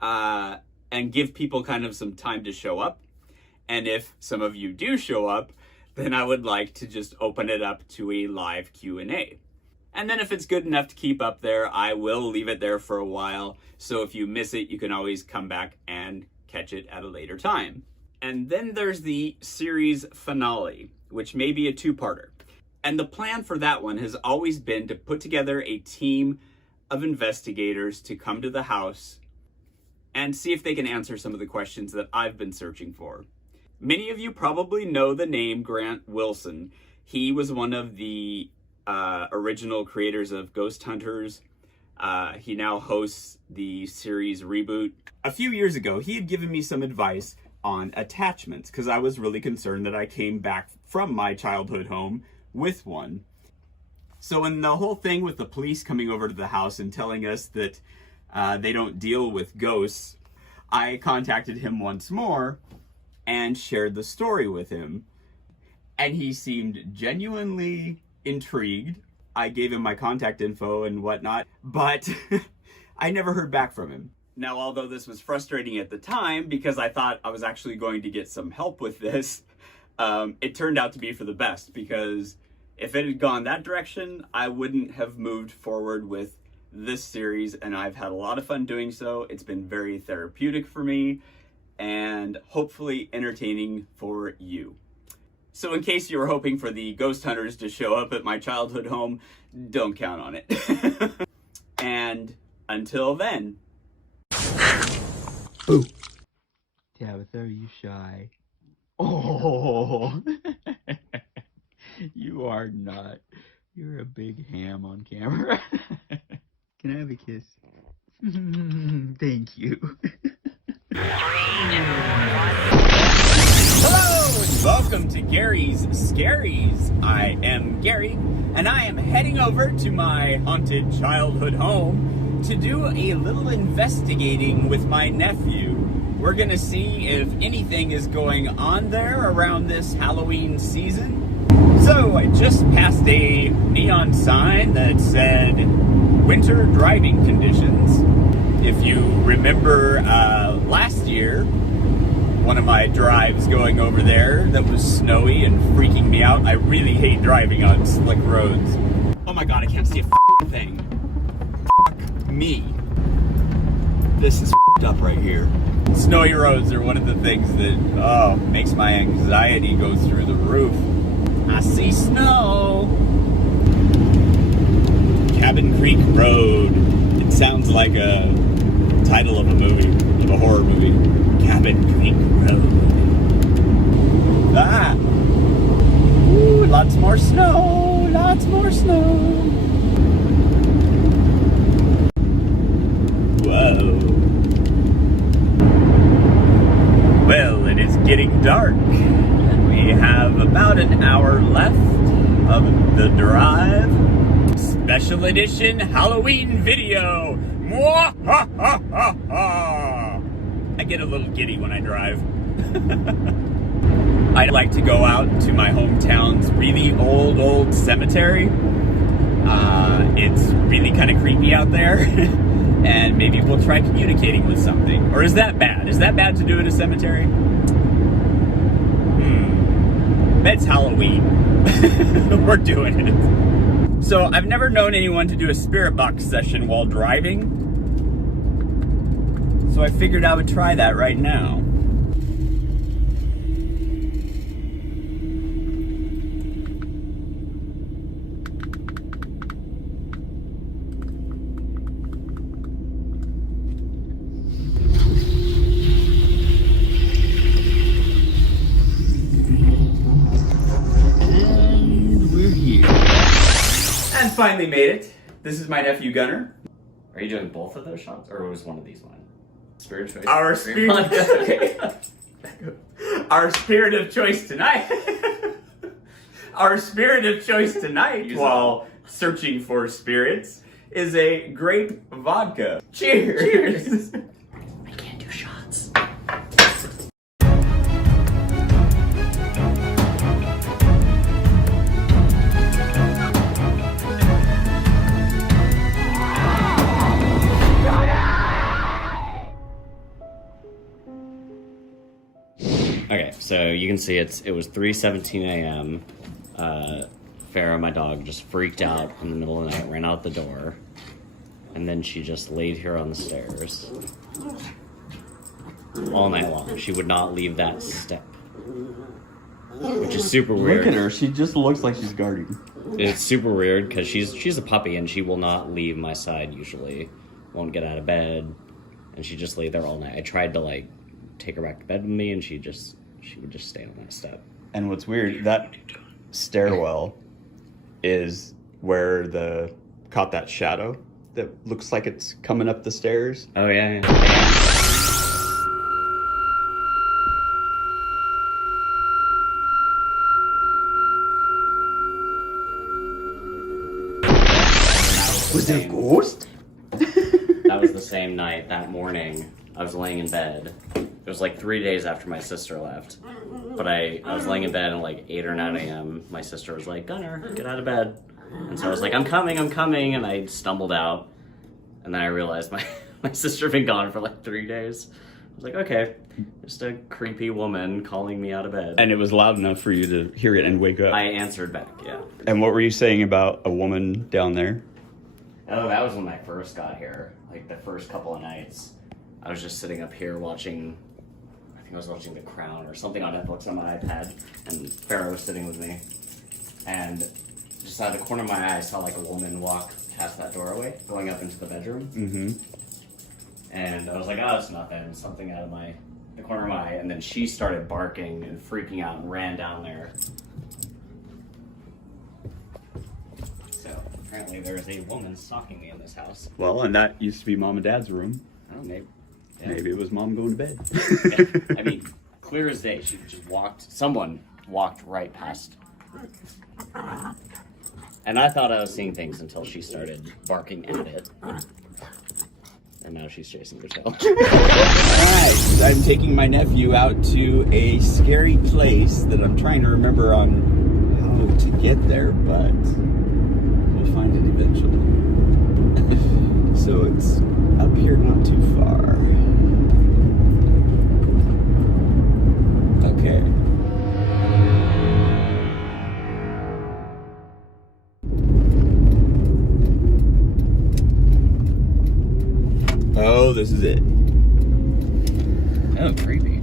and give people kind of some time to show up. And if some of you do show up, then I would like to just open it up to a live Q&A. And then if it's good enough to keep up there, I will leave it there for a while. So if you miss it, you can always come back and catch it at a later time. And then there's the series finale, which may be a two-parter. And the plan for that one has always been to put together a team of investigators to come to the house and see if they can answer some of the questions that I've been searching for. Many of you probably know the name Grant Wilson. He was one of the original creators of Ghost Hunters. He now hosts the series Reboot. A few years ago, he had given me some advice on attachments because I was really concerned that I came back from my childhood home with one. So in the whole thing with the police coming over to the house and telling us that they don't deal with ghosts, I contacted him once more and shared the story with him. And he seemed genuinely intrigued. I gave him my contact info and whatnot, but I never heard back from him. Now, although this was frustrating at the time because I thought I was actually going to get some help with this, it turned out to be for the best, because if it had gone that direction, I wouldn't have moved forward with this series, and I've had a lot of fun doing so. It's been very therapeutic for me and hopefully entertaining for you. So in case you were hoping for the ghost hunters to show up at my childhood home, don't count on it. And until then. Boo. Tabitha, are you shy? Oh, you are not. You're a big ham on camera. Can I have a kiss? Thank you. Hello, and welcome to Gary's Scaries. I am Gary, and I am heading over to my haunted childhood home to do a little investigating with my nephew. We're gonna see if anything is going on there around this Halloween season. So I just passed a neon sign that said winter driving conditions. If you remember last year, one of my drives going over there that was snowy and freaking me out. I really hate driving on slick roads. Oh my god, I can't see a thing. Fuck me. This is up right here. Snowy roads are one of the things that makes my anxiety go through the roof. I see snow. Cabin Creek Road. It sounds like a title of a movie, of a horror movie. Cabin Creek Road. Ah! Ooh, lots more snow! Lots more snow! Whoa. Well, it is getting dark, and we have about an hour left of the drive. Special edition Halloween video! Mwah-ha-ha-ha-ha! I get a little giddy when I drive. I'd like to go out to my hometown's really old cemetery. It's really kind of creepy out there. And maybe we'll try communicating with something. Or is that bad? Is that bad to do in a cemetery? It's Halloween. We're doing it. So I've never known anyone to do a spirit box session while driving. So I figured I would try that right now. And we're here. And finally made it. This is my nephew Gunner. Are you doing both of those shots, or was one of these mine? Spirit choice. Our spirit of choice tonight. Our spirit of choice tonight, while searching for spirits, is a grape vodka. Cheers. Cheers. I can't do shots. Okay, so you can see it was 3:17 a.m. Farrah, my dog, just freaked out in the middle of the night, ran out the door, and then she just laid here on the stairs all night long. She would not leave that step, which is super weird. Look at her, she just looks like she's guarding. It's super weird because she's a puppy and she will not leave my side usually. Won't get out of bed, and she just lay there all night. I tried to take her back to bed with me, and she would just stay on that step. And what's weird, that stairwell is where caught that shadow that looks like it's coming up the stairs. Oh yeah. Was there a ghost? That was the same night, that morning. I was laying in bed. It was 3 days after my sister left. But I was laying in bed at 8 or 9 a.m. My sister was like, Gunner, get out of bed. And so I was like, I'm coming. And I stumbled out. And then I realized my sister had been gone for 3 days. I was like, okay, just a creepy woman calling me out of bed. And it was loud enough for you to hear it and wake up. I answered back, yeah. And what were you saying about a woman down there? Oh, that was when I first got here. The first couple of nights. I was just sitting up here watching, I think I was watching The Crown or something on Netflix on my iPad, and Farrah was sitting with me. And just out of the corner of my eye, I saw a woman walk past that doorway, going up into the bedroom. Mm-hmm. And I was like, oh, it's nothing. Something out of my the corner of my eye, and then she started barking and freaking out and ran down there. So apparently there is a woman stalking me in this house. Well, and that used to be Mom and Dad's room. Oh, maybe. Yeah. Maybe it was Mom going to bed. Yeah. I mean, clear as day, she just someone walked right past. And I thought I was seeing things until she started barking at it. And now she's chasing her tail. Alright, I'm taking my nephew out to a scary place that I'm trying to remember on how to get there, but we'll find it eventually. So it's up here not too far. Okay. Oh, this is it. Oh, creepy. I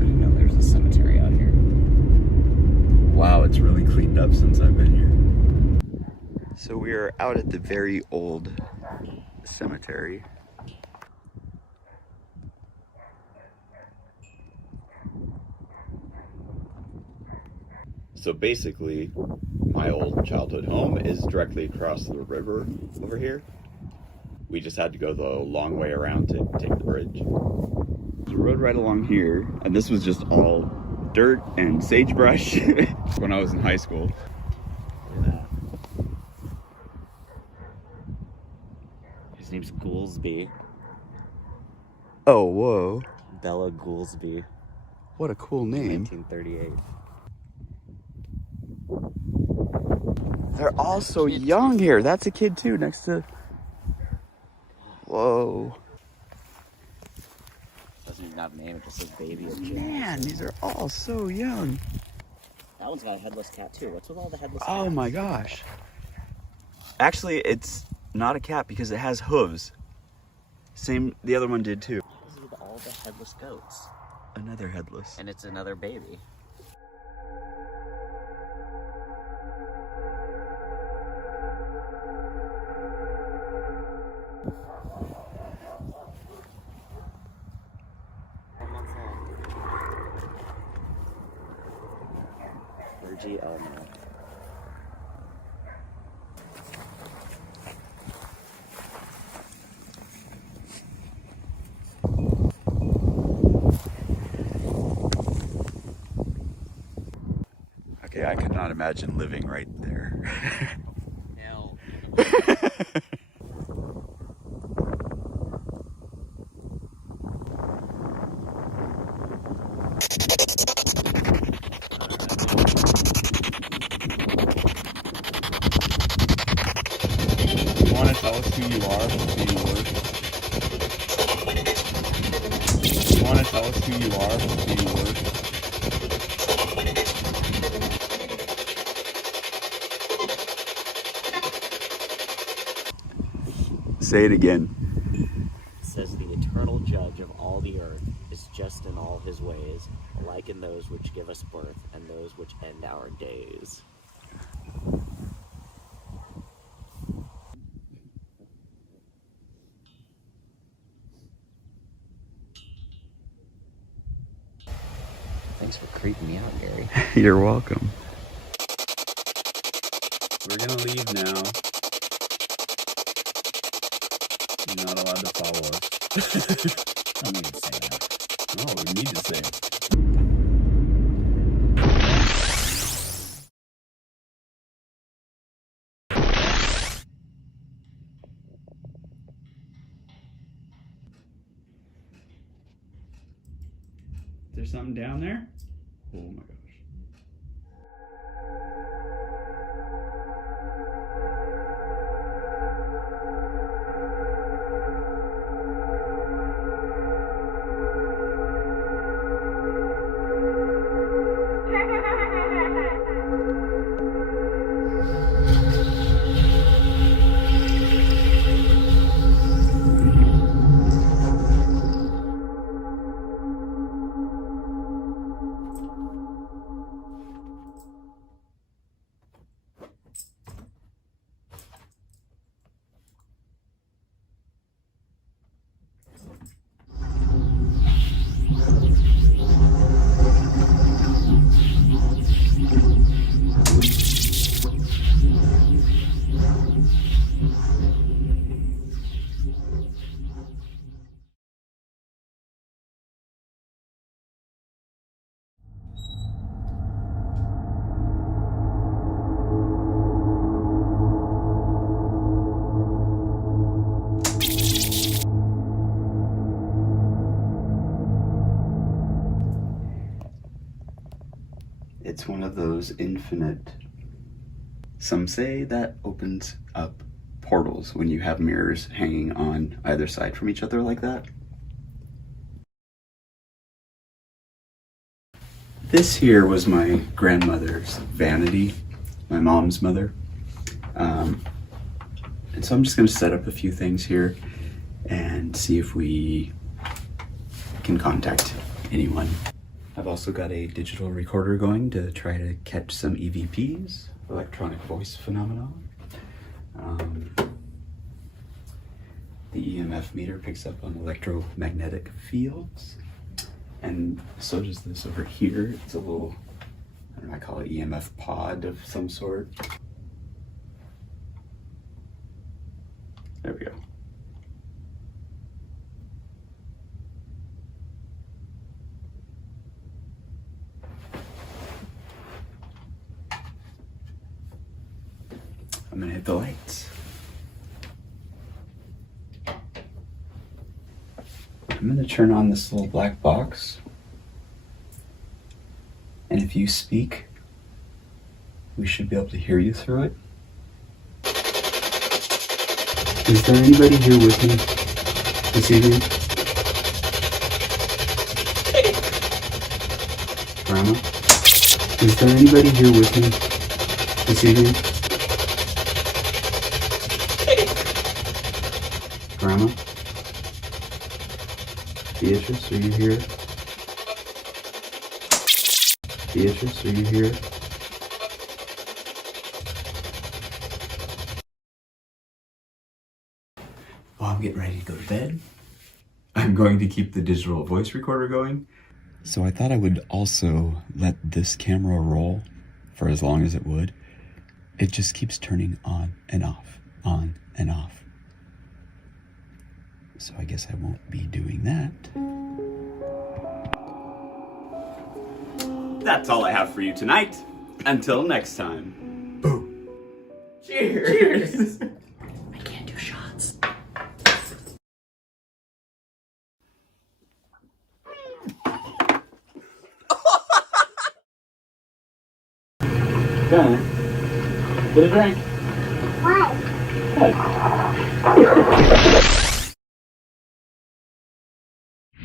didn't know there was a cemetery out here. Wow, it's really cleaned up since I've been here. So we are out at the very old cemetery. So basically, my old childhood home is directly across the river over here. We just had to go the long way around to take the bridge. There's a road right along here, and this was just all dirt and sagebrush when I was in high school. Look at that. His name's Goolsby. Oh, whoa. Bella Goolsby. What a cool name. 1938. They're all so young here. That's a kid too, next to... Whoa. Doesn't even have a name, it just says baby or kid. Man, these are all so young. That one's got a headless cat too. What's with all the headless Oh cats? my gosh. Actually, it's not a cat because it has hooves. Same, the other one did too. What is it with all the headless goats? Another headless. And it's another baby. Virgie Elmo. Okay, I could not imagine living right there. Now, You want to tell us who you are, who you work? You want to tell us who you are, who you work? Say it again. it says the eternal judge of all the earth is just in all his ways, alike in those which give us birth and those which end our days. Thanks for creeping me out, Gary. You're welcome. We're gonna leave now. You're not allowed to follow us. I don't need to say that. No, we need to say it. Is there something down there? Oh my gosh. It's one of those infinite... Some say that opens up portals when you have mirrors hanging on either side from each other like that. This here was my grandmother's vanity, my mom's mother. And so I'm just going to set up a few things here and see if we can contact anyone. I've also got a digital recorder going to try to catch some EVPs, electronic voice phenomena. The EMF meter picks up on electromagnetic fields. And so does this over here. It's a little, I don't know, I call it EMF pod of some sort. There we go. I'm gonna hit the lights. I'm gonna turn on this little black box. And if you speak, we should be able to hear you through it. Is there anybody here with me this evening? Hey. Grandma? Is there anybody here with me this evening? Hey. Grandma? Beatrice, are you here? Beatrice, are you here? While I'm getting ready to go to bed, I'm going to keep the digital voice recorder going. So I thought I would also let this camera roll for as long as it would. It just keeps turning on and off, on and off. So I guess I won't be doing that. That's all I have for you tonight. Until next time. Boom. Cheers. Cheers. I can't do shots. Done. Get a drink. Why?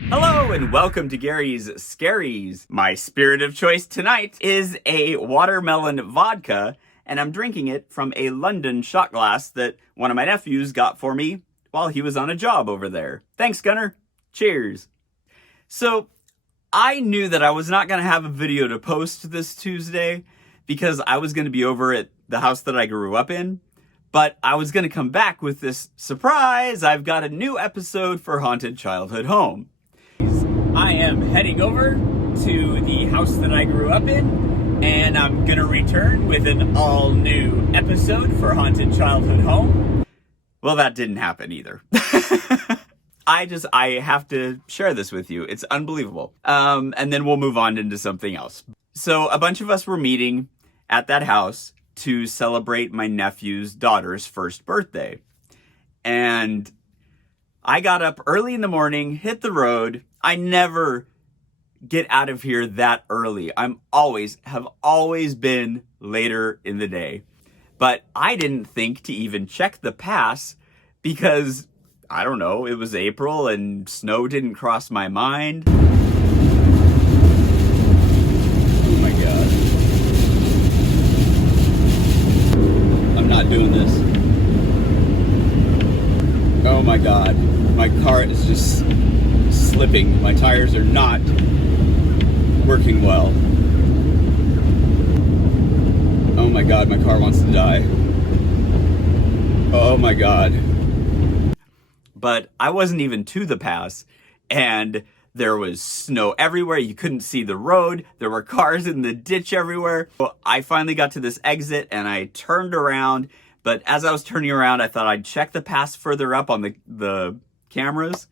Hello and welcome to Gary's Scaries. My spirit of choice tonight is a watermelon vodka, and I'm drinking it from a London shot glass that one of my nephews got for me while he was on a job over there. Thanks, Gunner. Cheers. So, I knew that I was not going to have a video to post this Tuesday because I was going to be over at the house that I grew up in. But I was going to come back with this surprise. I've got a new episode for Haunted Childhood Home. I am heading over to the house that I grew up in, and I'm going to return with an all-new episode for Haunted Childhood Home. Well, that didn't happen either. I have to share this with you. It's unbelievable. And then we'll move on into something else. So a bunch of us were meeting at that house to celebrate my nephew's daughter's first birthday. And I got up early in the morning, hit the road. I never get out of here that early. Have always been later in the day. But I didn't think to even check the pass because, I don't know, it was April and snow didn't cross my mind. Oh my God. I'm not doing this. Oh my God. My car is just slipping. My tires are not working well. Oh my God, my car wants to die. Oh my God. But I wasn't even to the pass, and there was snow everywhere. You couldn't see the road. There were cars in the ditch everywhere. Well, I finally got to this exit and I turned around, but as I was turning around, I thought I'd check the pass further up on the cameras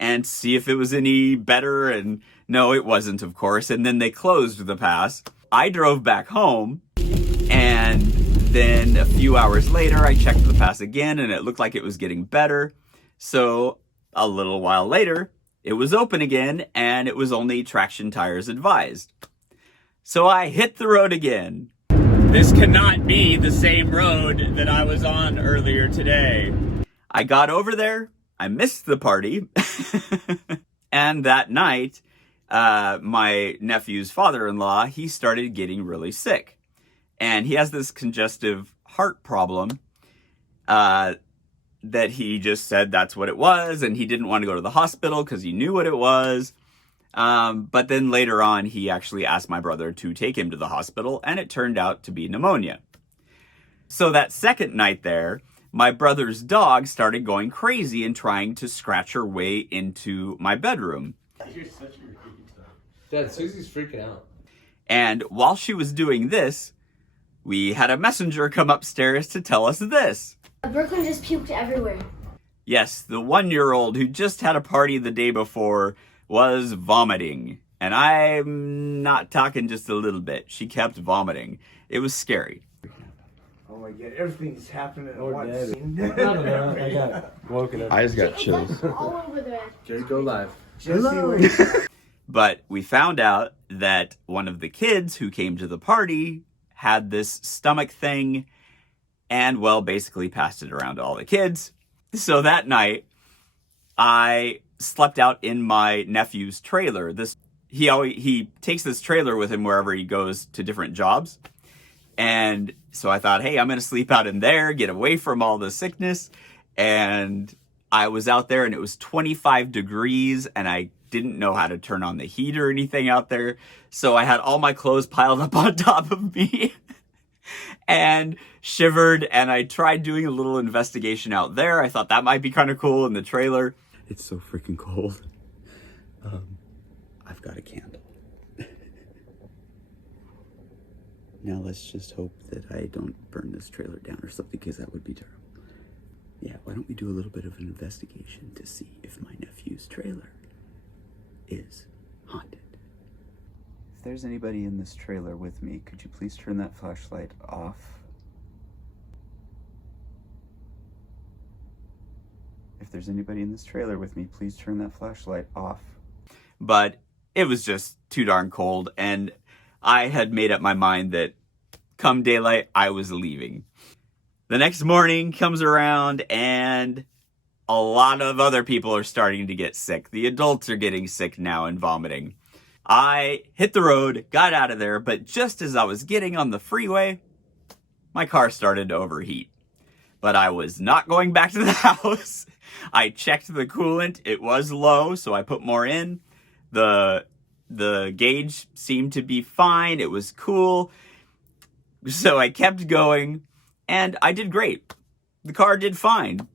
and see if it was any better, and no, it wasn't, of course. And then they closed the pass. I drove back home, and then a few hours later, I checked the pass again, and it looked like it was getting better. So a little while later, it was open again, and it was only traction tires advised. So I hit the road again. This cannot be the same road that I was on earlier today. I got over there, I missed the party, and that night, my nephew's father-in-law, he started getting really sick. And he has this congestive heart problem that he just said that's what it was, and he didn't want to go to the hospital because he knew what it was. But then later on, he actually asked my brother to take him to the hospital, and it turned out to be pneumonia. So that second night there, my brother's dog started going crazy and trying to scratch her way into my bedroom. You're such a retard. Dad, Susie's freaking out. And while she was doing this, we had a messenger come upstairs to tell us this. Brooklyn just puked everywhere. Yes, the 1-year-old who just had a party the day before was vomiting. And I'm not talking just a little bit. She kept vomiting. It was scary. Oh my god, everything's happening at Or once. Daddy. I got woken up. I just got chills. All over the Jerry, go live. Hello. But we found out that one of the kids who came to the party had this stomach thing and, well, basically passed it around to all the kids. So that night, I slept out in my nephew's trailer. He takes this trailer with him wherever he goes to different jobs. And so I thought, hey, I'm going to sleep out in there, get away from all the sickness. And I was out there and it was 25 degrees and I didn't know how to turn on the heat or anything out there. So I had all my clothes piled up on top of me and shivered. And I tried doing a little investigation out there. I thought that might be kind of cool in the trailer. It's so freaking cold. I've got a candle. Now let's just hope that I don't burn this trailer down or something, because that would be terrible. Yeah, why don't we do a little bit of an investigation to see if my nephew's trailer is haunted. If there's anybody in this trailer with me, could you please turn that flashlight off? If there's anybody in this trailer with me, please turn that flashlight off. But it was just too darn cold, and I had made up my mind that come daylight, I was leaving. The next morning comes around and a lot of other people are starting to get sick. The adults are getting sick now and vomiting. I hit the road, got out of there, but just as I was getting on the freeway, my car started to overheat. But I was not going back to the house. I checked the coolant. It was low, so I put more in. The gauge seemed to be fine. It was cool. So I kept going, and I did great. The car did fine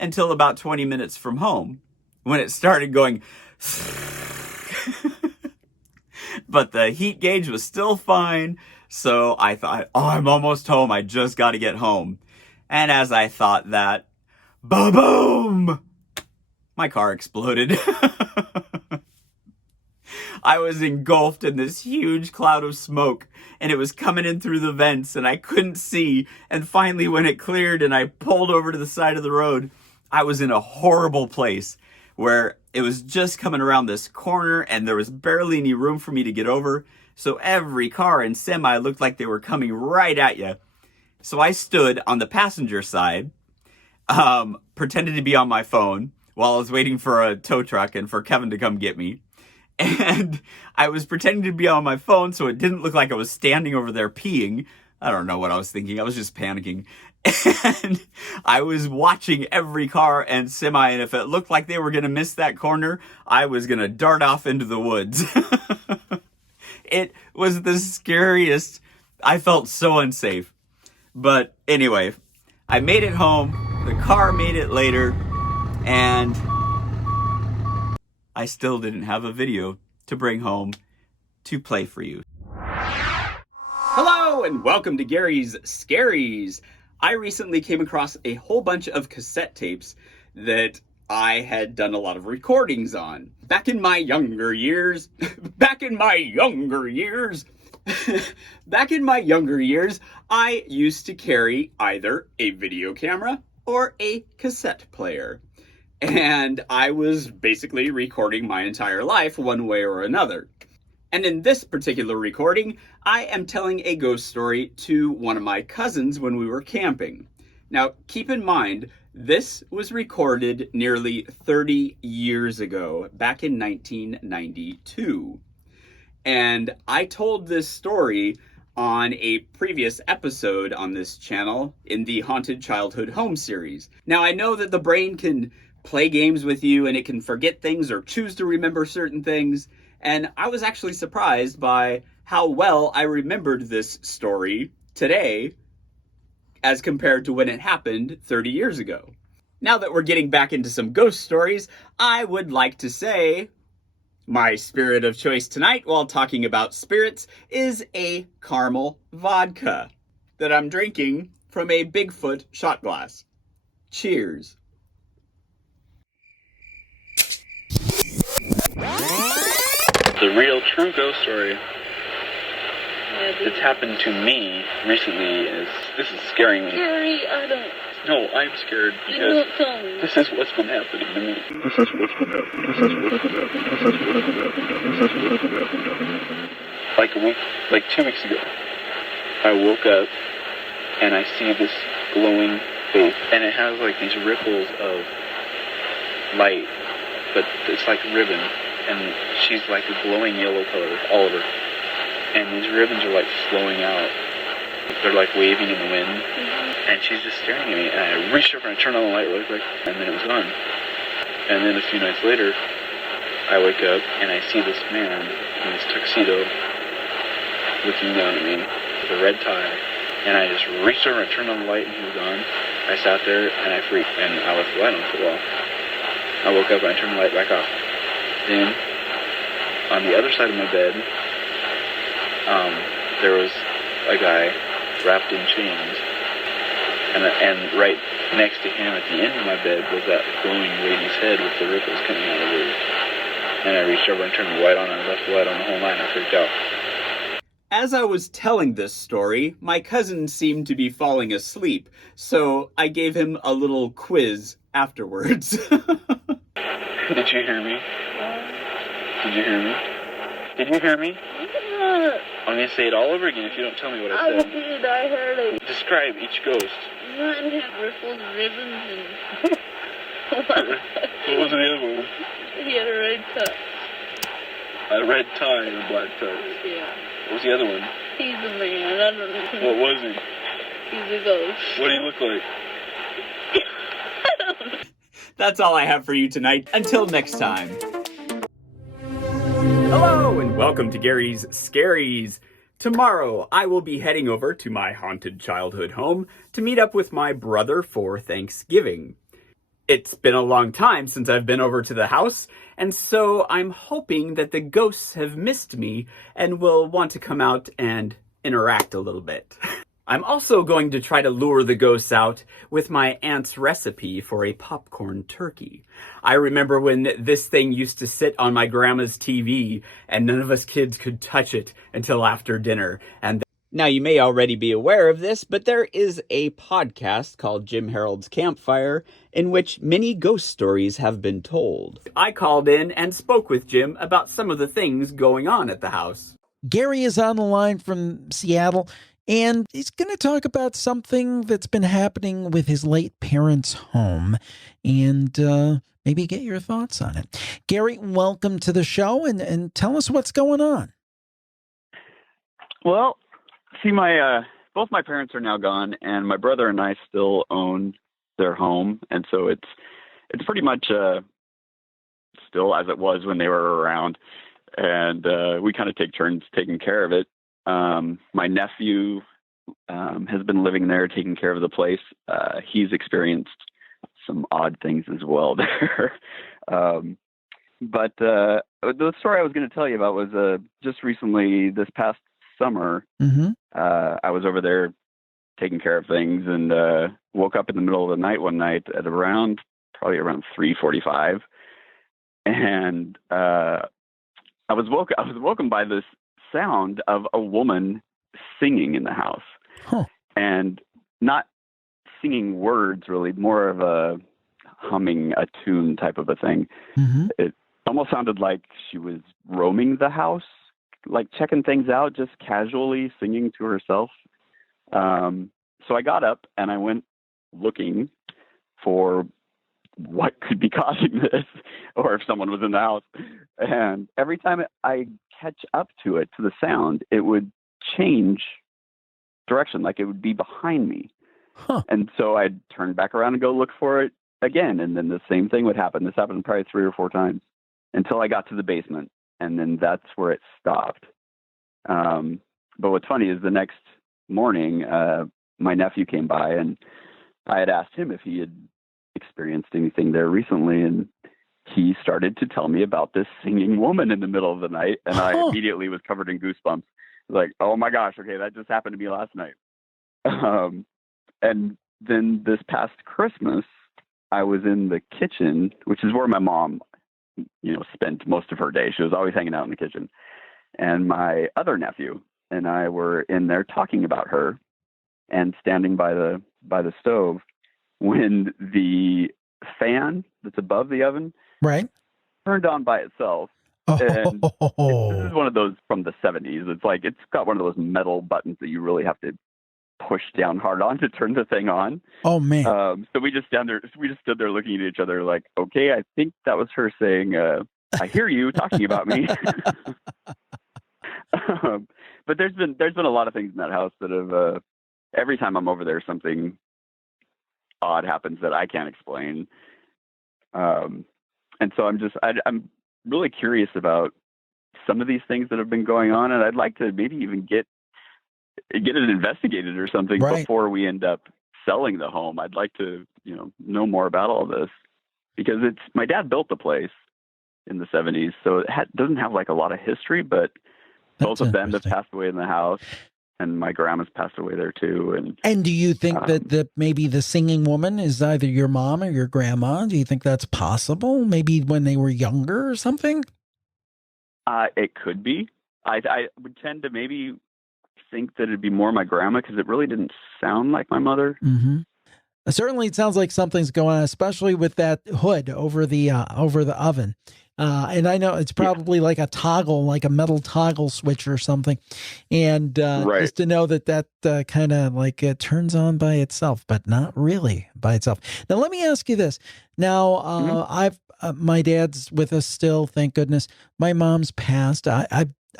until about 20 minutes from home when it started going. But the heat gauge was still fine. So I thought, oh, I'm almost home. I just got to get home. And as I thought that, ba-boom! My car exploded. I was engulfed in this huge cloud of smoke, and it was coming in through the vents, and I couldn't see. And finally, when it cleared and I pulled over to the side of the road, I was in a horrible place where it was just coming around this corner, and there was barely any room for me to get over. So every car and semi looked like they were coming right at you. So I stood on the passenger side, pretended to be on my phone while I was waiting for a tow truck and for Kevin to come get me. And I was pretending to be on my phone so it didn't look like I was standing over there peeing. I don't know what I was thinking. I was just panicking. And I was watching every car and semi, and if it looked like they were going to miss that corner, I was going to dart off into the woods. It was the scariest. I felt so unsafe. But anyway, I made it home. The car made it later. And I still didn't have a video to bring home to play for you. Hello and welcome to Gary's Scaries. I recently came across a whole bunch of cassette tapes that I had done a lot of recordings on. Back in my younger years, I used to carry either a video camera or a cassette player. And I was basically recording my entire life one way or another. And in this particular recording, I am telling a ghost story to one of my cousins when we were camping. Now, keep in mind, this was recorded nearly 30 years ago, back in 1992. And I told this story on a previous episode on this channel in the Haunted Childhood Home series. Now, I know that the brain can play games with you and it can forget things or choose to remember certain things. And I was actually surprised by how well I remembered this story today as compared to when it happened 30 years ago. Now that we're getting back into some ghost stories, I would like to say my spirit of choice tonight while talking about spirits is a caramel vodka that I'm drinking from a Bigfoot shot glass. Cheers. The real true ghost story that's happened to me recently this is scaring me. Gary, I don't. No, I'm scared because don't tell me. this is what's been happening to me. Like a week, like 2 weeks ago, I woke up and I see this glowing face, and it has like these ripples of light, but it's like ribbon, and she's like a glowing yellow color all over, and these ribbons are like flowing out. They're like waving in the wind, and she's just staring at me, and I reached over and I turned on the light really quick, and then it was gone. And then a few nights later, I wake up and I see this man in his tuxedo looking down at me with a red tie, and I just reached over and turned on the light, and he was gone. I sat there and I freaked, and I left the light on for a while. I woke up and I turned the light back off. Then, on the other side of my bed, there was a guy wrapped in chains, and right next to him at the end of my bed was that glowing lady's head with the ripples coming out of her. And I reached over and turned the light on, and I left the light on the whole night, and I freaked out. As I was telling this story, my cousin seemed to be falling asleep, so I gave him a little quiz afterwards. Did you hear me? Did you hear me? Did you hear me? I'm going to say it all over again if you don't tell me what I said. I did, I heard it. Describe each ghost. Mine had ripples, ribbons, and... What was the other one? He had a red tux. A red tie and a black tux. Yeah. What was the other one? He's a man, I don't know. What was he? He's a ghost. What do you look like? That's all I have for you tonight. Until next time. Hello, and welcome to Gary's Scaries. Tomorrow, I will be heading over to my haunted childhood home to meet up with my brother for Thanksgiving. It's been a long time since I've been over to the house, and so I'm hoping that the ghosts have missed me and will want to come out and interact a little bit. I'm also going to try to lure the ghosts out with my aunt's recipe for a popcorn turkey. I remember when this thing used to sit on my grandma's TV and none of us kids could touch it until after dinner. And now you may already be aware of this, but there is a podcast called Jim Harold's Campfire in which many ghost stories have been told. I called in and spoke with Jim about some of the things going on at the house. Gary is on the line from Seattle, and he's going to talk about something that's been happening with his late parents' home and maybe get your thoughts on it. Gary, welcome to the show and tell us what's going on. Well, see, both my parents are now gone, and my brother and I still own their home, and so it's pretty much still as it was when they were around, and we kind of take turns taking care of it. My nephew has been living there, taking care of the place. He's experienced some odd things as well there. But the story I was going to tell you about was just recently, this past summer, I was over there taking care of things and woke up in the middle of the night one night at probably around 3:45, and I was woken by this sound of a woman singing in the house, and not singing words really, more of a humming a tune type of a thing. It almost sounded like she was roaming the house, like checking things out, just casually singing to herself. So I got up and I went looking for what could be causing this, or if someone was in the house. And every time I catch up to it, to the sound, it would change direction, like it would be behind me. And so I'd turn back around and go look for it again, and then the same thing would happen. This happened probably 3 or 4 times until I got to the basement, and then that's where it stopped. But what's funny is the next morning, my nephew came by, and I had asked him if he had experienced anything there recently, and he started to tell me about this singing woman in the middle of the night, and I immediately was covered in goosebumps. Like, oh my gosh, okay, that just happened to me last night. And then this past Christmas, I was in the kitchen, which is where my mom, spent most of her day. She was always hanging out in the kitchen. And my other nephew and I were in there talking about her and standing by the stove when the fan that's above the oven turned on by itself. And this is one of those from the 70s. It's like, it's got one of those metal buttons that you really have to push down hard on to turn the thing on. Oh man. So we just stood there looking at each other like, okay, I think that was her saying, I hear you talking about me. But there's been a lot of things in that house that have, every time I'm over there, something odd happens that I can't explain. And so I'm really curious about some of these things that have been going on, and I'd like to maybe even get it investigated or something before we end up selling the home. I'd like to, know more about all this, because my dad built the place in the 70s, so it doesn't have like a lot of history, but both of them have passed away in the house, and my grandma's passed away there too. And do you think that maybe the singing woman is either your mom or your grandma? Do you think that's possible? Maybe when they were younger or something? It could be. I would tend to maybe think that it'd be more my grandma, because it really didn't sound like my mother. Mm-hmm. Certainly, it sounds like something's going on, especially with that hood over the oven. And I know it's probably like a toggle, like a metal toggle switch or something. And just to know that kind of like it turns on by itself, but not really by itself. Now, let me ask you this. Now, my dad's with us still, thank goodness. My mom's passed.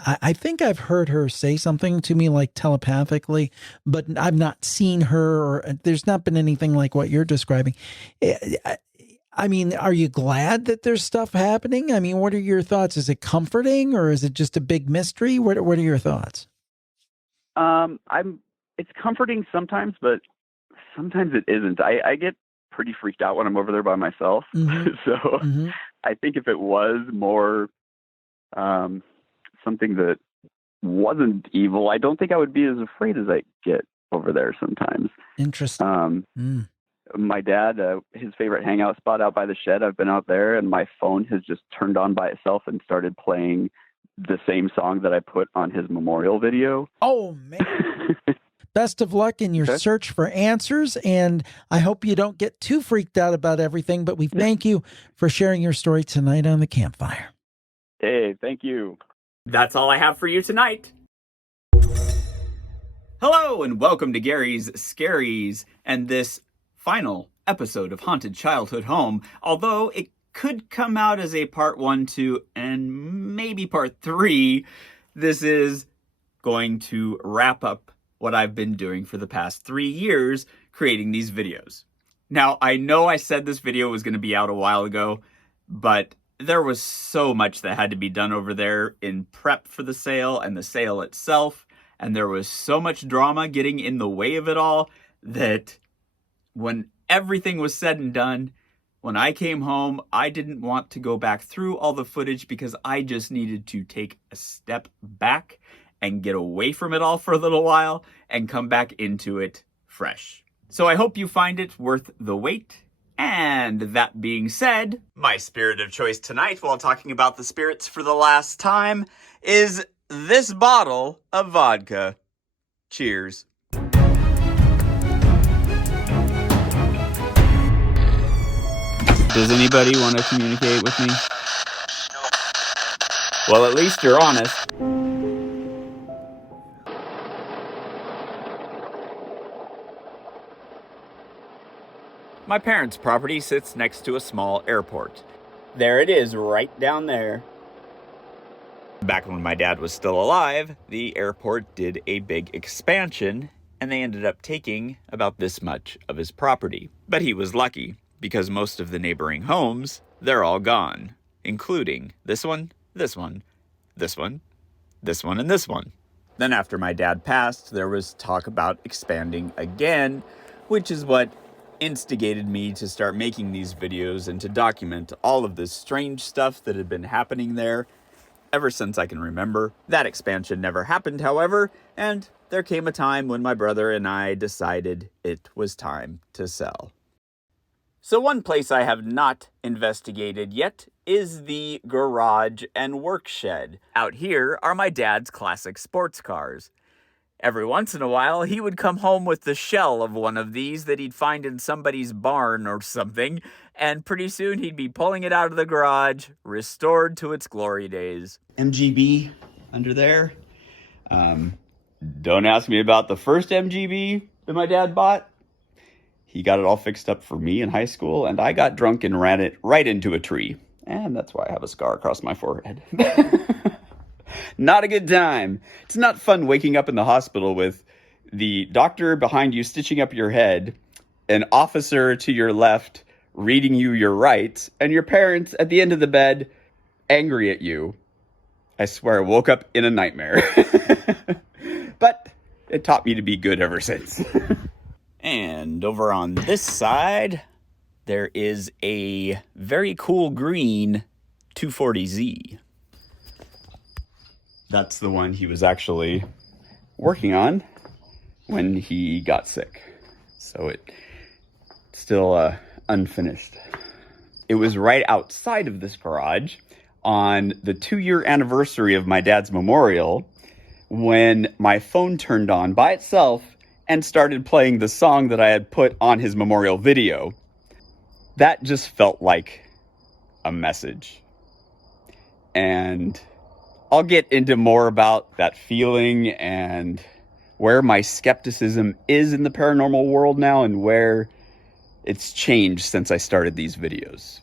I think I've heard her say something to me like telepathically, but I've not seen her, or there's not been anything like what you're describing. I mean, are you glad that there's stuff happening? I mean, what are your thoughts? Is it comforting, or is it just a big mystery? What are your thoughts? It's comforting sometimes, but sometimes it isn't. I get pretty freaked out when I'm over there by myself. Mm-hmm. So I think if it was more something that wasn't evil, I don't think I would be as afraid as I get over there sometimes. Interesting. My dad, his favorite hangout spot out by the shed, I've been out there, and my phone has just turned on by itself and started playing the same song that I put on his memorial video. Oh, man. Best of luck in your search for answers, and I hope you don't get too freaked out about everything, but we thank you for sharing your story tonight on the campfire. Hey, thank you. That's all I have for you tonight. Hello, and welcome to Gary's Scaries, and this final episode of Haunted Childhood Home, although it could come out as a part 1, 2, and maybe part 3. This is going to wrap up what I've been doing for the past 3 years, creating these videos. Now, I know I said this video was going to be out a while ago, but there was so much that had to be done over there in prep for the sale and the sale itself, and there was so much drama getting in the way of it all that when everything was said and done, when I came home, I didn't want to go back through all the footage, because I just needed to take a step back and get away from it all for a little while and come back into it fresh. So I hope you find it worth the wait. And that being said, my spirit of choice tonight, while talking about the spirits for the last time, is this bottle of vodka. Cheers. Does anybody want to communicate with me? Well, at least you're honest. My parents' property sits next to a small airport. There it is, right down there. Back when my dad was still alive, the airport did a big expansion, and they ended up taking about this much of his property. But he was lucky, because most of the neighboring homes, they're all gone, including this one, this one, this one, this one, and this one. Then after my dad passed, there was talk about expanding again, which is what instigated me to start making these videos and to document all of this strange stuff that had been happening there ever since I can remember. That expansion never happened, however, and there came a time when my brother and I decided it was time to sell. So one place I have not investigated yet is the garage and work shed. Out here are my dad's classic sports cars. Every once in a while, he would come home with the shell of one of these that he'd find in somebody's barn or something, and pretty soon he'd be pulling it out of the garage, restored to its glory days. MGB under there. Don't ask me about the first MGB that my dad bought. He got it all fixed up for me in high school, and I got drunk and ran it right into a tree. And that's why I have a scar across my forehead. Not a good time. It's not fun waking up in the hospital with the doctor behind you stitching up your head, an officer to your left reading you your rights, and your parents at the end of the bed angry at you. I swear I woke up in a nightmare. But it taught me to be good ever since. And over on this side, there is a very cool green 240Z. That's the one he was actually working on when he got sick. So it's still unfinished. It was right outside of this garage on the 2-year anniversary of my dad's memorial when my phone turned on by itself and started playing the song that I had put on his memorial video. That just felt like a message. And I'll get into more about that feeling and where my skepticism is in the paranormal world now and where it's changed since I started these videos.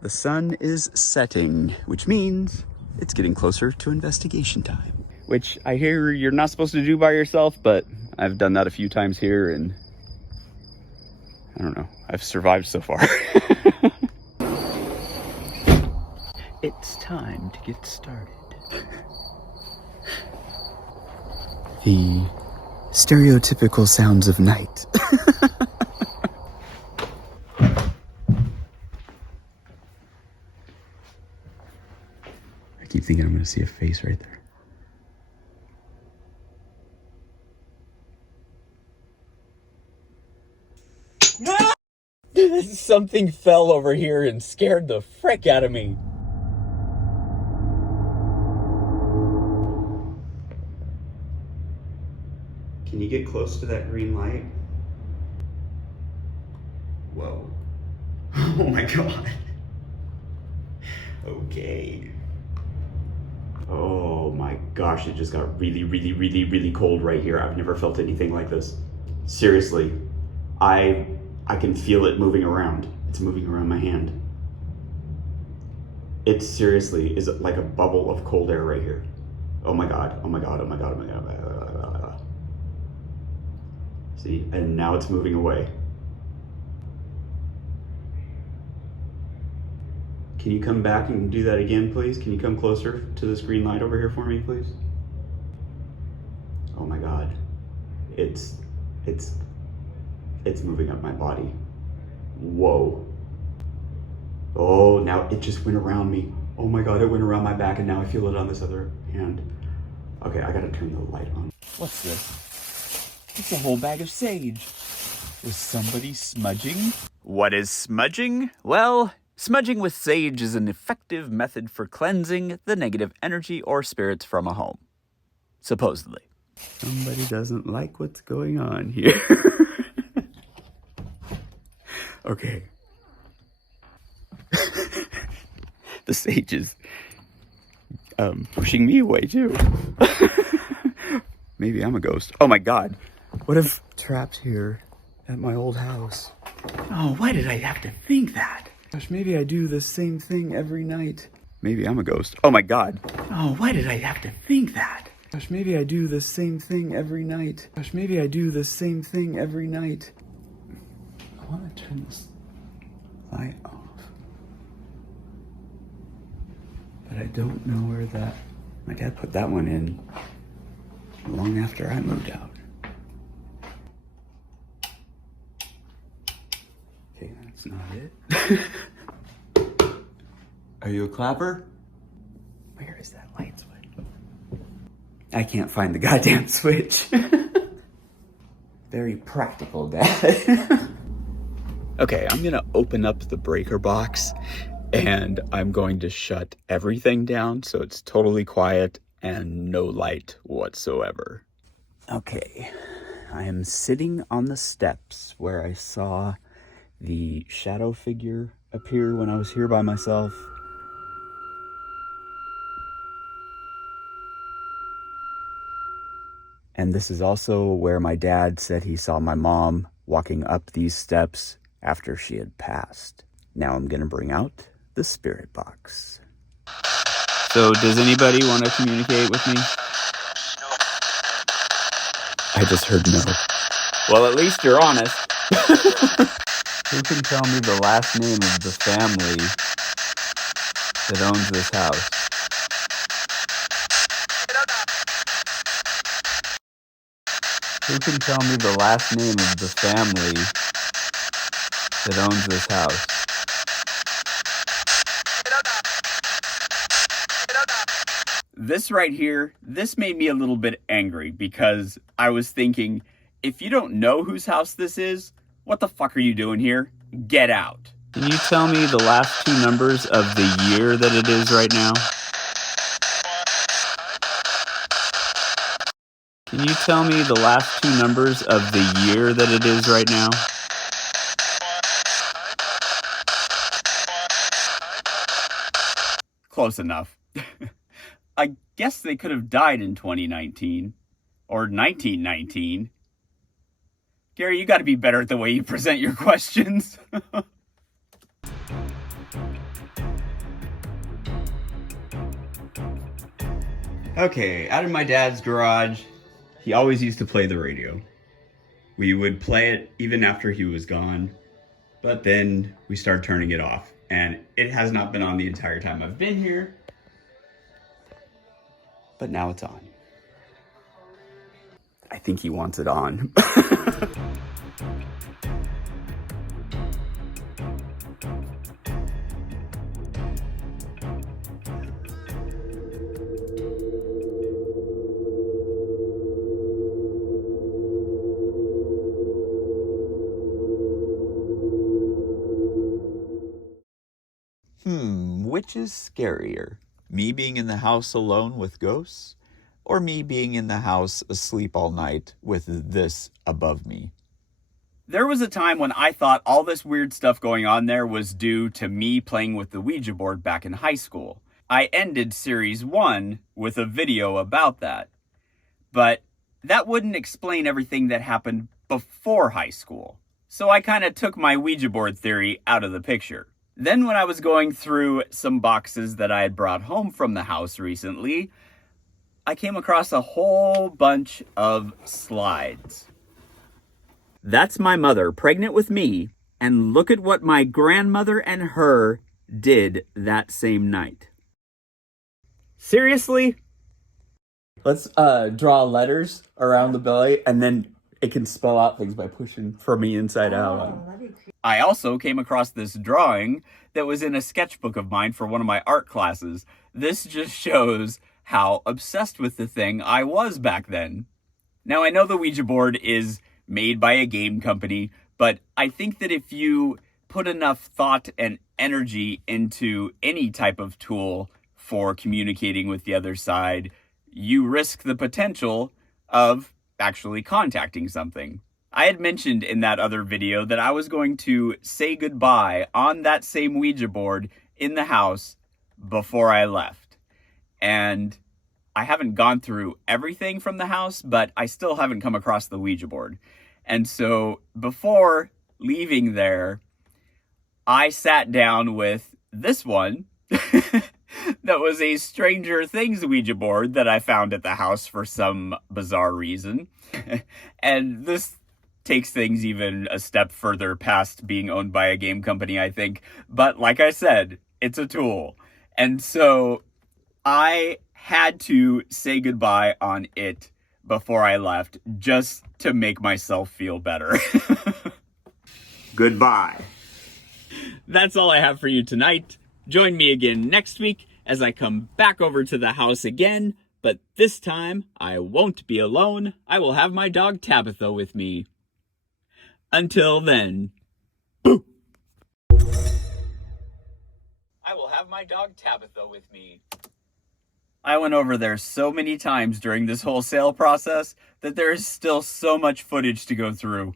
The sun is setting, which means it's getting closer to investigation time. Which I hear you're not supposed to do by yourself, but I've done that a few times here and I don't know, I've survived so far. It's time to get started. The stereotypical sounds of night. I keep thinking I'm going to see a face right there. Something fell over here and scared the frick out of me. Can you get close to that green light? Whoa. Oh my god. Okay. Oh my gosh, it just got really, really, really, really cold right here. I've never felt anything like this. Seriously. I can feel it moving around. It's moving around my hand. It seriously is like a bubble of cold air right here. Oh my god, oh my god, oh my god, oh my god, oh my god, oh my god. See, and now it's moving away. Can you come back and do that again, please? Can you come closer to this green light over here for me, please? Oh my god. It's moving up my body. Whoa. Oh, now it just went around me. Oh my god, it went around my back and now I feel it on this other hand. Okay, I gotta turn the light on. What's this? It's a whole bag of sage. Is somebody smudging? What is smudging? Well, smudging with sage is an effective method for cleansing the negative energy or spirits from a home. Supposedly. Somebody doesn't like what's going on here. Okay. The sage is pushing me away too. Maybe I'm a ghost. Oh my god. What if trapped here at my old house? Oh, why did I have to think that? Gosh, maybe I do the same thing every night. Maybe I'm a ghost. Oh my god. Oh, why did I have to think that? Gosh, maybe I do the same thing every night. Gosh, maybe I do the same thing every night. I want to turn this light off. But I don't know where that... My dad put that one in long after I moved out. Okay, that's not it. Are you a clapper? Where is that light switch? I can't find the goddamn switch. Very practical, Dad. Okay, I'm gonna open up the breaker box and I'm going to shut everything down so it's totally quiet and no light whatsoever. Okay, I am sitting on the steps where I saw the shadow figure appear when I was here by myself. And this is also where my dad said he saw my mom walking up these steps after she had passed. Now I'm gonna bring out the spirit box. So does anybody want to communicate with me? I just heard no. Well, at least you're honest. Who can tell me the last name of the family that owns this house? Who can tell me the last name of the family that owns this house? This right here, this made me a little bit angry because I was thinking, if you don't know whose house this is, what the fuck are you doing here? Get out. Can you tell me the last two numbers of the year that it is right now? Can you tell me the last two numbers of the year that it is right now? Close enough. I guess they could have died in 2019 or 1919. Gary, you got to be better at the way you present your questions. Okay, out of my dad's garage, he always used to play the radio. We would play it even after he was gone, but then we started turning it off, and it has not been on the entire time I've been here, but now it's on. I think he wants it on. Which is scarier? Me being in the house alone with ghosts? Or me being in the house asleep all night with this above me? There was a time when I thought all this weird stuff going on there was due to me playing with the Ouija board back in high school. I ended Series 1 with a video about that. But that wouldn't explain everything that happened before high school. So I kind of took my Ouija board theory out of the picture. Then when I was going through some boxes that I had brought home from the house recently, I came across a whole bunch of slides. That's my mother pregnant with me, and look at what my grandmother and her did that same night. Seriously? Let's draw letters around the belly, and then it can spell out things by pushing from the inside out. I also came across this drawing that was in a sketchbook of mine for one of my art classes. This just shows how obsessed with the thing I was back then. Now, I know the Ouija board is made by a game company, but I think that if you put enough thought and energy into any type of tool for communicating with the other side, you risk the potential of actually contacting something. I had mentioned in that other video that I was going to say goodbye on that same Ouija board in the house before I left. And I haven't gone through everything from the house, but I still haven't come across the Ouija board. And so before leaving there, I sat down with this one that was a Stranger Things Ouija board that I found at the house for some bizarre reason. And this takes things even a step further past being owned by a game company, I think. But like I said, it's a tool. And so I had to say goodbye on it before I left, just to make myself feel better. Goodbye. That's all I have for you tonight. Join me again next week as I come back over to the house again, but this time I won't be alone. I will have my dog Tabitha with me. Until then, boo! I will have my dog Tabitha with me. I went over there so many times during this whole sale process that there is still so much footage to go through.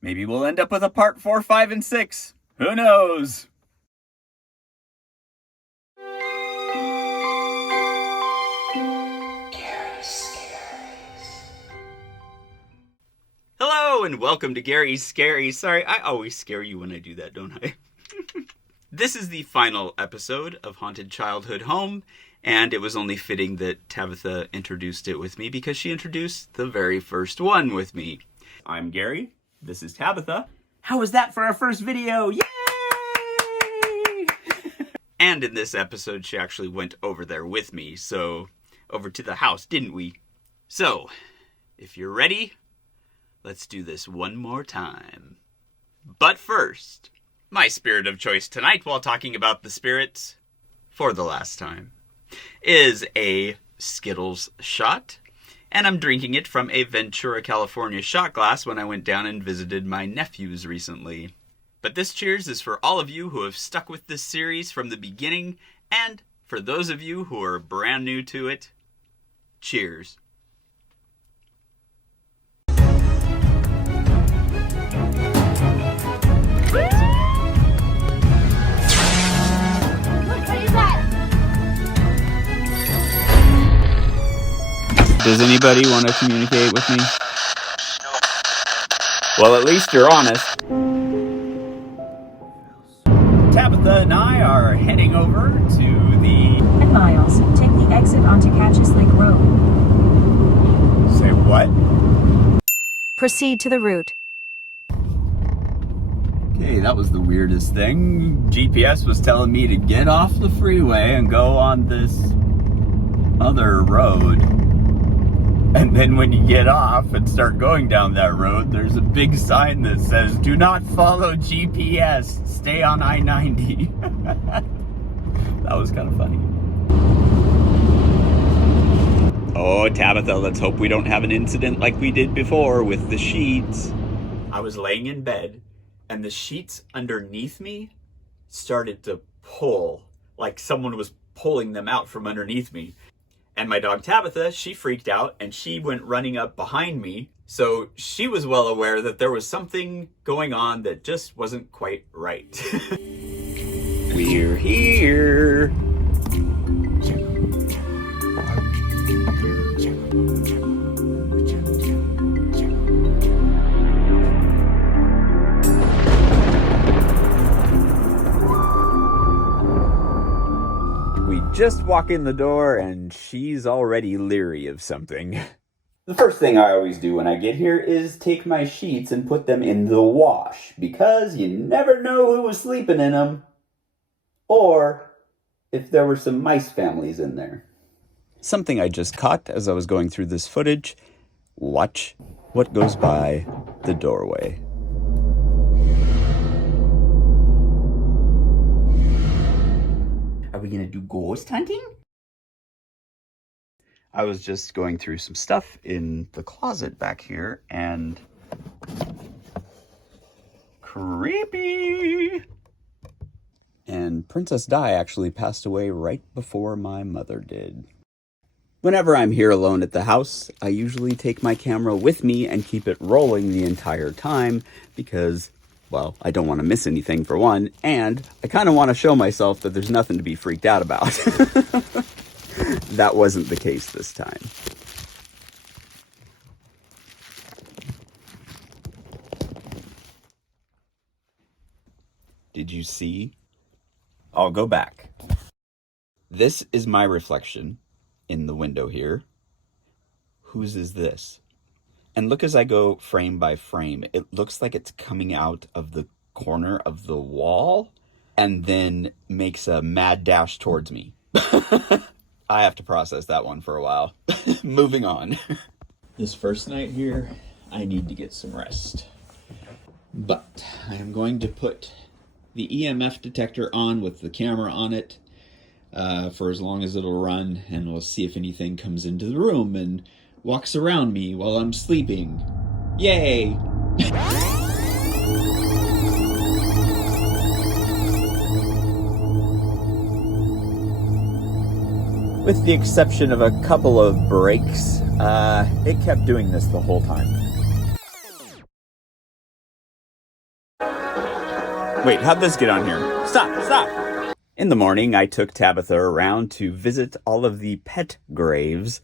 Maybe we'll end up with a part 4, 5, and 6. Who knows? Hello and welcome to Gary's Scaries. Sorry, I always scare you when I do that, don't I? This is the final episode of Haunted Childhood Home, and it was only fitting that Tabitha introduced it with me because she introduced the very first one with me. I'm Gary. This is Tabitha. How was that for our first video? Yay! And in this episode, she actually went over there with me, so over to the house, didn't we? So, if you're ready, let's do this one more time. But first, my spirit of choice tonight while talking about the spirits, for the last time, is a Skittles shot. And I'm drinking it from a Ventura, California shot glass when I went down and visited my nephews recently. But this cheers is for all of you who have stuck with this series from the beginning, and for those of you who are brand new to it, cheers. Does anybody want to communicate with me? Well, at least you're honest. Tabitha and I are heading over to the... 10 miles. Take the exit onto Catches Lake Road. Say what? Proceed to the route. Okay, that was the weirdest thing. GPS was telling me to get off the freeway and go on this other road. And then when you get off and start going down that road, there's a big sign that says, "Do not follow GPS. Stay on I-90. That was kind of funny. Oh, Tabitha, let's hope we don't have an incident like we did before with the sheets. I was laying in bed, and the sheets underneath me started to pull, like someone was pulling them out from underneath me. And my dog Tabitha, she freaked out and she went running up behind me. So she was well aware that there was something going on that just wasn't quite right. We're here. Just walk in the door and she's already leery of something. The first thing I always do when I get here is take my sheets and put them in the wash, because you never know who was sleeping in them, or if there were some mice families in there. Something I just caught as I was going through this footage: watch what goes by the doorway. Are we gonna do ghost hunting? I was just going through some stuff in the closet back here, and creepy. And Princess Di actually passed away right before my mother did. Whenever I'm here alone at the house, I usually take my camera with me and keep it rolling the entire time because, well, I don't want to miss anything for one, and I kind of want to show myself that there's nothing to be freaked out about. That wasn't the case this time. Did you see? I'll go back. This is my reflection in the window here. Whose is this? And look as I go frame by frame, it looks like it's coming out of the corner of the wall and then makes a mad dash towards me. I have to process that one for a while. Moving on. This first night here, I need to get some rest. But I am going to put the EMF detector on with the camera on it for as long as it'll run, and we'll see if anything comes into the room and walks around me while I'm sleeping. Yay! With the exception of a couple of breaks, it kept doing this the whole time. Wait, how'd this get on here? Stop! In the morning, I took Tabitha around to visit all of the pet graves,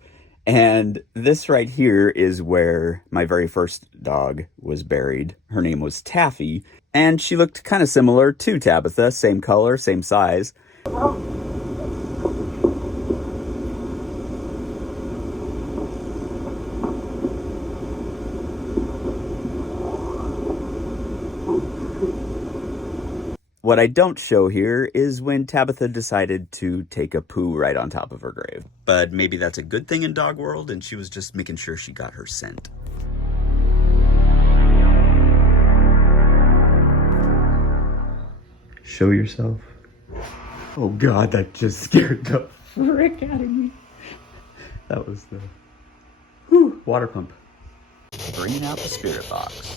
and this right here is where my very first dog was buried. Her name was Taffy, and she looked kind of similar to Tabitha, same color, same size. What I don't show here is when Tabitha decided to take a poo right on top of her grave. But maybe that's a good thing in dog world, and she was just making sure she got her scent. Show yourself. Oh God, that just scared the frick out of me. That was the water pump. Bringing out the spirit box.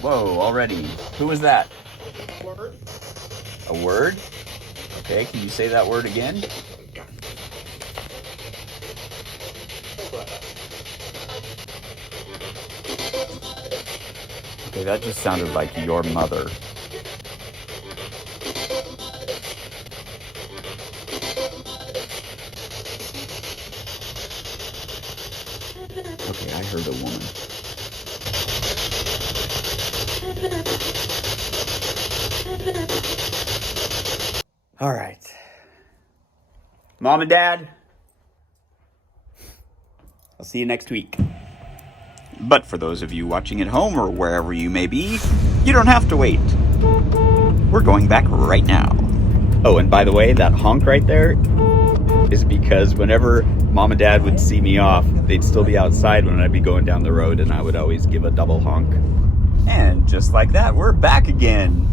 Whoa, already. Who was that? Word. A word? Okay, can you say that word again? Okay, that just sounded like your mother. Okay, I heard a woman. All right. Mom and Dad, I'll see you next week. But for those of you watching at home or wherever you may be, you don't have to wait. We're going back right now. Oh, and by the way, that honk right there is because whenever Mom and Dad would see me off, they'd still be outside when I'd be going down the road, and I would always give a double honk. And just like that, we're back again.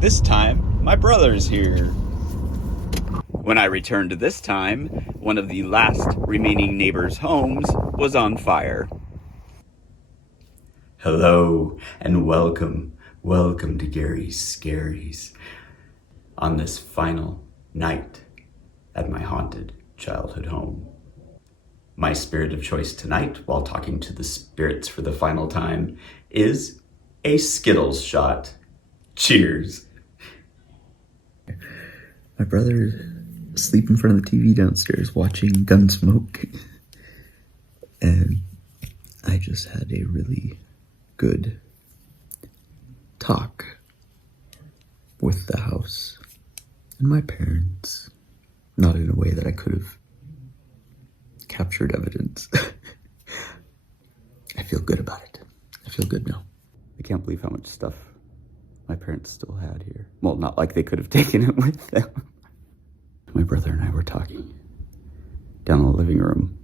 This time, my brother's here. When I returned this time, one of the last remaining neighbors' homes was on fire. Hello and welcome to Gary's Scaries on this final night at my haunted childhood home. My spirit of choice tonight, while talking to the spirits for the final time, is a Skittles shot. Cheers. My brother asleep in front of the TV downstairs watching Gunsmoke. And I just had a really good talk with the house and my parents. Not in a way that I could have captured evidence. I feel good about it. I feel good now. I can't believe how much stuff my parents still had here. Well, not like they could have taken it with them. My brother and I were talking down in the living room,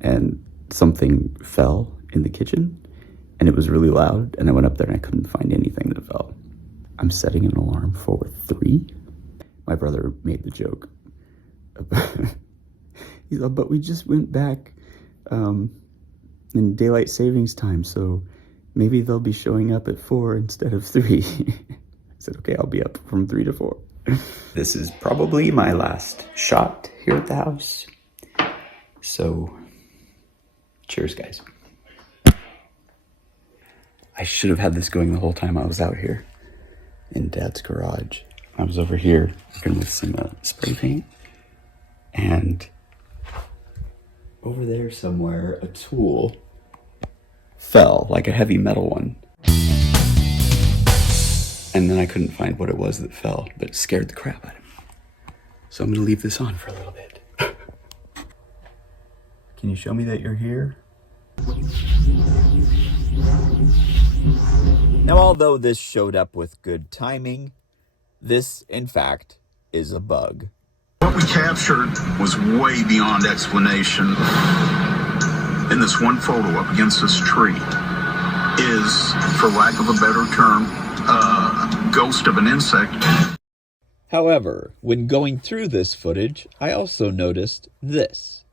and something fell in the kitchen, and it was really loud, and I went up there and I couldn't find anything that fell. I'm setting an alarm for 3. My brother made the joke. He's like, but we just went back in daylight savings time, so maybe they'll be showing up at 4 instead of 3. I said, okay, I'll be up from 3 to 4. This is probably my last shot here at the house. So, cheers, guys. I should have had this going the whole time I was out here in Dad's garage. I was over here working with some spray paint. And over there somewhere, a tool fell, like a heavy metal one. And then I couldn't find what it was that fell, but it scared the crap out of me. So I'm gonna leave this on for a little bit. Can you show me that you're here? Now, although this showed up with good timing, this, in fact, is a bug. What we captured was way beyond explanation. In this one photo up against this tree is, for lack of a better term, a ghost of an insect. However, when going through this footage, I also noticed this.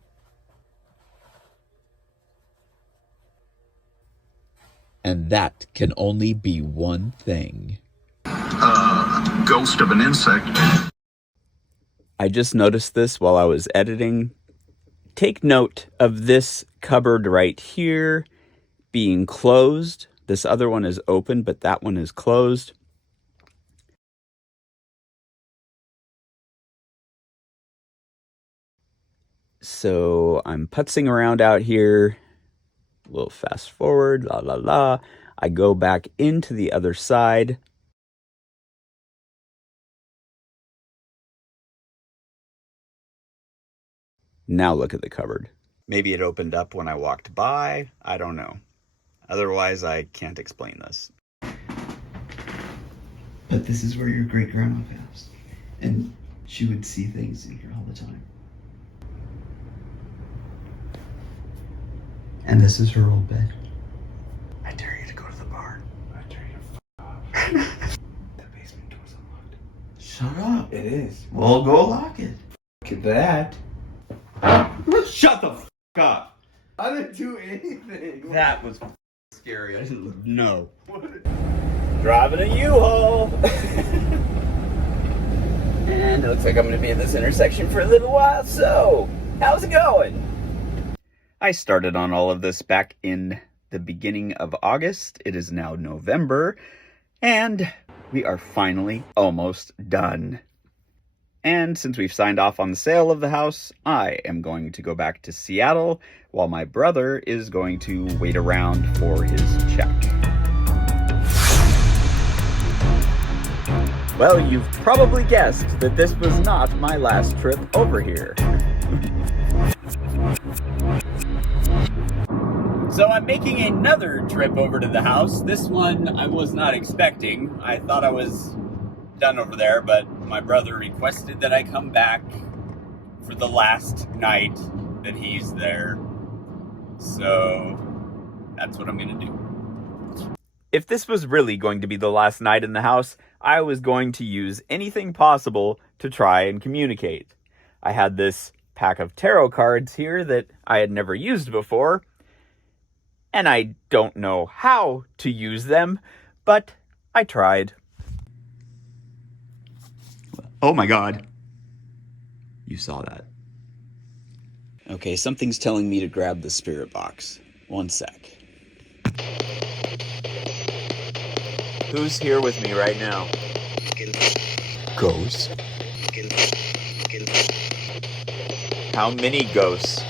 And that can only be one thing. Ghost of an insect. I just noticed this while I was editing. Take note of this cupboard right here being closed. This other one is open, but that one is closed. So I'm putzing around out here. A little fast forward, la la la. I go back into the other side. Now look at the cupboard. Maybe it opened up when I walked by. I don't know. Otherwise, I can't explain this. But this is where your great-grandma passed. And she would see things in here all the time. And this is her old bed. I dare you to go to the barn. I dare you to f*** off. The basement door's unlocked. Shut up. It is. Well, go lock it. Look at that. Shut the f*** up. I didn't do anything. That was scary. I didn't look. No. Driving a U-Haul. And it looks like I'm going to be at this intersection for a little while, so how's it going? I started on all of this back in the beginning of August. It is now November, and we are finally almost done. And since we've signed off on the sale of the house, I am going to go back to Seattle while my brother is going to wait around for his check. Well, you've probably guessed that this was not my last trip over here. So I'm making another trip over to the house. This one I was not expecting. I thought I was done over there, but my brother requested that I come back for the last night that he's there. So that's what I'm gonna do. If this was really going to be the last night in the house, I was going to use anything possible to try and communicate. I had this pack of tarot cards here that I had never used before, and I don't know how to use them, but I tried. Oh my God. You saw that. Okay, something's telling me to grab the spirit box. One sec. Who's here with me right now? Ghosts? How many ghosts?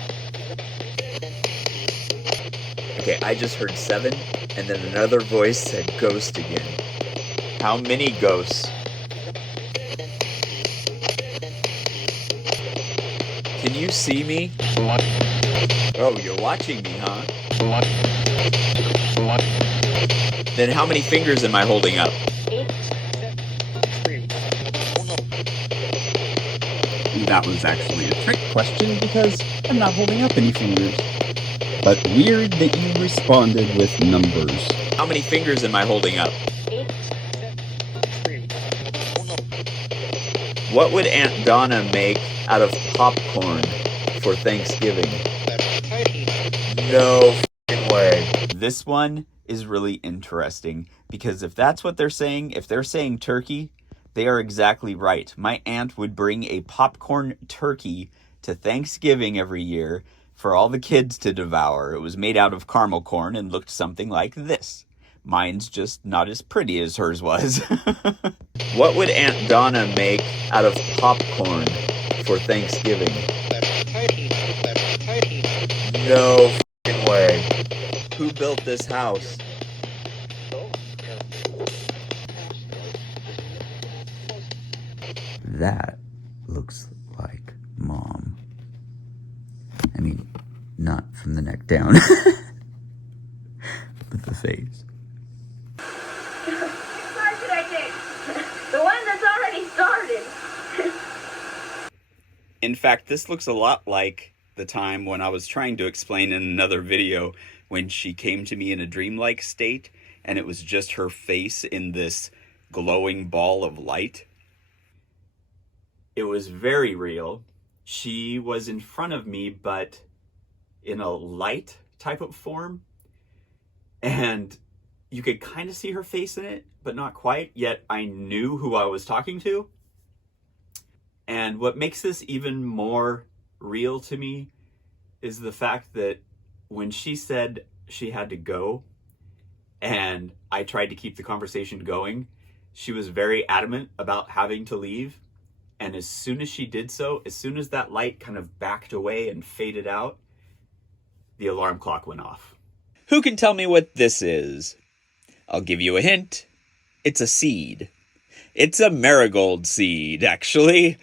Okay, I just heard 7, and then another voice said ghost again. How many ghosts? Can you see me? Oh, you're watching me, huh? Then how many fingers am I holding up? That was actually a trick question because I'm not holding up any fingers. But weird that you responded with numbers. How many fingers am I holding up? What would Aunt Donna make out of popcorn for Thanksgiving? No f***ing way. This one is really interesting because if that's what they're saying, if they're saying turkey, they are exactly right. My aunt would bring a popcorn turkey to Thanksgiving every year for all the kids to devour. It was made out of caramel corn and looked something like this. Mine's just not as pretty as hers was. What would Aunt Donna make out of popcorn for Thanksgiving? No f***ing way. Who built this house? that looks like Mom. I mean, not from the neck down, but the face. Which side should I take? The one that's already started. In fact, this looks a lot like the time when I was trying to explain in another video when she came to me in a dreamlike state and it was just her face in this glowing ball of light. It was very real. She was in front of me, but in a light type of form. And you could kind of see her face in it, but not quite, yet I knew who I was talking to. And what makes this even more real to me is the fact that when she said she had to go and I tried to keep the conversation going, she was very adamant about having to leave. And as soon as she did so, as soon as that light kind of backed away and faded out, the alarm clock went off. Who can tell me what this is? I'll give you a hint. It's a seed. It's a marigold seed, actually.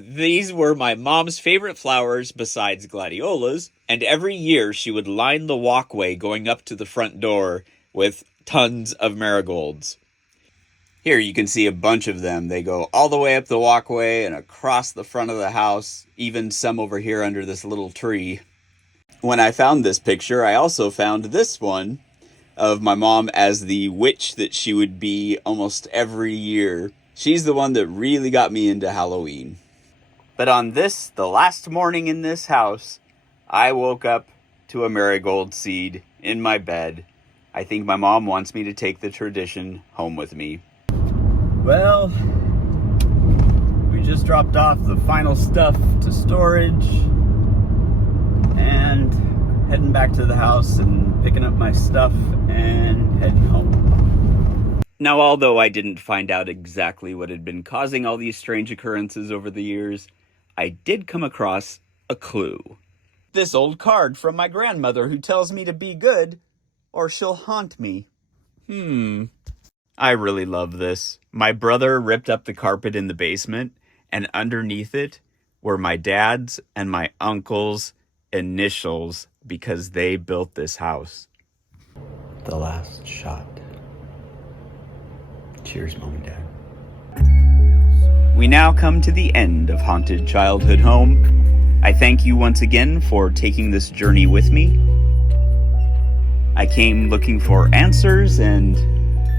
These were my mom's favorite flowers besides gladiolas, and every year she would line the walkway going up to the front door with tons of marigolds. Here you can see a bunch of them. They go all the way up the walkway and across the front of the house, even some over here under this little tree. When I found this picture, I also found this one of my mom as the witch that she would be almost every year. She's the one that really got me into Halloween. But on this, the last morning in this house, I woke up to a marigold seed in my bed. I think my mom wants me to take the tradition home with me. Well, we just dropped off the final stuff to storage and heading back to the house and picking up my stuff and heading home. Now, although I didn't find out exactly what had been causing all these strange occurrences over the years, I did come across a clue. This old card from my grandmother who tells me to be good or she'll haunt me. I really love this. My brother ripped up the carpet in the basement, and underneath it were my dad's and my uncle's initials because they built this house. The last shot. Cheers, Mom and Dad. We now come to the end of Haunted Childhood Home. I thank you once again for taking this journey with me. I came looking for answers, and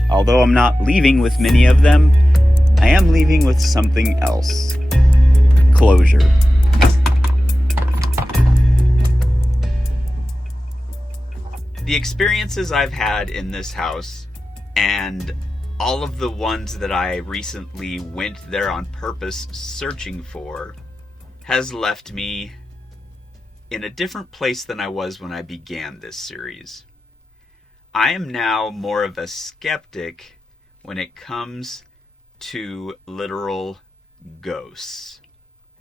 although I'm not leaving with many of them, I am leaving with something else. Closure. The experiences I've had in this house, and all of the ones that I recently went there on purpose searching for, has left me in a different place than I was when I began this series. I am now more of a skeptic when it comes to literal ghosts.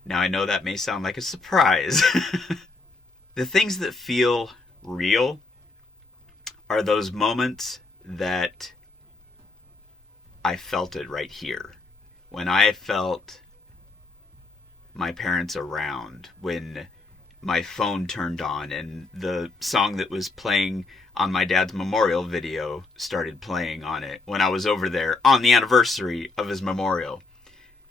Now, I know that may sound like a surprise. The things that feel real are those moments that I felt it right here. When I felt my parents around, when my phone turned on and the song that was playing on my dad's memorial video started playing on it, when I was over there on the anniversary of his memorial,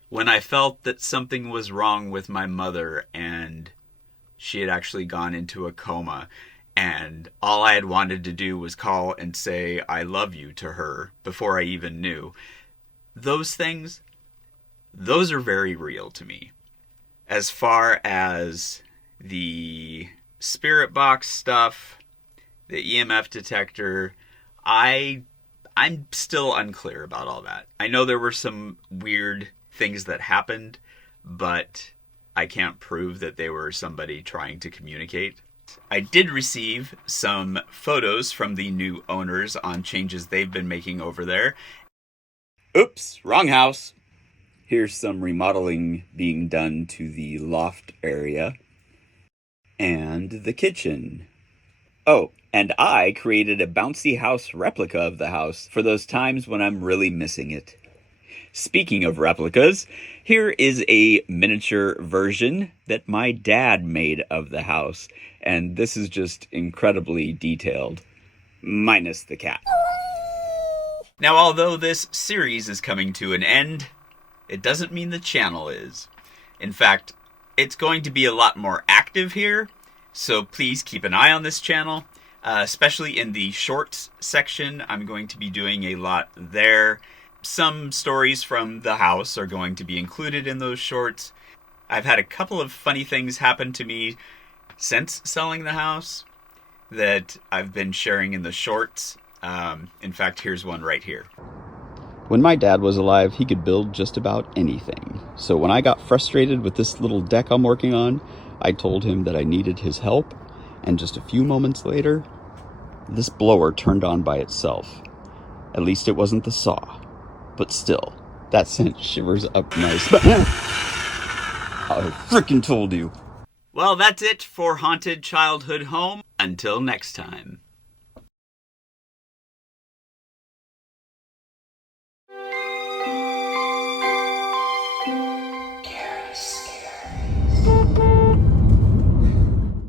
when I felt that something was wrong with my mother and she had actually gone into a coma and all I had wanted to do was call and say I love you to her before I even knew. Those things, those are very real to me. As far as the spirit box stuff, the EMF detector, I'm still unclear about all that. I know there were some weird things that happened, but I can't prove that they were somebody trying to communicate. I did receive some photos from the new owners on changes they've been making over there. Oops, wrong house. Here's some remodeling being done to the loft area and the kitchen. Oh, and I created a bouncy house replica of the house for those times when I'm really missing it. Speaking of replicas, here is a miniature version that my dad made of the house, and this is just incredibly detailed, minus the cat. Now, although this series is coming to an end, it doesn't mean the channel is. In fact, it's going to be a lot more active here, so please keep an eye on this channel, especially in the shorts section. I'm going to be doing a lot there. Some stories from the house are going to be included in those shorts. I've had a couple of funny things happen to me since selling the house that I've been sharing in the shorts. In fact, here's one right here. When my dad was alive, he could build just about anything. So when I got frustrated with this little deck I'm working on, I told him that I needed his help, and just a few moments later, this blower turned on by itself. At least it wasn't the saw. But still, that sent shivers up my spine. I frickin' told you. Well, that's it for Haunted Childhood Home. Until next time.